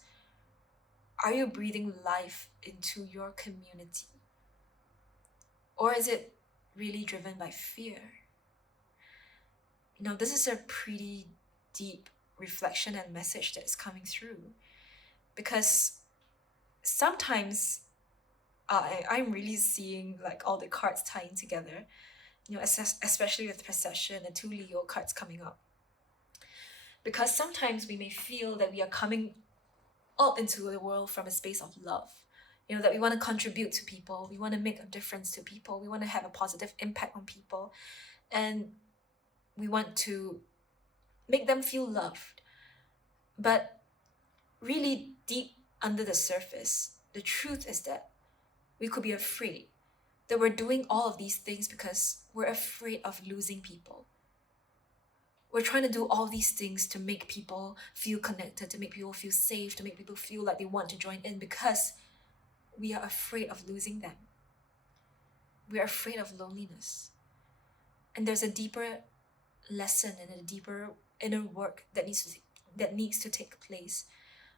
Are you breathing life into your community? Or is it really driven by fear? You know, this is a pretty deep reflection and message that is coming through because sometimes I'm really seeing like all the cards tying together, you know, especially with Procession and 2 Leo cards coming up. Because sometimes we may feel that we are coming out into the world from a space of love. You know, that we want to contribute to people, we want to make a difference to people, we want to have a positive impact on people, and we want to make them feel loved. But really deep under the surface, the truth is that we could be afraid that we're doing all of these things because we're afraid of losing people. We're trying to do all these things to make people feel connected, to make people feel safe, to make people feel like they want to join in because we are afraid of losing them. We're afraid of loneliness. And there's a deeper lesson and a deeper inner work that needs to take place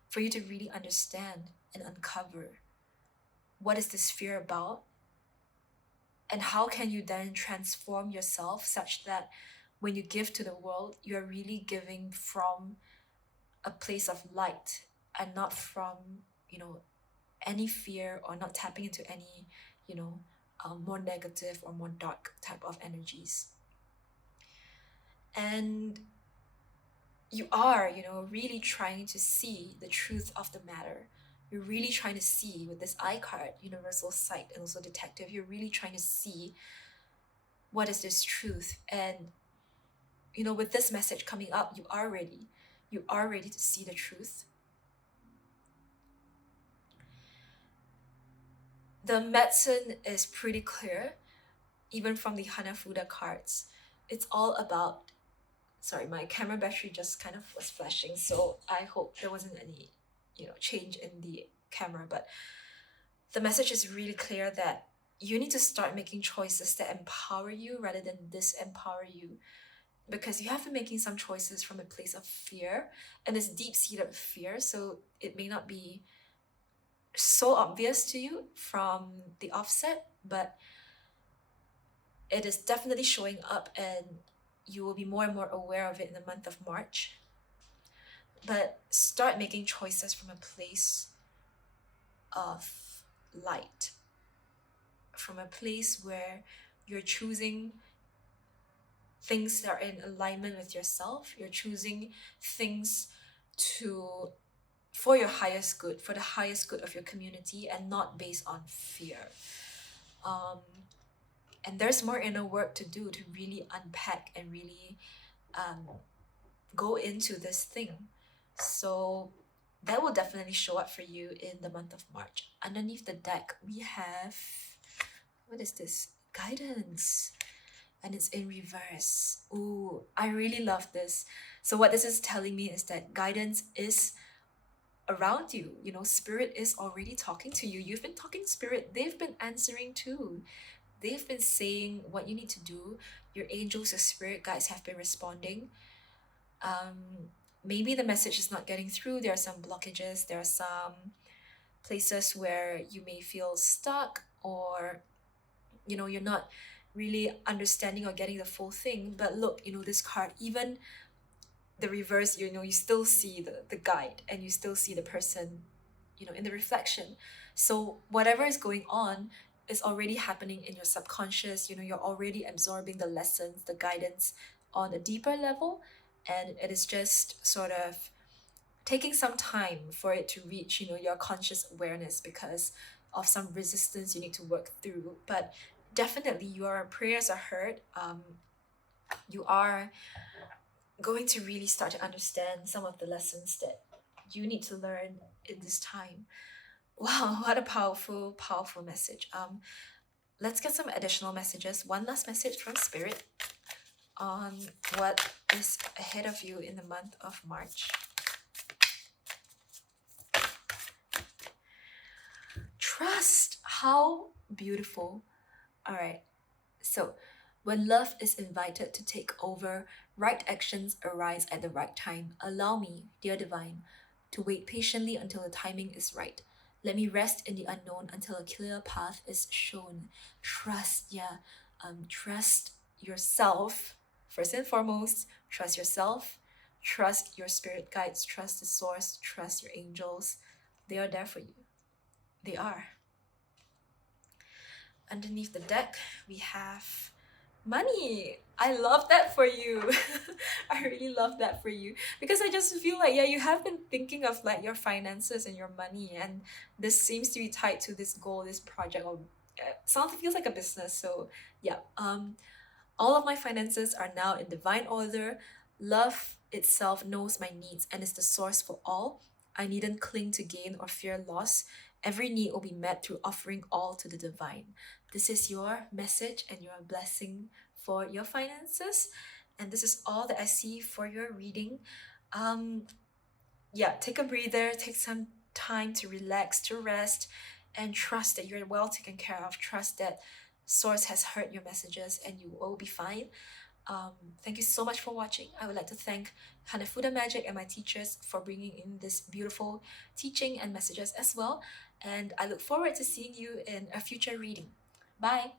for you to really understand and uncover what is this fear about, and how can you then transform yourself such that when you give to the world, you are really giving from a place of light and not from, you know, any fear, or not tapping into any, you know, more negative or more dark type of energies. And you are, you know, really trying to see the truth of the matter. You're really trying to see with this eye card, universal sight and also detective, you're really trying to see what is this truth. And, you know, with this message coming up, you are ready to see the truth. The medicine is pretty clear, even from the Hanafuda cards. It's all about, sorry, my camera battery just kind of was flashing, so I hope there wasn't any, change in the camera, but the message is really clear that you need to start making choices that empower you rather than disempower you, because you have been making some choices from a place of fear, and it's deep-seated fear, so it may not be so obvious to you from the offset, but it is definitely showing up, and you will be more and more aware of it in the month of March. But start making choices from a place of light, from a place where you're choosing things that are in alignment with yourself. You're choosing things to for your highest good, for the highest good of your community, and not based on fear. And there's more inner work to do to really unpack and really go into this thing. So that will definitely show up for you in the month of March. Underneath the deck, we have, what is this? Guidance. And it's in reverse. Ooh, I really love this. So what this is telling me is that guidance is around you. Spirit is already talking to you. You've been talking to Spirit. They've been answering too. They've been saying what you need to do. Your angels, your spirit guides have been responding. Maybe the message is not getting through. There are some blockages. There are some places where you may feel stuck, or you're not really understanding or getting the full thing. But look, this card, even the reverse, you still see the guide, and you still see the person, in the reflection. So whatever is going on is already happening in your subconscious. You're already absorbing the lessons, the guidance on a deeper level, and it is just sort of taking some time for it to reach, your conscious awareness, because of some resistance you need to work through. But definitely your prayers are heard. You are going to really start to understand some of the lessons that you need to learn in this time. Wow, what a powerful, powerful message. Let's get some additional messages. One last message from Spirit on what is ahead of you in the month of March. Trust. How beautiful. All right. So, when love is invited to take over, right actions arise at the right time. Allow me, dear Divine, to wait patiently until the timing is right. Let me rest in the unknown until a clear path is shown. Trust, yeah. Trust yourself, first and foremost. Trust yourself. Trust your spirit guides. Trust the source. Trust your angels. They are there for you. They are. Underneath the deck, we have money. I love that for you. I really love that for you, because I just feel like, yeah, you have been thinking of like your finances and your money, and this seems to be tied to this goal, this project, or feels like a business. So yeah, all of my finances are now in divine order. Love itself knows my needs and is the source for all. I needn't cling to gain or fear loss. Every need will be met through offering all to the divine. This is your message and your blessing for your finances. And this is all that I see for your reading. Yeah, take a breather, take some time to relax, to rest, and trust that you're well taken care of. Trust that Source has heard your messages and you will be fine. Thank you so much for watching. I would like to thank Hanafuda Magic and my teachers for bringing in this beautiful teaching and messages as well. And I look forward to seeing you in a future reading. Bye!